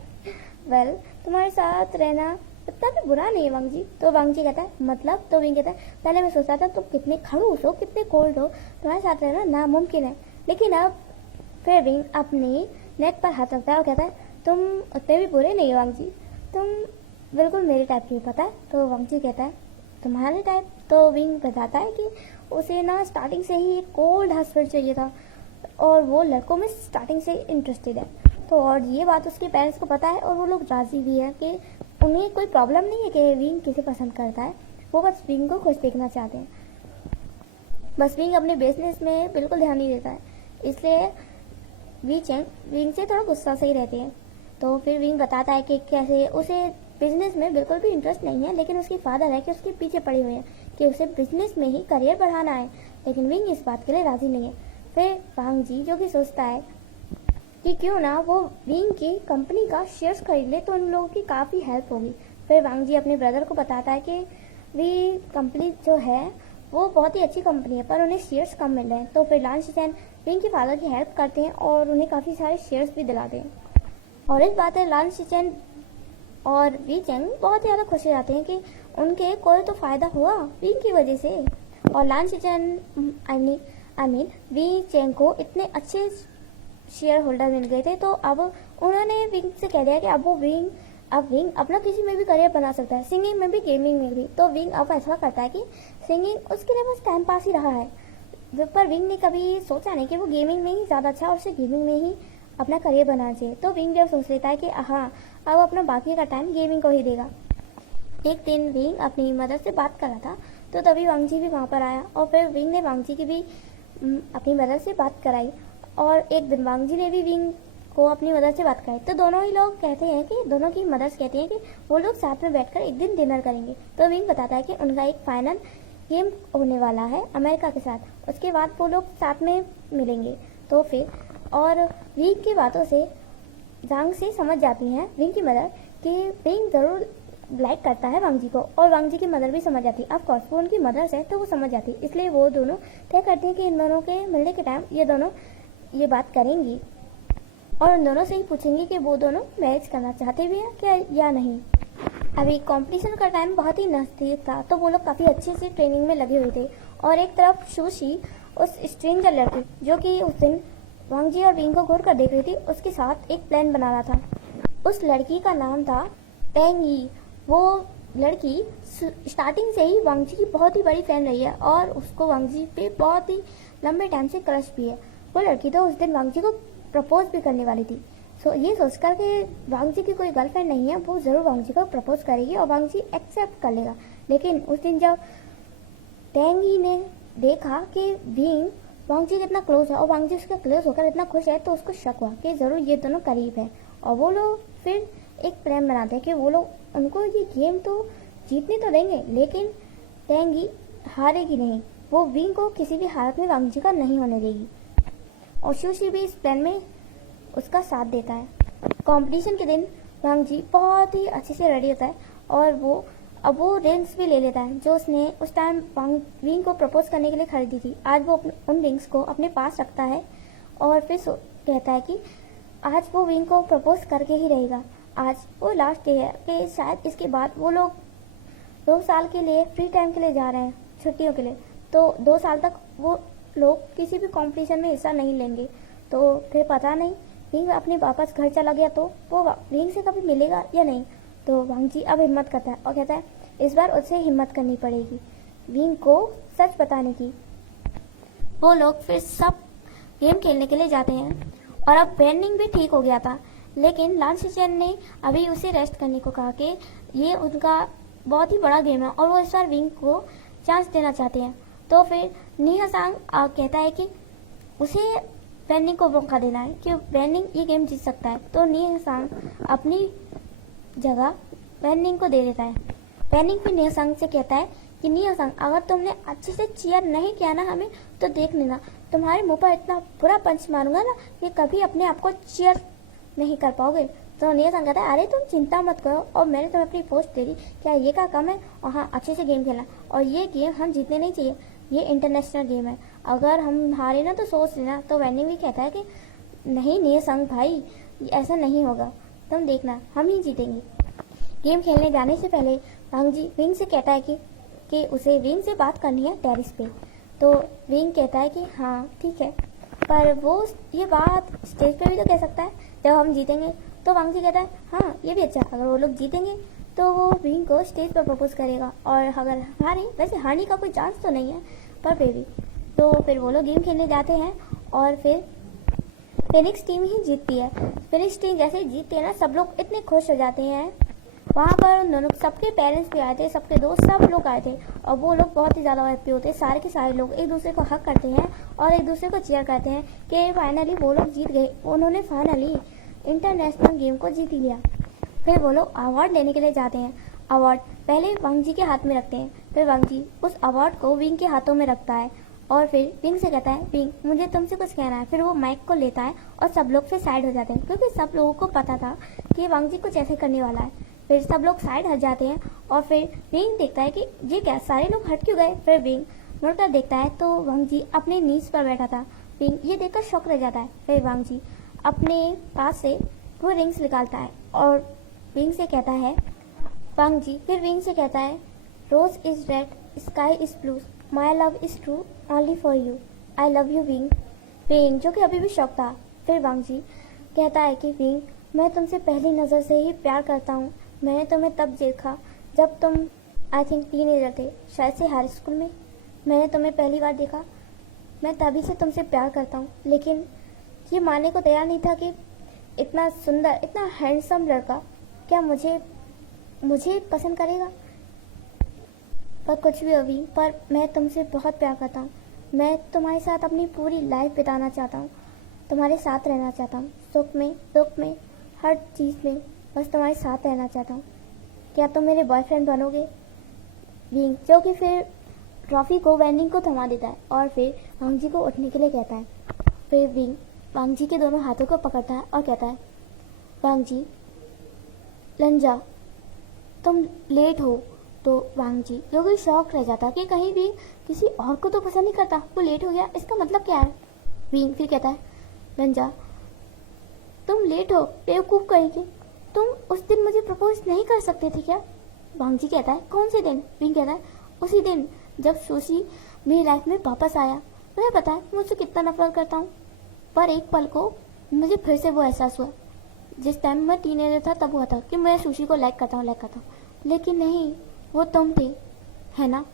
तुम्हारे साथ रहना इतना भी बुरा नहीं है वांगजी। तो वांगजी कहता है मतलब। तो विंग कहता है पहले मैं सोचता था तुम कितने खड़ूस हो, कितने कोल्ड हो, तुम्हारे साथ रहना नामुमकिन है, लेकिन अब। फिर विंग अपनी नेक पर हाथ रखता है और कहता है तुम उतने भी बुरे नहीं हो वांगजी, तुम बिल्कुल मेरे टाइप की, पता है। तो वांगजी कहता है तुम्हारे टाइप। तो विंग बताता है कि उसे ना स्टार्टिंग से ही एक कोल्ड हस्बैंड चाहिए था और वो लड़कों में स्टार्टिंग से इंटरेस्टेड है। तो और ये बात उसके पेरेंट्स को पता है और वो लोग राजी भी है कि उन्हें कोई प्रॉब्लम नहीं है कि विंग किसे पसंद करता है, वो बस विंग को खुश देखना चाहते हैं। बस विंग अपने बिजनेस में बिल्कुल ध्यान नहीं देता है, इसलिए विंग से थोड़ा गुस्सा से ही रहते हैं। तो फिर विंग बताता है कि कैसे उसे बिजनेस में बिल्कुल भी इंटरेस्ट नहीं है, लेकिन उसकी फादर है कि उसके पीछे पड़े हुए हैं कि उसे बिजनेस में ही करियर बढ़ाना है, लेकिन विंग इस बात के लिए राजी नहीं है। फिर वांगजी जो कि सोचता है कि क्यों ना वो विंग की कंपनी का शेयर्स खरीद ले तो उन लोगों की काफ़ी हेल्प होगी। फिर वांगजी अपने ब्रदर को बताता है कि वी कंपनी जो है वो बहुत ही अच्छी कंपनी है पर उन्हें शेयर्स कम मिल रहे हैं। तो फिर लान शिचेन विंग के फादर की हेल्प करते हैं और उन्हें काफ़ी सारे शेयर्स भी दिलाते हैं। और इस बात है लान शिचेन और वी चेंग बहुत ज़्यादा खुश हो जाते हैं कि उनके कोई तो फ़ायदा हुआ विंग की वजह से। और लान शिचेन आई मीन वी चेंग को इतने अच्छे शेयर होल्डर मिल गए थे, तो अब उन्होंने विंग से कह दिया कि अब वो विंग अब विंग अपना किसी में भी करियर बना सकता है, सिंगिंग में भी, गेमिंग में भी। तो विंग अब ऐसा करता है कि सिंगिंग उसके लिए बस टाइम पास ही रहा है, पर विंग ने कभी सोचा नहीं कि वो गेमिंग में ही ज़्यादा अच्छा और उसे गेमिंग में ही अपना करियर बनाना चाहिए। तो विंग जब सोच लेता है कि हाँ अब अपना बाकी का टाइम गेमिंग को ही देगा। एक दिन विंग अपनी मदर से बात कर रहा था, तो तभी वांग जी भी वहाँ पर आया और फिर विंग ने वांग जी की भी अपनी मदर से बात कराई। और एक दिन वांग जी ने भी विंग को अपनी मदर से बात कराई। तो दोनों ही लोग कहते हैं कि दोनों की मदर्स कहती हैं कि वो लोग साथ में बैठकर एक दिन डिनर करेंगे। तो विंग बताता है कि उनका एक फाइनल गेम होने वाला है अमेरिका के साथ, उसके बाद वो लोग साथ में मिलेंगे। तो फिर और विंग की बातों से जांग से समझ जाती हैं विंग की मदर कि विंग ज़रूर लाइक करता है वांग जी को, और वांग जी की मदर भी समझ जाती है। ऑफ कोर्स वो उनकी मदर्स है तो वो समझ जाती है, इसलिए वो दोनों तय करती हैं कि इन दोनों के मिलने के टाइम ये दोनों ये बात करेंगी और उन दोनों से ही पूछेंगी कि वो दोनों मैरिज करना चाहते भी हैं क्या या नहीं। अभी कंपटीशन का टाइम बहुत ही नज़दीक था, तो वो लोग काफ़ी अच्छे से ट्रेनिंग में लगे हुए थे। और एक तरफ शूशी उस स्ट्रेंजर लड़की जो कि उस दिन वांग जी और विंग को घूर कर देख रही थी, उसके साथ एक प्लान बना रहा था। उस लड़की का नाम था टेंग यी। वो लड़की स्टार्टिंग से ही वांग जी की बहुत ही बड़ी फैन रही है और उसको वांग जी पे बहुत ही लंबे टाइम से क्रश भी है। वो लड़की तो उस दिन वांग जी को प्रपोज भी करने वाली थी। ये सोचकर कि वांग जी की कोई गर्लफ्रेंड नहीं है, वो ज़रूर वांग जी को प्रपोज करेगी और वांग जी एक्सेप्ट कर लेगा। लेकिन उस दिन जब टेंग यी ने देखा कि विंग वांग जी कितना क्लोज है और वांग जी उसके क्लोज होकर इतना खुश है, तो उसको शक हुआ कि ज़रूर ये दोनों करीब हैं। और वो लोग फिर एक प्लान बनाते हैं कि वो लोग उनको ये गेम तो जीतने तो देंगे, लेकिन टेंग यी हारेगी नहीं, वो विंग को किसी भी हालत में वांग जी का नहीं होने देगी। और शूशी भी इस प्लान में उसका साथ देता है। कंपटीशन के दिन वांग जी बहुत ही अच्छे से रेडी होता है और वो रिंग्स भी ले लेता है जो उसने उस टाइम विंग को प्रपोज करने के लिए खरीदी थी। आज वो उन रिंग्स को अपने पास रखता है और फिर कहता है कि आज वो विंग को प्रपोज करके ही रहेगा। आज वो लास्ट डे है कि शायद इसके बाद वो लोग 2 साल के लिए फ्री टाइम के लिए जा रहे हैं, छुट्टियों के लिए। तो 2 साल तक वो लोग किसी भी कंपटीशन में हिस्सा नहीं लेंगे। तो फिर पता नहीं विंग अपने वापस घर चला गया तो वो विंग से कभी मिलेगा या नहीं। तो वांग जी अब हिम्मत करता है और कहता है इस बार उससे हिम्मत करनी पड़ेगी विंग को सच बताने की। वो लोग फिर सब गेम खेलने के लिए जाते हैं और अब बेनिंग भी ठीक हो गया था, लेकिन लांसिचन ने अभी उसे रेस्ट करने को कहा कि ये उनका बहुत ही बड़ा गेम है और वो इस बार विंग को चांस देना चाहते हैं। तो फिर नीहासांग कहता है कि उसे बेनिंग को मौका देना है कि बेनिंग ये गेम जीत सकता है। तो नीहासांग अपनी जगह बेनिंग को दे देता है। बेनिंग फिर नीहासांग से कहता है कि नीहासांग अगर तुमने अच्छे से चीयर नहीं किया ना हमें, तो देख लेना तुम्हारे मुंह पर इतना बुरा पंच मारूंगा ना कि कभी अपने आप को चीयर नहीं कर पाओगे। तो नीहासांग कहता है अरे तुम चिंता मत करो और मैंने तुम्हें अपनी पोस्ट दे दी, क्या ये का कम है। और हाँ, अच्छे से गेम खेलना और ये गेम हम जीतने नहीं चाहिए, ये इंटरनेशनल गेम है, अगर हम हारे ना तो सोच लेना। तो बेनिंग भी कहता है कि नहीं नीहासांग भाई ऐसा नहीं होगा, तुम देखना हम ही जीतेंगे। गेम खेलने जाने से पहले वांग जी विंग से कहता है कि उसे विंग से बात करनी है टेरिस पे। तो विंग कहता है कि हाँ ठीक है, पर वो ये बात स्टेज पे भी तो कह सकता है जब हम जीतेंगे। तो वांग जी कहता है हाँ ये भी अच्छा, अगर वो लोग जीतेंगे तो वो विंग को स्टेज पर प्रपोज करेगा और अगर हारे, वैसे हारने का कोई चांस तो नहीं है पर फिर भी। तो फिर वो लोग गेम खेलने जाते हैं और फिर फिनिक्स टीम ही जीतती है। फिनिक्स टीम जैसे ही जीतती है ना, सब लोग इतने खुश हो जाते हैं। वहाँ पर उन दोनों सबके पेरेंट्स भी आए थे, सबके दोस्त सब लोग आए थे और वो लोग बहुत ही ज़्यादा हैप्पी होते हैं। सारे के सारे लोग एक दूसरे को हक करते हैं और एक दूसरे को चीयर करते हैं कि फाइनली वो लोग जीत गए, उन्होंने फाइनली इंटरनेशनल गेम को जीत लिया। फिर वो लोग अवार्ड लेने के लिए जाते हैं। अवार्ड पहले वांग जी के हाथ में रखते हैं, फिर वांग जी उस अवार्ड को विंग के हाथों में रखता है और फिर विंग से कहता है विंग मुझे तुमसे कुछ कहना है। फिर वो माइक को लेता है और सब लोग फिर साइड हो जाते हैं, क्योंकि सब लोगों को पता था कि वांग जी कुछ ऐसे करने वाला है। फिर सब लोग साइड हट जाते हैं और फिर विंग देखता है कि ये क्या सारे लोग हट क्यों गए। फिर विंग मुड़कर देखता है तो वांग जी अपने नीज पर बैठा था। विंग ये देखकर शॉक रह जाता है। फिर वांग जी अपने पास से वो रिंग्स निकालता है और विंग से कहता है वांग जी फिर विंग से कहता है rose is red, sky is blue, my love is true only for you, I love you Wing. Wing जो कि अभी भी शौक था। फिर वांग जी कहता है कि विंग मैं तुमसे पहली नज़र से ही प्यार करता हूँ, मैंने तुम्हें तब देखा जब तुम आई थिंक टीनेजर थे, शायद से हाई स्कूल में। मैंने तुम्हें पहली बार देखा। मैं तभी से तुमसे प्यार करता हूँ, लेकिन ये मानने को तैयार नहीं था कि इतना सुंदर, इतना हैंडसम लड़का क्या मुझे पसंद करेगा। पर कुछ भी अभी, पर मैं तुमसे बहुत प्यार करता हूँ। मैं तुम्हारे साथ अपनी पूरी लाइफ बिताना चाहता हूँ, तुम्हारे साथ रहना चाहता हूँ, सुख में दुख में, हर चीज़ में बस तुम्हारे साथ रहना चाहता हूँ। क्या तुम मेरे बॉयफ्रेंड बनोगे? विंग, जो कि फिर ट्रॉफी को वेंडिंग को थमा देता है और फिर वांग जी को उठने के लिए कहता है। फिर विंग वांग जी के दोनों हाथों को पकड़ता है और कहता है, वांग जी, लंजा, तुम लेट हो। तो वांग जी जो कि शॉक रह जाता कि कहीं भी किसी और को तो पसंद नहीं करता, वो लेट हो गया, इसका मतलब क्या है। विंग फिर कहता है, लंजा, तुम लेट हो, बेवकूफ़ कहेगी, तुम उस दिन मुझे प्रपोज नहीं कर सकते थे क्या? वांग जी कहता है, कौन से दिन? विंग कहता है, उसी दिन जब शोशी मेरी लाइफ में वापस आया। मुझे पता है मुझसे कितना नफरत करता हूँ, पर एक पल को मुझे फिर से वो एहसास हुआ जिस टाइम मैं टीनेजर था, तब हुआ था कि मैं शोशी को लाइक करता हूँ, लेकिन नहीं, वो तुम थे, है ना?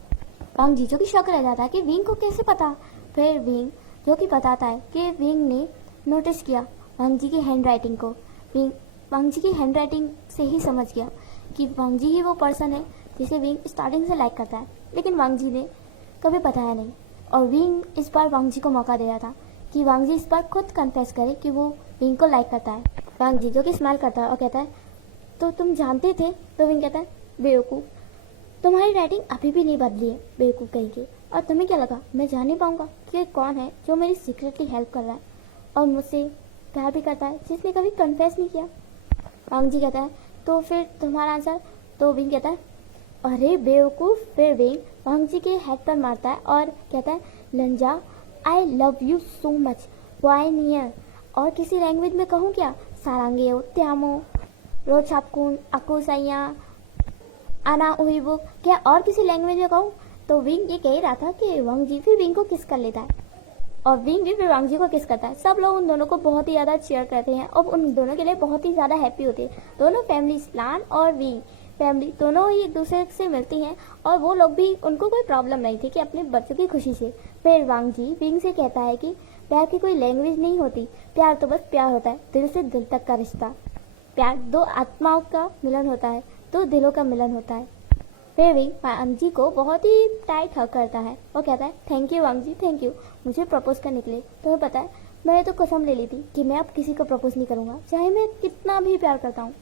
वांग जी जो कि शक रह जाता है कि विंग को कैसे पता। फिर विंग जो कि बताता है कि विंग ने नोटिस किया वांग जी की हैंड राइटिंग को। विंग वांग जी की हैंड राइटिंग से ही समझ गया कि वांग जी ही वो पर्सन है जिसे विंग स्टार्टिंग से लाइक करता है, लेकिन वांग जी ने कभी बताया नहीं। और विंग इस बार वांग जी को मौका दे रहा था कि वांग जी इस बार खुद कन्फेस करे कि वो विंग को लाइक करता है। वांग जी जो कि स्माइल करता है और कहता है, तो तुम जानते थे? तो विंग कहता है, बेवकूफ़, तुम्हारी राइटिंग अभी भी नहीं बदली है, बेवकूफ़ कहेंगे। और तुम्हें क्या लगा मैं जान नहीं पाऊंगा कि कौन है जो मेरी सीक्रेटली हेल्प कर रहा है और मुझसे प्यार भी करता है, जिसने कभी कन्फेस नहीं किया? वांग जी कहता है, तो फिर तुम्हारा आंसर? तो विंग कहता है, अरे बेवकूफ़। फिर विंग वांग जी के हेड पर मारता है और कहता है, लंजा, I love you so much, वाई नियर। और किसी लैंग्वेज में कहूँ क्या? सारांगेओ, त्यामो, रोचापकुन, अकुसाइया, आना उहिबो, क्या और किसी लैंग्वेज में कहूँ? तो विंग ये कह ही रहा था कि वांग जी फिर विंग को किस कर लेता है और विंग भी फिर वांग जी को किस करता है। सब लोग उन दोनों को बहुत ही ज़्यादा चीयर करते हैं और उन दोनों के लिए बहुत ही ज़्यादा हैप्पी होते हैं। दोनों फैमिली, प्लान और विंग फैमिली, दोनों ही एक दूसरे से मिलती हैं और वो लोग भी, उनको कोई प्रॉब्लम नहीं थी कि अपने बच्चों की खुशी से। फिर वांग जी विंग से कहता है कि प्यार की कोई लैंग्वेज नहीं होती, प्यार तो बस प्यार होता है, दिल से दिल तक का रिश्ता। प्यार दो आत्माओं का मिलन होता है, दो दिलों का मिलन होता है। फिर विंग वांग जी को बहुत ही टाइट हक करता है और कहता है, thank you Wang ji, thank you मुझे प्रपोज करने के लिए। तुम्हें पता है मैंने तो कसम ले ली थी कि मैं अब किसी को प्रपोज नहीं करूँगा, चाहे मैं कितना भी प्यार करता हूँ।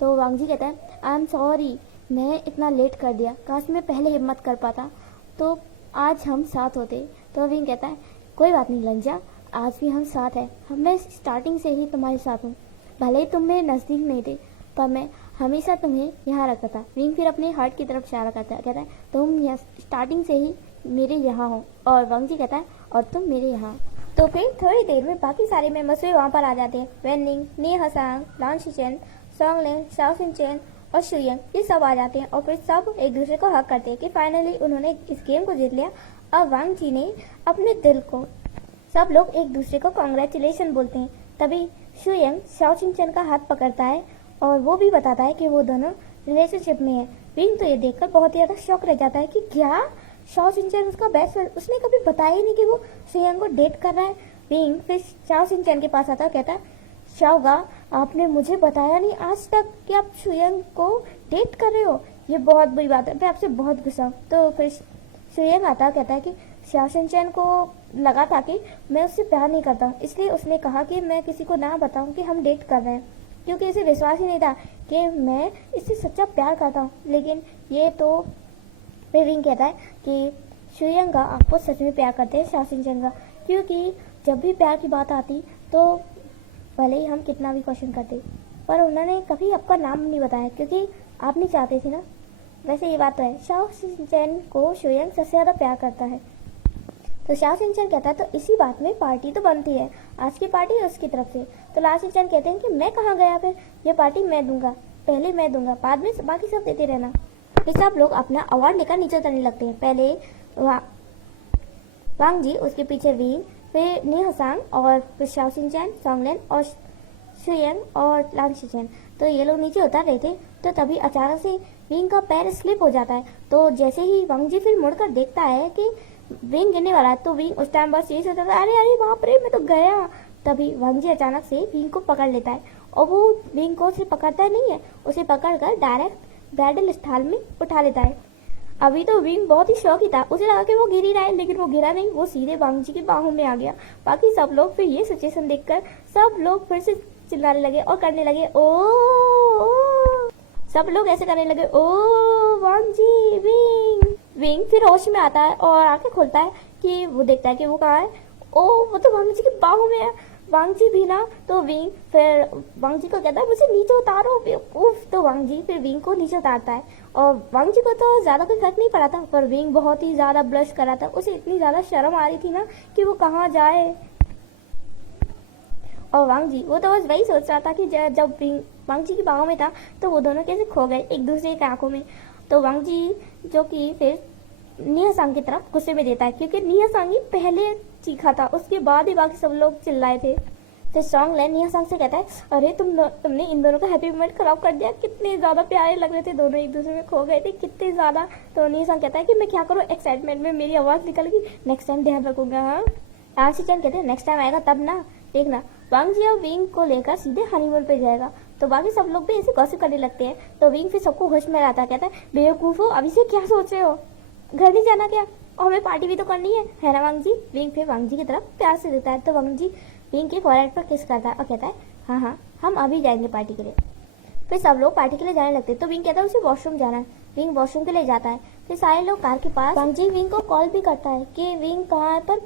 तो वांग जी कहता है, आई एम सॉरी, मैं इतना लेट कर दिया, काश मैं पहले हिम्मत कर पाता तो आज हम साथ होते। तो विंग कहता है, कोई बात नहीं लंजा, आज भी हम साथ हैं, मैं स्टार्टिंग से ही तुम्हारे साथ हूँ, भले ही तुम मेरे नज़दीक नहीं थे पर मैं हमेशा तुम्हें यहाँ रखता था। विंग फिर अपने हार्ट की तरफ इशारा करता है, कहता है, तुम यहाँ स्टार्टिंग से ही मेरे यहाँ हो। और वांग जी कहता है, और तुम मेरे यहाँ। तो फिर थोड़ी देर में बाकी सारे मेंबर्स भी वहाँ पर आ जाते हैं। वेनिंग, नी हसांग, लान शिचेन, सोंगलेन, शाओ सिंचेन और शुयंग, ये सब आ जाते हैं और फिर सब एक दूसरे को हक करते हैं कि फाइनली उन्होंने इस गेम को जीत लिया। और वांग जी ने अपने दिल को, सब लोग एक दूसरे को कॉन्ग्रेचुलेशन बोलते हैं। तभी शुयंग शाओ सिंचेन का हाथ पकड़ता है और वो भी बताता है कि वो दोनों रिलेशनशिप में है। विंग तो ये देखकर बहुत ही ज़्यादा शॉक रह जाता है कि क्या शाओ सिंचेन उसका बेस्ट फ्रेंड, उसने कभी बताया ही नहीं कि वो शुयंग को डेट कर रहा है। विंग फिर शाओ सिंचेन के पास आता है, कहता है, शाओगा, आपने मुझे बताया नहीं आज तक कि आप शुयंग को डेट कर रहे हो, ये बहुत बुरी बात है, मैं आपसे बहुत गुस्सा हूँ। तो फिर शुयंग आता है, कहता है कि शाओ सिंचेन को लगा था कि मैं उससे प्यार नहीं करता, इसलिए उसने कहा कि मैं किसी को ना बताऊं कि हम डेट कर रहे हैं, क्योंकि इसे विश्वास ही नहीं था कि मैं इससे सच्चा प्यार करता हूँ। लेकिन ये तो विंग कहता है कि शुयंग आपको सच में प्यार करते हैं शाओ सिंचेन का, क्योंकि जब भी प्यार की बात आती तो भले ही हम कितना भी क्वेश्चन करते पर उन्होंने कभी आपका नाम नहीं बताया क्योंकि आप नहीं चाहते थे ना। वैसे ये बात तो है, शाओ सिंचेन को शुयंग सबसे ज़्यादा प्यार करता है। तो शाओ सिंचेन कहता है, तो इसी बात में पार्टी तो बनती है, आज की पार्टी है उसकी तरफ से। तो लाओ सिंचेन कहते हैं कि मैं कहाँ गया, फिर ये पार्टी मैं दूंगा, पहले मैं दूंगा, बाद में बाकी सब देते रहना। फिर सब लोग अपना अवार्ड लेकर नीचे उतरने लगते हैं। पहले वांग जी, उसके पीछे विंग, फिर नी हसांग और फिर शाओ सिंचेन, सोंगलेन और शुयंग और लान शिचेन। तो ये लोग नीचे उतर रहे थे, तो तभी अचानक से विंग का पैर स्लिप हो जाता है। तो जैसे ही वांग जी फिर मुड़कर देखता है कि विंग गिरने वाला है, तो विंग उस टाइम बस यही सोचता था, अरे अरे बाप रे मैं तो गया। तभी वांग जी अचानक से विंग को पकड़ लेता है, और वो विंग को उसे पकड़ता नहीं है, उसे पकड़कर डायरेक्ट ब्राइडल स्थान में उठा लेता है। अभी तो विंग बहुत ही शौकी था, उसे लगा कि वो गिर ही रहा है, लेकिन वो गिरा नहीं, वो सीधे वांग जी की बाहों में आ गया। बाकी सब लोग फिर ये सिचुएशन देखकर सब लोग फिर से चिल्लाने लगे और करने लगे ओ, सब लोग ऐसे करने लगे, ओ वांग जी विंग। विंग फिर होश में आता है और आंखें खोलता है कि वो देखता है कि वो कहाँ है। ओ वो तो वांग जी की बाहों में है। वांग जी भी ना, तो विंग फिर वांग जी को कहता है मुझे नीचे उतारो। उफ, तो वांग जी फिर विंग को नीचे उतारता है, और वांग जी को तो ज्यादा कोई फर्क नहीं पड़ा था, पर विंग बहुत ही ज्यादा ब्लश कर रहा था, उसे इतनी ज्यादा शर्म आ रही थी ना कि वो कहाँ जाए। और वांग जी वो तो बस वही सोच रहा था कि जब विंग वांग जी की बाहों में था तो वो दोनों कैसे खो गए एक दूसरे की आंखों में। तो वांग जी जो कि फिर निया सांग की तरफ गुस्से में देता है, क्योंकि निया सांग ही पहले चीखा था, उसके बाद ही बाकी सब लोग चिल्लाए थे। फिर सॉन्ग ले निया सांग से कहता है, अरे तुमने इन दोनों का हैप्पी मोमेंट खराब कर दिया, कितने ज्यादा प्यारे लग रहे थे दोनों, एक दूसरे में खो गए थे कितने ज्यादा। तो निया सांग कहता है कि मैं क्या करूँ, एक्साइटमेंट में मेरी आवाज निकल गई, नेक्स्ट टाइम ध्यान रखूंगा। हाँ, लान शिचेन कहते हैं नेक्स्ट टाइम आएगा तब ना देखना, वांग जी और विंग को लेकर सीधे हनीमून पे जाएगा। तो बाकी सब लोग भी ऐसे गॉसिप करने लगते हैं। तो विंग फिर सबको होश में आता है, कहता है बेवकूफ हो, अभी से क्या सोच रहे हो, घर नहीं जाना क्या, और हमें पार्टी भी तो करनी है ना वांग जी। विंग फिर वांग जी की तरफ प्यार से देता है, तो वांग जी विंग के फॉरहेड पर किस करता है और कहता है हाँ हाँ हम अभी जाएंगे पार्टी के लिए। फिर सब लोग पार्टी के लिए जाने लगते हैं, तो विंग कहता है उसे वॉशरूम जाना है। विंग वॉशरूम के लिए जाता है, फिर सारे लोग कार के पास। वांग जी विंग को कॉल भी करता है कि विंग कहाँ है, पर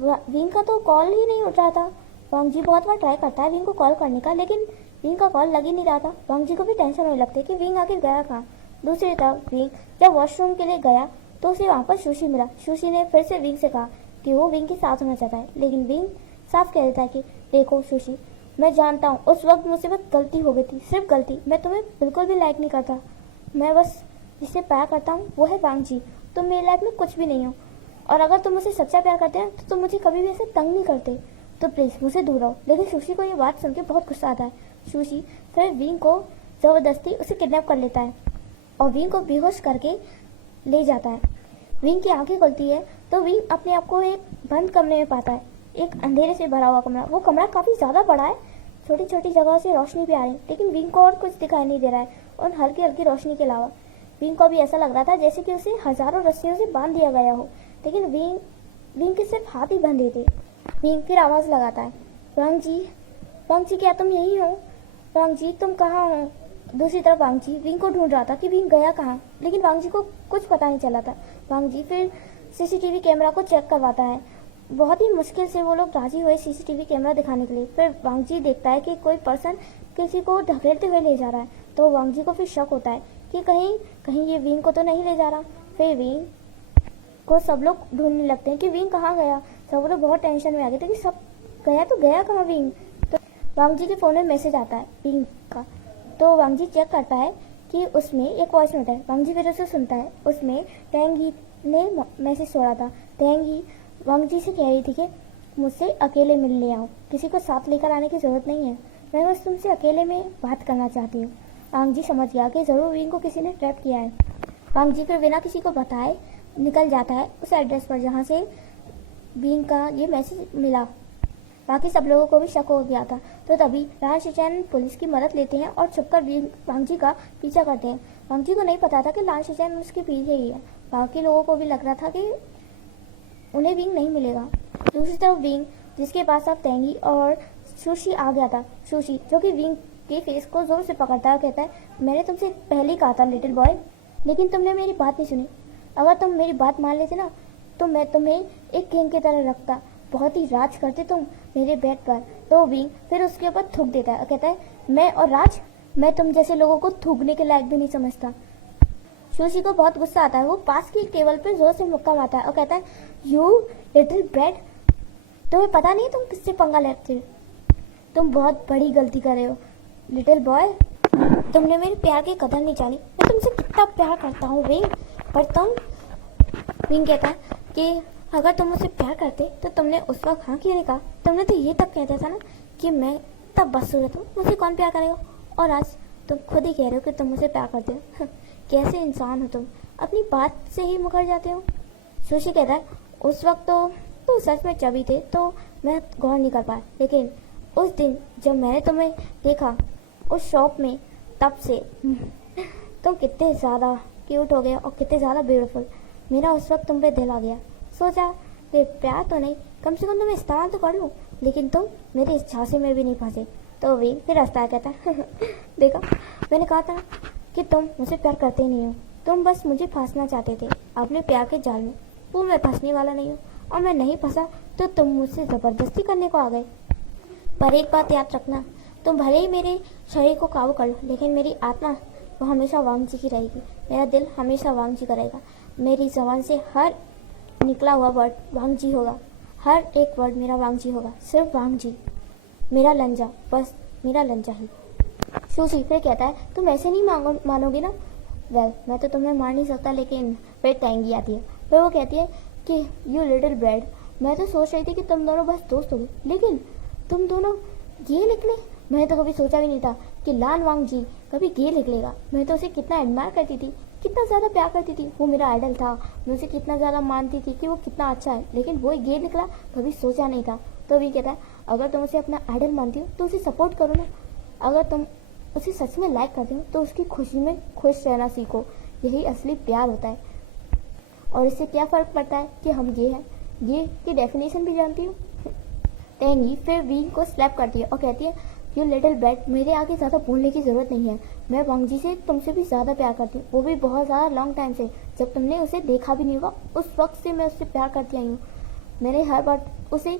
विंग का तो कॉल ही नहीं उठ रहा था। वांग जी बहुत बार ट्राई करता है विंग को कॉल करने का, लेकिन विंग का कॉल लग ही नहीं रहा था। वांग जी को भी टेंशन होने लगती है कि विंग आखिर गया कहाँ। दूसरी तरफ विंग जब वॉशरूम के लिए गया तो उसे वहाँ पर सुशी मिला। सुशी ने फिर से विंग से कहा कि वो विंग के साथ होना चाहता है, लेकिन विंग साफ कह देता है कि देखो सुशी, मैं जानता हूँ उस वक्त मुझसे बहुत गलती हो गई थी, सिर्फ गलती, मैं तुम्हें बिल्कुल भी लाइक नहीं करता, मैं बस जिससे प्यार करता हूँ वो है वांग जी, तुम मेरी लाइफ में कुछ भी नहीं हो, और अगर तुम मुझसे सच्चा प्यार करते हैं तो तुम मुझे कभी भी ऐसे तंग नहीं करते, तो प्लीज़ मुझसे दूर रहो। लेकिन सुशी को ये बात सुन के बहुत गुस्सा आता है। सुशी फिर विंग को ज़बरदस्ती उसे किडनैप कर लेता है और विंग को बेहोश करके ले जाता है। विंग की आंखें खुलती है तो विंग अपने आप को एक बंद कमरे में पाता है, एक अंधेरे से भरा हुआ कमरा। वो कमरा काफ़ी ज़्यादा बड़ा है, छोटी छोटी जगह से रोशनी भी आ रही है, लेकिन विंग को और कुछ दिखाई नहीं दे रहा है और हल्की हल्की रोशनी के अलावा। विंग को भी ऐसा लग रहा था जैसे कि उसे हजारों रस्सियों से बांध दिया गया हो, लेकिन विंग के सिर्फ हाथ ही बंधे थे। विंग फिर आवाज़ लगाता है, वांग जी क्या तुम यही हो, वांग जी तुम कहाँ हो। दूसरी तरफ वांग जी विंग को ढूंढ रहा था कि विंग गया कहाँ, लेकिन वांग जी को कुछ पता नहीं चला था। वांग जी फिर सीसीटीवी कैमरा को चेक करवाता है। बहुत ही मुश्किल से वो लोग राजी हुए सीसीटीवी कैमरा दिखाने के लिए। फिर वांग जी देखता है कि कोई पर्सन किसी को ढकेलते हुए ले जा रहा है, तो वांग जी को फिर शक होता है कि कहीं ये विंग को तो नहीं ले जा रहा। फिर विंग को सब लोग ढूंढने लगते हैं कि विंग कहाँ गया। सब लोग बहुत टेंशन में आ गए थे कि सब गया तो गया कहाँ विंग। तो वांग जी के फ़ोन में मैसेज आता है विंग का, तो वांग जी चेक करता है कि उसमें एक वॉइस नोट है। वांग जी फिर उसे सुनता है, उसमें टेंग ही ने मैसेज छोड़ा था। टेंग ही वांग जी से कह रही थी कि मुझसे अकेले मिलने आओ, किसी को साथ लेकर आने की ज़रूरत नहीं है, मैं बस तुमसे अकेले में बात करना चाहती हूँ। वांग जी समझ गया कि ज़रूर विंग को किसी ने ट्रैप किया है। वांग जी फिर बिना किसी को बताए निकल जाता है उस एड्रेस पर जहाँ से विंग का ये मैसेज मिला। बाकी सब लोगों को भी शक हो गया था, तो तभी लान शिचेन पुलिस की मदद लेते हैं और छुपकर वांग जी का पीछा करते हैं। वांग जी को नहीं पता था कि लान शिचेन उसके पीछे ही है। बाकी लोगों को भी लग रहा था कि उन्हें विंग नहीं मिलेगा। दूसरी तरफ विंग जिसके पास अब टेंगी और सुशी आ गया था, सुशी जो कि विंग के फेस को जोर से पकड़ता है, कहता है मैंने तुमसे पहले ही कहा था लिटिल बॉय, लेकिन तुमने मेरी बात नहीं सुनी। अगर तुम मेरी बात मान लेते ना तो मैं तुम्हें एक किंग की तरह रखता, बहुत ही राज करते तुम मेरे बेड पर। तो विंग फिर उसके ऊपर थूक देता है और कहता है मैं और राज, मैं तुम जैसे लोगों को थूकने के लायक भी नहीं समझता। सुशी को बहुत गुस्सा आता है, वो पास की टेबल पर जोर से मुक्का मारता है और कहता है यू लिटिल ब्रेड, तुम्हें पता नहीं तुम किससे पंगा लेते हो, तुम बहुत बड़ी गलती कर रहे हो लिटिल बॉय, तुमने मेरे प्यार की कदर नहीं जानी, मैं तुमसे कितना प्यार करता हूँ विंग, पर तुम। विंग कहता है कि अगर तुम मुझसे प्यार करते तो तुमने उस वक्त हाँ क्यों नहीं कहा, तुमने तो ये तक कहता था ना कि मैं कितना बदसूरत हो, मुझे कौन प्यार करेगा? और आज तुम खुद ही कह रहे हो कि तुम मुझे प्यार करते हो। कैसे इंसान हो तुम, अपनी बात से ही मुकर जाते हो। सुशी कहता है, उस वक्त तो सच में चबी थे तो मैं गौर नहीं कर पाया, लेकिन उस दिन जब मैंने तुम्हें देखा उस शॉप में, तब से तुम कितने ज़्यादा क्यूट हो गए और कितने ज़्यादा ब्यूटीफुल। मेरा उस वक्त तुम पे दिल आ गया। सोचा कि प्यार तो नहीं, कम से कम तुम्हें इस्तेमाल तो कर लूँ, लेकिन तुम मेरी इस झांसे में भी नहीं फंसे। तो भी फिर हंसता है, कहता है देखा, मैंने कहा था कि तुम मुझे प्यार करते नहीं हो, तुम बस मुझे फंसना चाहते थे अपने प्यार के जाल में। वो मैं फंसने वाला नहीं हूँ, और मैं नहीं फंसा तो तुम मुझसे ज़बरदस्ती करने को आ गए। पर एक बात याद रखना, तुम भले ही मेरे शरीर को काबू कर लो, लेकिन मेरी आत्मा वो हमेशा वांग जी की रहेगी। मेरा दिल हमेशा वांग जी का रहेगा। मेरी जबान से हर निकला हुआ वर्ड वांग जी होगा, हर एक वर्ड मेरा वांग जी होगा, सिर्फ वांग जी, मेरा लंजा, बस मेरा लंजा ही। सुशी फिर कहता है, तुम ऐसे नहीं मानोगे ना? वेल, मैं तो तुम्हें मार नहीं सकता, लेकिन फिर तैंगी आती है। फिर वो कहती है कि यू लिटिल ब्रेड, मैं तो सोच रही थी कि तुम दोनों बस दोस्त होगे, लेकिन तुम दोनों ये निकले। मैंने तो कभी सोचा भी नहीं था कि लान वांग जी कभी गे निकलेगा। मैं तो उसे कितना एडमायर करती थी, कितना ज़्यादा प्यार करती थी, वो मेरा आइडल था, मैं उसे कितना ज़्यादा मानती थी कि वो कितना अच्छा है, लेकिन वो गे निकला, कभी सोचा नहीं था। तो भी कहता है, अगर तुम उसे अपना आइडल मानती हो तो उसे सपोर्ट करो ना। अगर तुम उसे सच में लाइक करते हो तो उसकी खुशी में खुश रहना सीखो, यही असली प्यार होता है। और इससे क्या फ़र्क पड़ता है कि हम गे हैं? गे की डेफिनेशन भी जानती हो? टेंगी फिर विंग को स्लैप करती है और कहती है, यू लिटिल ब्रेड, मेरे आगे ज़्यादा बोलने की ज़रूरत नहीं है। मैं वांग जी से तुमसे भी ज़्यादा प्यार करती हूँ, वो भी बहुत ज़्यादा लॉन्ग टाइम से। जब तुमने उसे देखा भी नहीं होगा, उस वक्त से मैं उससे प्यार करती आई हूँ। मैंने हर बार उसे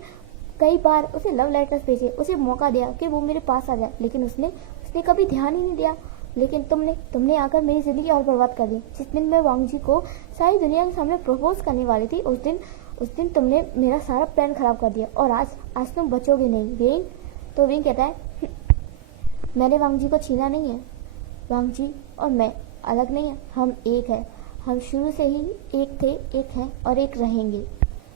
कई बार उसे लव लेटर्स भेजे, उसे मौका दिया कि वो मेरे पास आ जाए, लेकिन उसने कभी ध्यान ही नहीं दिया। लेकिन तुमने आकर मेरी ज़िंदगी और बर्बाद कर दी। जिस दिन मैं वांग जी को सारी दुनिया के सामने प्रपोज करने वाली थी, उस दिन तुमने मेरा सारा प्लान खराब कर दिया, और आज तुम बचोगे नहीं, विंग। तो विंग कहता है, मैंने वांग जी को छीना नहीं है। वांग जी और मैं अलग नहीं है, हम एक है। हम शुरू से ही एक थे, एक हैं और एक रहेंगे।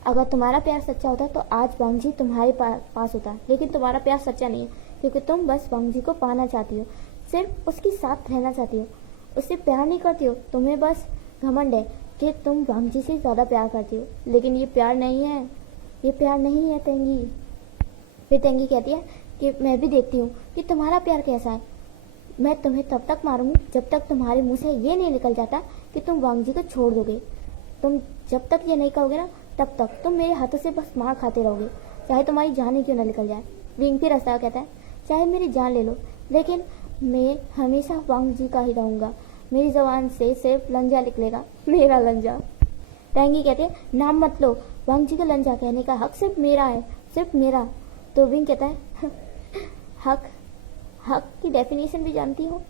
अगर तुम्हारा प्यार सच्चा होता तो आज वांग जी तुम्हारे पास होता, लेकिन तुम्हारा प्यार सच्चा नहीं है, क्योंकि तुम बस वांग जी को पाना चाहती हो, सिर्फ उसके साथ रहना चाहती हो, उससे प्यार नहीं करती हो। तुम्हें बस घमंड है कि तुम वांग जी से ज़्यादा प्यार करती हो, लेकिन ये प्यार नहीं है, ये प्यार नहीं है टेंगी। फिर टेंगी कहती है कि मैं भी देखती हूँ कि तुम्हारा प्यार कैसा है। मैं तुम्हें तब तक मारूंगी जब तक तुम्हारे मुंह से ये नहीं निकल जाता कि तुम वांग जी को छोड़ दोगे। तुम जब तक ये नहीं कहोगे ना, तब तक तुम मेरे हाथों से बस मार खाते रहोगे, चाहे तुम्हारी जान ही क्यों ना निकल जाए। विंग फिर हंसता कहता है, चाहे मेरी जान ले लो, लेकिन मैं हमेशा वांग जी का ही रहूँगा। मेरी जबान से सिर्फ लंजा निकलेगा, मेरा लंजा। टेंगी कहते हैं, नाम मत लो, वांग जी का लंजा कहने का हक सिर्फ मेरा है, सिर्फ मेरा। तो विंग कहता है, हक की डेफिनेशन भी जानती हो?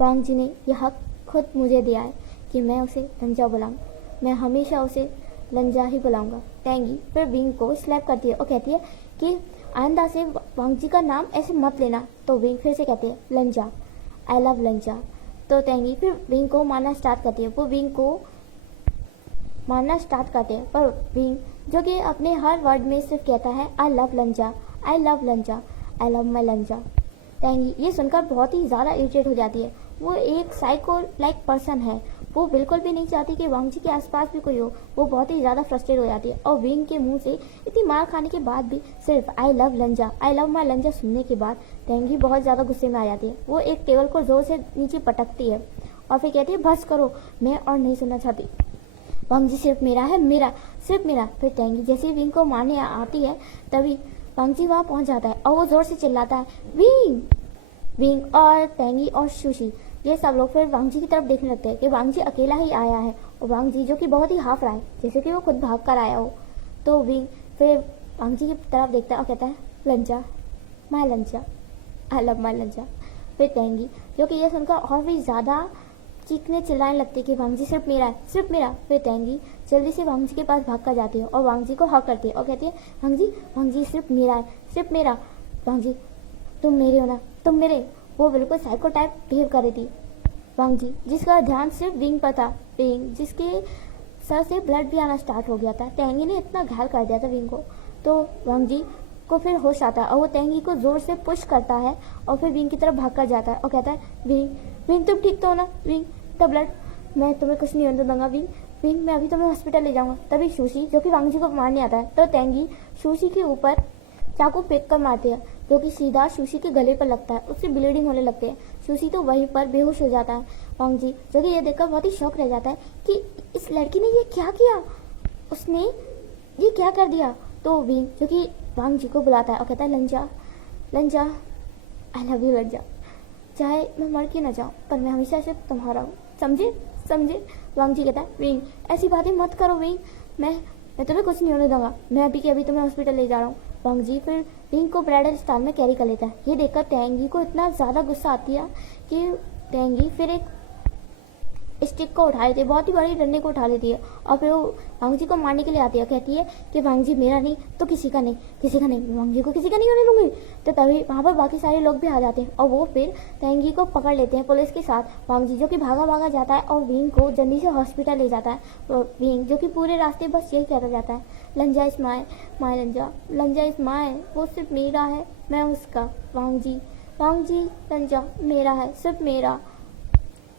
वांग जी ने यह हक खुद मुझे दिया है कि मैं उसे लंजा बुलाऊं। मैं हमेशा उसे लंजा ही बुलाऊंगा। टेंगी फिर विंग को स्लैप करती है और कहती है कि आइंदा से वांग जी का नाम ऐसे मत लेना। तो विंग फिर से कहती है, लंजा, आई लव लंजा। तो टेंगी फिर विंग को मारना स्टार्ट करती है। वो विंग को मारना स्टार्ट करते हैं, पर विंग जो कि अपने हर वर्ड में सिर्फ कहता है, I love लंजा, I love लंजा, I love my लंजा। Tangy ये सुनकर बहुत ही ज़्यादा इरिटेट हो जाती है। वो एक साइको लाइक पर्सन है, वो बिल्कुल भी नहीं चाहती कि वांग जी के आसपास भी कोई हो। वो बहुत ही ज़्यादा फ्रस्ट्रेट हो जाती है, और विंग के मुंह से इतनी मार खाने के बाद भी सिर्फ I love लंजा, I love my लंजा सुनने के बाद टेंगी बहुत ज़्यादा गुस्से में आ जाती है। वो एक टेबल को जोर से नीचे पटकती है और फिर कहती है, बस करो, मैं और नहीं सुनना चाहती। वांग जी सिर्फ मेरा है, मेरा, सिर्फ मेरा। फिर टेंगी जैसे ही विंग को मारने आती है, तभी वांग जी वहाँ पहुँच जाता है और वो जोर से चिल्लाता है, विंग। विंग और टेंगी और सुशी ये सब लोग फिर वांग जी की तरफ देखने लगते हैं कि वांग जी अकेला ही आया है, और वांग जी जो कि बहुत ही हाफ रहा है, जैसे कि वो खुद भाग कर आया हो। तो विंग फिर वांग जी की तरफ देखता है और कहता है, लंजा, माय लंजा, आई लव माय लंजा। फिर टेंगी जो कि ये सुनकर और भी ज़्यादा चीखने चिल्लाने लगती है कि वांग जी सिर्फ मेरा है, सिर्फ मेरा। फिर टेंगी जल्दी से वांग जी के पास भाग कर जाती है और वांग जी को हक करती है और कहती है, वांग जी सिर्फ मेरा है, सिर्फ मेरा। वांग जी तुम मेरे हो ना, तुम मेरे। वो बिल्कुल साइको टाइप बिहेव कर रही थी। वांग जी जिसका ध्यान सिर्फ विंग पर था, विंग जिसके सर से ब्लड भी आना स्टार्ट हो गया था। टेंगी ने इतना घायल कर दिया था विंग को। तो वांग जी को फिर होश आता है और वो तेंगी को जोर से पुश करता है और फिर विंग की तरफ भाग कर जाता है और कहता है, विंग विंग तुम ठीक तो हो ना? विंग द ब्लड, मैं तुम्हें कुछ नहीं होने दूंगा विंग, विंग मैं अभी तुम्हें हॉस्पिटल ले जाऊंगा। तभी शूशी जो कि वांग जी को मारने आता है तो तेंगी शूशी के ऊपर चाकू फेंक कर मारती है जो कि सीधा शूशी के गले पर लगता है, उससे ब्लीडिंग होने लगती है। शूशी तो वहीं पर बेहोश हो जाता है। वांग जी जो कि ये देखकर बहुत ही शौक रह जाता है कि इस लड़की ने ये क्या किया, उसने ये क्या कर दिया। तो विंग जो कि वांग जी को बुलाता है और कहता है, लंजा लंजा आई लव यू लंजा, चाहे मैं मर के ना जाऊँ पर मैं हमेशा से तुम्हारा हूँ, समझे समझे। वांग जी कहता है, विंग ऐसी बातें मत करो विंग, मैं तुम्हें कुछ नहीं होने दूंगा, मैं अभी के अभी तुम्हें हॉस्पिटल ले जा रहा हूँ। वांग जी फिर विंग को ब्राइडल स्टाइल में कैरी कर लेता है। ये देखकर तेंगी को इतना ज़्यादा गुस्सा आती है कि तेंगी फिर एक स्टिक को उठा लेती है, बहुत ही बड़ी डंडे को उठा लेती है और फिर वो वांग जी को मारने के लिए आती है। कहती है कि वांग जी मेरा नहीं तो किसी का नहीं, किसी का नहीं, वांग जी को किसी का नहीं होने दूंगी। तो तभी वहाँ पर बाकी सारे लोग भी आ जाते हैं और वो फिर तेंगी को पकड़ लेते हैं पुलिस के साथ। वांग जी जो कि भागा भागा जाता है और विंग को जल्दी से हॉस्पिटल ले जाता है। विंग जो कि पूरे रास्ते बस यही कहता जाता है, लंजा इज माय माय लंजा, लंजा इज माय, वो सिर्फ मेरा है मैं उसका। वांग जी लंजा मेरा है सिर्फ मेरा।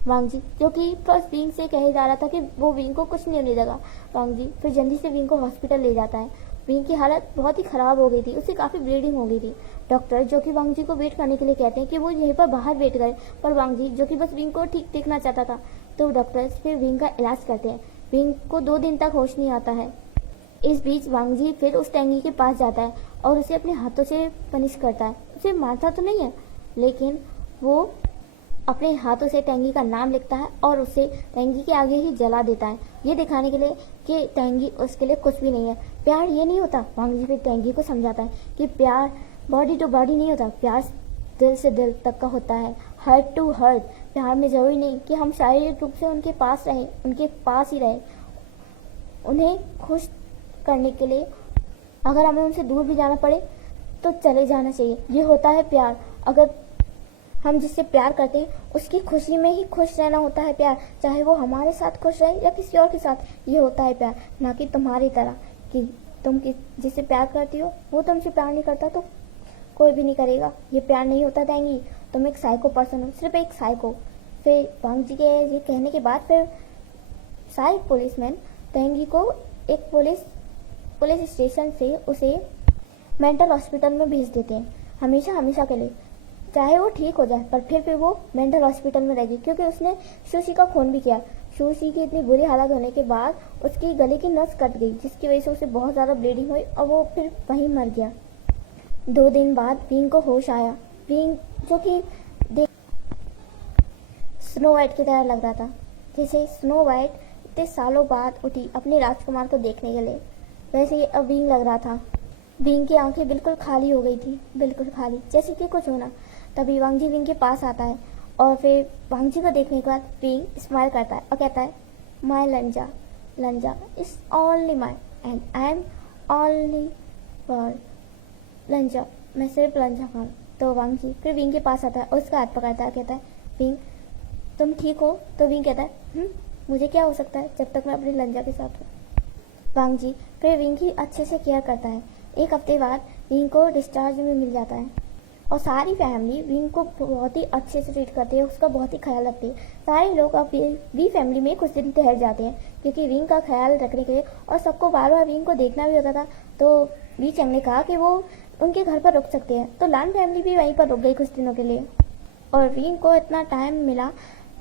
वांग जी जो कि फर्स्ट विंग से कहे जा रहा था कि वो विंग को कुछ नहीं होने देगा। वांग जी फिर जल्दी से विंग को हॉस्पिटल ले जाता है। विंग की हालत बहुत ही ख़राब हो गई थी, उसे काफ़ी ब्लीडिंग हो गई थी। डॉक्टर जो कि वांग जी को वेट करने के लिए कहते हैं कि वो यहीं पर बाहर वेट करे, पर वांग जी जो कि बस विंग को ठीक देखना चाहता था तो डॉक्टर्स फिर विंग का इलाज करते हैं। विंग को 2 दिन तक होश नहीं आता है। इस बीच वांग जी फिर उस तेंगी के पास जाता है और उसे अपने हाथों से पनिश करता है। उसे मारता तो नहीं है लेकिन वो अपने हाथों से तेंगी का नाम लिखता है और उसे तेंगी के आगे ही जला देता है, ये दिखाने के लिए कि तेंगी उसके लिए कुछ भी नहीं है। प्यार ये नहीं होता। वांग जी फिर तेंगी को समझाता है कि प्यार बॉडी टू बॉडी नहीं होता, प्यार दिल से दिल तक का होता है, हार्ट टू हार्ट। प्यार में जरूरी नहीं कि हम शारीरिक रूप से उनके पास रहें, उनके पास ही रहें। उन्हें खुश करने के लिए अगर हमें उनसे दूर भी जाना पड़े तो चले जाना चाहिए, ये होता है प्यार। अगर हम जिससे प्यार करते हैं उसकी खुशी में ही खुश रहना होता है प्यार, चाहे वो हमारे साथ खुश रहे या किसी और के साथ, ये होता है प्यार। ना कि तुम्हारी तरह कि तुम जिससे प्यार करती हो वो तुमसे प्यार नहीं करता तो कोई भी नहीं करेगा, ये प्यार नहीं होता। तेंगी तुम एक साइको पर्सन हो, सिर्फ एक साइको। फिर वांग जी के ये कहने के बाद फिर सारे पुलिसमैन तेंगी को एक पुलिस स्टेशन से उसे मेंटल हॉस्पिटल में भेज देते हैं, हमेशा के लिए। चाहे वो ठीक हो जाए पर फिर वो मेंटल हॉस्पिटल में रहेगी क्योंकि उसने शूशी का खून भी किया। शूशी की इतनी बुरी हालत होने के बाद उसकी गले की नस कट गई जिसकी वजह से उसे बहुत ज़्यादा ब्लीडिंग हुई और वो फिर वहीं मर गया। 2 दिन बाद विंग को होश आया। विंग जो कि स्नो वाइट की तरह लग रहा था, जैसे स्नो वाइट इतने सालों बाद उठी अपने राजकुमार को देखने के लिए, वैसे ही अब विंग लग रहा था। विंग की आंखें बिल्कुल खाली हो गई थी, बिल्कुल खाली, जैसे कि कुछ होना। तभी वांग जी विंग के पास आता है और फिर वांग जी को देखने के बाद विंग स्माइल करता है और कहता है, माय लंजा, लंजा is only my and I am only for लंजा, मैं सिर्फ लंजा हूँ। तो वांग जी फिर विंग के पास आता है और उसका हाथ पकड़ता है, कहता है, विंग तुम ठीक हो? तो विंग कहता है, मुझे क्या हो सकता है जब तक मैं अपनी लंजा के साथ हूँ। वांग जी फिर विंग की अच्छे से केयर करता है। 1 हफ्ते बाद विंग को डिस्चार्ज में मिल जाता है और सारी फैमिली विंग को बहुत ही अच्छे से ट्रीट करती है, उसका बहुत ही ख्याल रखती है। सारे लोग अब वी फैमिली में कुछ दिन ठहर जाते हैं क्योंकि विंग का ख्याल रखने के लिए और सबको बार बार विंग को देखना भी होता था। तो वी चंग ने कहा कि वो उनके घर पर रुक सकते हैं, तो लान फैमिली भी वहीं पर रुक गई कुछ दिनों के लिए। और विंग को इतना टाइम मिला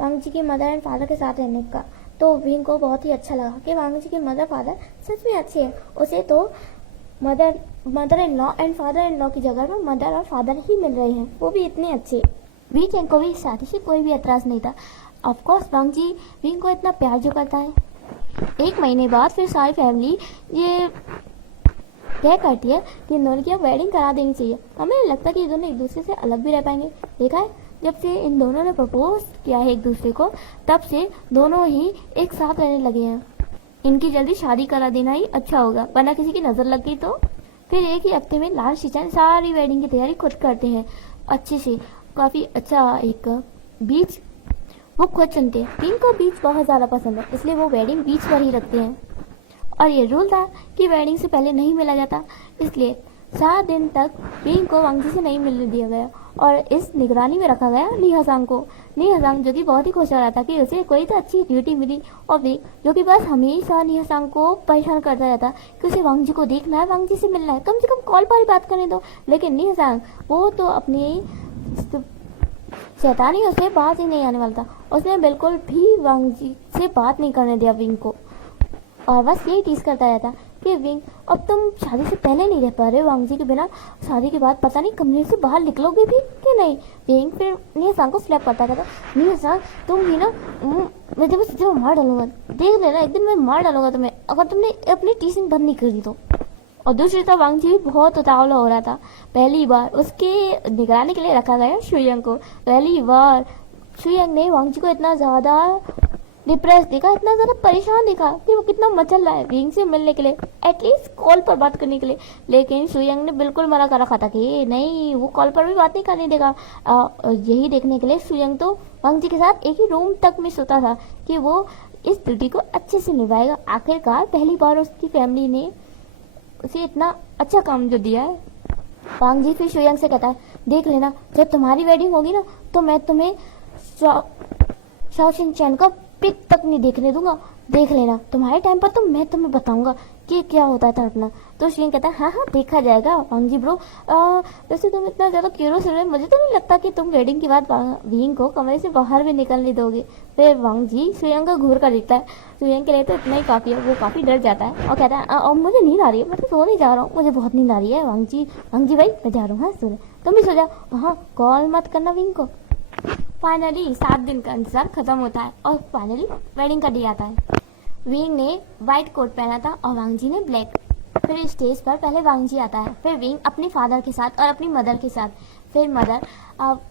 वांग जी की मदर एंड फादर के साथ रहने का, तो विंग को बहुत ही अच्छा लगा कि वांग जी की मदर फादर सच में अच्छे हैं। उसे तो mother in law and father in law की जगह पर मदर और फादर ही मिल रहे हैं, वो भी इतने अच्छे। वी चैंग को भी इस शादी से कोई भी एतराज़ नहीं था। ऑफकोर्स वांग जी विंग को इतना प्यार जो करता है। 1 महीने बाद फिर सारी फैमिली ये तय करती है कि इन दोनों की वेडिंग करा देनी चाहिए। हमें लगता है कि ये दोनों एक दूसरे से अलग भी रह पाएंगे। देखा है, जब से इन दोनों ने प्रपोज किया है एक दूसरे को तब से दोनों ही एक साथ रहने लगे हैं। इनकी जल्दी शादी करा देना ही अच्छा होगा, वरना किसी की नज़र लग गई तो। फिर 1 ही हफ्ते में लाल शिचान सारी वेडिंग की तैयारी खुद करते हैं अच्छे से। काफ़ी अच्छा एक बीच वो खुद चुनते हैं। विंग को बीच बहुत ज़्यादा पसंद है, इसलिए वो वेडिंग बीच पर ही रखते हैं। और ये रूल था कि वेडिंग से पहले नहीं मिला जाता, इसलिए 7 दिन तक विंग को वांग जी से नहीं मिलने दिया गया और इस निगरानी में रखा गया नी हसांग को। नी हसांग जो कि बहुत ही खुश हो रहा था कि उसे कोई तो अच्छी ड्यूटी मिली, और विंग जो कि बस हमेशा नी हसांग को परेशान करता रहता कि उसे वांग जी को देखना है, वांग जी से मिलना है, कम से कम कॉल पर ही बात करने दो। लेकिन नी हसांग वो तो अपनी शैतानियों से बात ही नहीं आने वाला था। उसने बिल्कुल भी वांग जी से बात नहीं करने दिया विंग को, और बस यही टीज करता रहता कि विंग अब तुम शादी से पहले नहीं रह पा रहे हो वांग जी के बिना, शादी के बाद पता नहीं कमरे से बाहर निकलोगे भी कि नहीं। विंग फिर नी हसांग को स्लैप करता था, नी हसांग तुम भी ना, मैं तुम्हें सच में मार डालूंगा, देख लेना एक दिन मैं मार डालूंगा तुम्हें अगर तुमने अपनी टीचिंग बंद नहीं करी तो। और दूसरी तरफ वांग जी भी बहुत उतावला हो रहा था। पहली बार उसके निगरानी के लिए रखा गया शुयंग को। पहली बार शुयंग ने वांग जी को इतना ज़्यादा डिप्रेस दिखा, इतना ज़्यादा परेशान दिखा कि वो कितना मचल रहा है विंग से मिलने के लिए, एटलीस्ट कॉल पर बात करने के लिए। लेकिन शुयंग ने बिल्कुल मना कर रखा था कि नहीं, वो कॉल पर भी बात नहीं करने देगा। यही देखने के लिए शुयंग तो वांग जी के साथ एक ही रूम तक में सोता था कि वो इस ड्यूटी को अच्छे से निभाएगा। आखिरकार पहली बार उसकी फैमिली ने उसे इतना अच्छा काम जो दिया है। वांग जी फिर शुयंग से कहता है, देख लेना जब तुम्हारी वेडिंग होगी ना तो मैं तुम्हें शाओशिन चैन का पिक तक नहीं देखने दूंगा, देख लेना तुम्हारे टाइम पर तो मैं तुम्हें बताऊंगा कि क्या होता है तड़पना। तो शुयंग कहता है हाँ हाँ देखा जाएगा वांग जी ब्रो, वैसे तुम इतना ज़्यादा क्यूरियस हो रहे, मुझे तो नहीं लगता कि तुम वेडिंग के बाद विंग को कमरे से बाहर भी निकलने दोगे। फिर वांग जी शुयंग को घूर कर देखता है, शुयंग के लिए तो इतना ही काफ़ी है। वो काफ़ी डर जाता है और कहता है अब मुझे नींद आ रही है, मैं तो सो नहीं जा रहा हूँ, मुझे बहुत नींद आ रही है वांग जी भाई मैं जा रहा हूँ, हाँ सोने, तुम भी सो जाओ, हाँ कॉल मत करना विंग को। फाइनली 7 दिन का इंतजार खत्म होता है और फाइनली वेडिंग का डे आता है। विंग ने व्हाइट कोट पहना था और वांग जी ने ब्लैक। फिर स्टेज पर पहले वांग जी आता है, फिर विंग अपने फादर के साथ और अपनी मदर के साथ। फिर मदर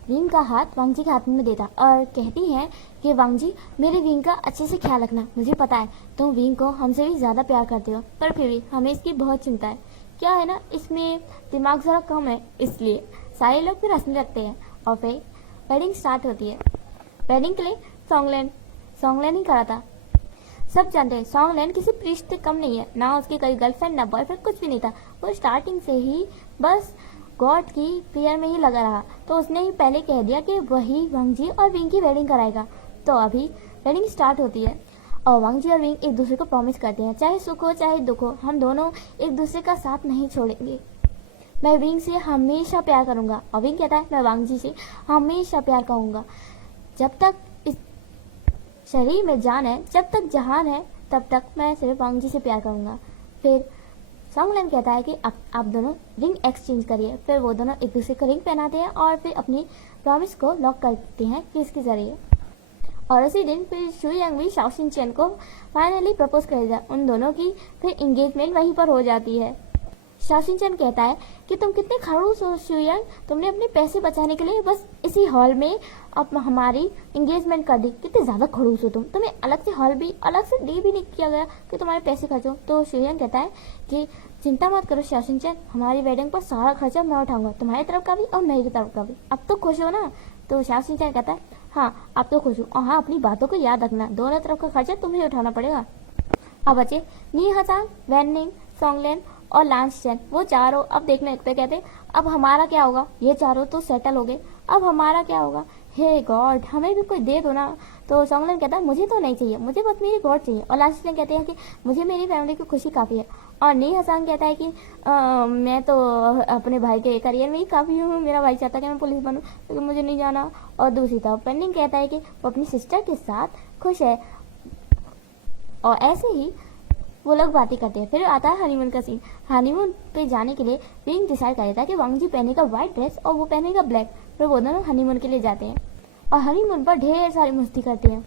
विंग का हाथ वांग जी के हाथ में देता और कहती हैं कि वांग जी मेरे विंग का अच्छे से ख्याल रखना, मुझे पता है तुम विंग को हमसे भी ज़्यादा प्यार करते हो, पर फिर भी हमें इसकी बहुत चिंता है। क्या है ना, इसमें दिमाग ज़रा कम है, इसलिए सारे लोग फिर हंसने लगते हैं। और फिर वेडिंग स्टार्ट होती है। वेडिंग के लिए सॉन्गलैन ही करा था। सब जानते हैं सॉन्गलैन किसी प्रीस्ट से कम नहीं है, ना उसकी कोई गर्लफ्रेंड ना बॉयफ्रेंड, कुछ भी नहीं था। वो स्टार्टिंग से ही बस गॉड की प्रेयर में ही लगा रहा, तो उसने ही पहले कह दिया कि वही वांग जी और विंग की वेडिंग कराएगा। तो अभी वेडिंग स्टार्ट होती है और वांग जी और विंग एक दूसरे को प्रॉमिस करते हैं, चाहे सुख हो चाहे दुख हो, हम दोनों एक दूसरे का साथ नहीं छोड़ेंगे। मैं विंग से हमेशा प्यार करूंगा, और विंग कहता है मैं वांग जी से हमेशा प्यार करूंगा, जब तक इस शरीर में जान है, जब तक जहान है, तब तक मैं सिर्फ वांग जी से प्यार करूंगा। फिर सॉन्गलैन कहता है कि आप दोनों रिंग एक्सचेंज करिए। फिर वो दोनों एक दूसरे को रिंग पहनाते हैं और फिर अपनी प्रॉमिस को लॉक करते हैं किस के जरिए। और उसी दिन फिर शुयंग भी शाओशिन चैन को फाइनली प्रपोज करेगा। उन दोनों की फिर एंगेजमेंट वहीं पर हो जाती है। शाओशिन चैन कहता है कि तुम कितने खड़ूस हो शुयंग, तुमने अपने पैसे बचाने के लिए बस इसी हॉल में अब हमारी एंगेजमेंट कर दी, कितने ज़्यादा खड़ूस हो तुम, तुम्हें अलग से हॉल भी अलग से डे भी नहीं किया गया कि तुम्हारे पैसे खर्च हो। तो शुयंग कहता है कि चिंता मत करो शाओशिन चैन, हमारी वेडिंग पर सारा खर्चा मैं उठाऊंगा, तुम्हारी तरफ का भी और मेरी तरफ का भी। अब तो खुश हो ना। तो शाओशिन चैन कहता है हाँ अब तो खुश हूँ, और हाँ अपनी बातों को याद रखना, दोनों तरफ का खर्चा तुम्हें उठाना पड़ेगा। अब बचे नी हसांग, वैन निंग, सॉन्गलैन और लांस चैन, वो चारों अब देखने पे कहते अब हमारा क्या होगा, ये चारों तो सेटल हो गए, अब हमारा क्या होगा, हे गॉड हमें भी कोई दे दो ना। तो सॉन्गलैन कहता है मुझे तो नहीं चाहिए, मुझे बस मेरी गॉड चाहिए। और लांस चैन कहते हैं कि मुझे मेरी फैमिली की खुशी काफ़ी है। और नी हसांग कहता है कि मैं तो अपने भाई के करियर में ही काफ़ी हूँ, मेरा भाई चाहता है कि मैं पुलिस बनूँ, लेकिन मुझे नहीं जाना। और दूसरी तरफ पेंडिंग कहता है कि वो अपनी सिस्टर के साथ खुश है। और ऐसे ही वो लोग बातें करते हैं। फिर आता है हनीमून का सीन। हनीमून पे जाने के लिए विंग डिसाइड कर लेता है कि वांग जी पहनेगा व्हाइट ड्रेस और वो पहनेगा ब्लैक। फिर वो दोनों हनीमून के लिए जाते हैं और हनीमून पर ढेर सारी मस्ती करते हैं।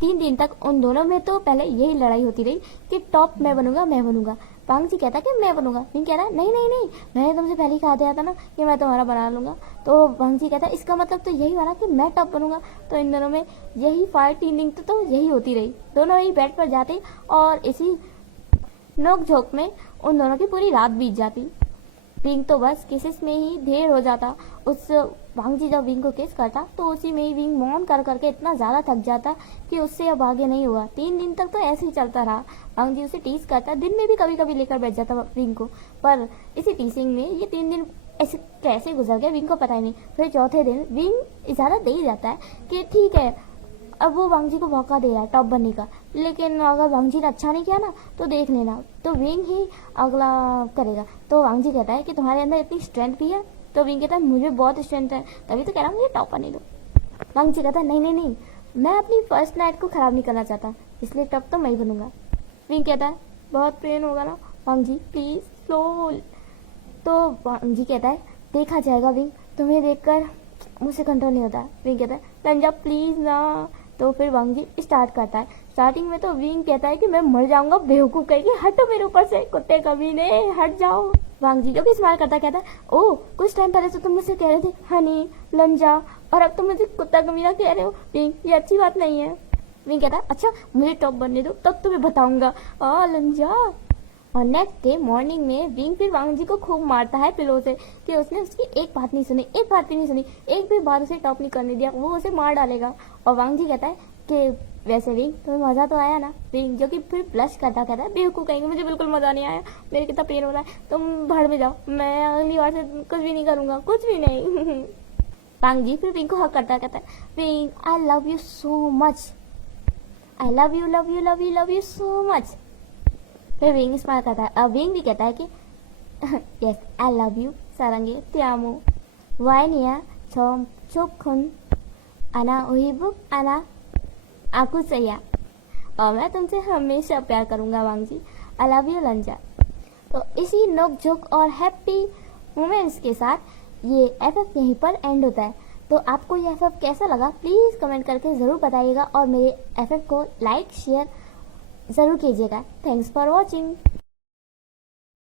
3 दिन तक उन दोनों में तो पहले यही लड़ाई होती रही कि टॉप मैं बनूंगा मैं बनूंगा। वांग जी कहता कि मैं बनूंगा, विंग कह रहा नहीं नहीं नहीं, मैंने तुमसे पहले ही कहा दिया था ना कि मैं तुम्हारा बना लूंगा। तो वांग जी कहता इसका मतलब तो यही वाला कि मैं टॉप बनूंगा। तो इन दोनों में यही फाइट दिन तो यही होती रही। दोनों ही बेड पर जाते और इसी नोक झोंक में उन दोनों की पूरी रात बीत जाती। विंग तो बस किसेस में ही ढेर हो जाता। उस वांग जी जब विंग को किस करता तो उसी में ही विंग मौन कर करके इतना ज़्यादा थक जाता कि उससे अब आगे नहीं हुआ। 3 दिन तक तो ऐसे ही चलता रहा। वांग जी उसे टीस करता, दिन में भी कभी कभी लेकर बैठ जाता विंग को, पर इसी टीसिंग में ये 3 दिन ऐसे कैसे गुजर गया विंग को पता ही नहीं। फिर चौथे दिन विंग ज़्यादा दे ही जाता है कि ठीक है अब वो वांग जी को मौका दे रहा है टॉप बनने का, लेकिन अगर वांग जी ने अच्छा नहीं किया ना तो देख लेना, तो विंग ही अगला करेगा। तो वांग जी कहता है कि तुम्हारे अंदर इतनी स्ट्रेंथ भी है? तो विंग कहता है मुझे बहुत स्ट्रेंथ है, तभी तो कह रहा हूँ मुझे टॉप बनने दो। वांग जी कहता है नहीं नहीं नहीं, मैं अपनी फर्स्ट नाइट को ख़राब नहीं करना चाहता, इसलिए टॉप तो मैं ही बनूंगा। विंग कहता है बहुत पेन होगा ना वांग जी, प्लीज़ स्लो। तो वांग जी कहता है देखा जाएगा विंग, तुम्हें देखकर मुझसे कंट्रोल नहीं होता। विंग कहता है लंजा प्लीज़ ना। तो फिर वांग जी स्टार्ट करता है। स्टार्टिंग में तो विंग कहता है कि मैं मर जाऊंगा, बेवकूफ़ कहेगी, हटो मेरे ऊपर से, कुत्ते कमीने हट जाओ। वांग जी जो कि स्माइल करता कहता है ओह कुछ टाइम पहले तो तुम मुझसे कह रहे थे हनी लंजा, और अब तुम मुझे कुत्ता कमीना कह रहे हो। विंग ये अच्छी बात नहीं है। विंग कहता है अच्छा मुझे टॉप बनने दो तब तुम्हें बताऊंगा लंजा। और नेक्स्ट डे मॉर्निंग में विंग फिर वांग जी को खूब मारता है पिलो से कि उसने उसकी एक बात नहीं सुनी, एक बात भी नहीं सुनी, एक भी बार उसे टॉप नहीं करने दिया, वो उसे मार डालेगा। और वांग जी कहता है कि वैसे विंग तुम्हें मज़ा तो आया ना। विंग जो कि फिर ब्लश करता कहता है बेवकूफ़ कहेंगे, मुझे बिल्कुल मज़ा नहीं आया, मेरे कितना पेन हो रहा है, तुम भाड़ में जाओ, मैं अगली बार से कुछ भी नहीं करूँगा, कुछ भी नहीं। वांग जी फिर विंग को हक करता कहता है wing I love you so much, I love you love you love you love you so much. फिर विंग स्माइल करता है। अब विंग भी कहता है कि यस आई लव यू सारंगे त्यामो वाइनिया चोम चोखुन आना ओहिबुक आना आकू सैया, और मैं तुमसे हमेशा प्यार करूंगा वांग जी, आई लव यू लंजा। तो इसी नोक झोंक और हैप्पी मोमेंट्स के साथ ये एफएफ यहीं पर एंड होता है। तो आपको ये एफएफ कैसा लगा प्लीज़ कमेंट करके ज़रूर बताइएगा, और मेरे एफएफ को लाइक शेयर ज़रूर कीजिएगा। Thanks for watching.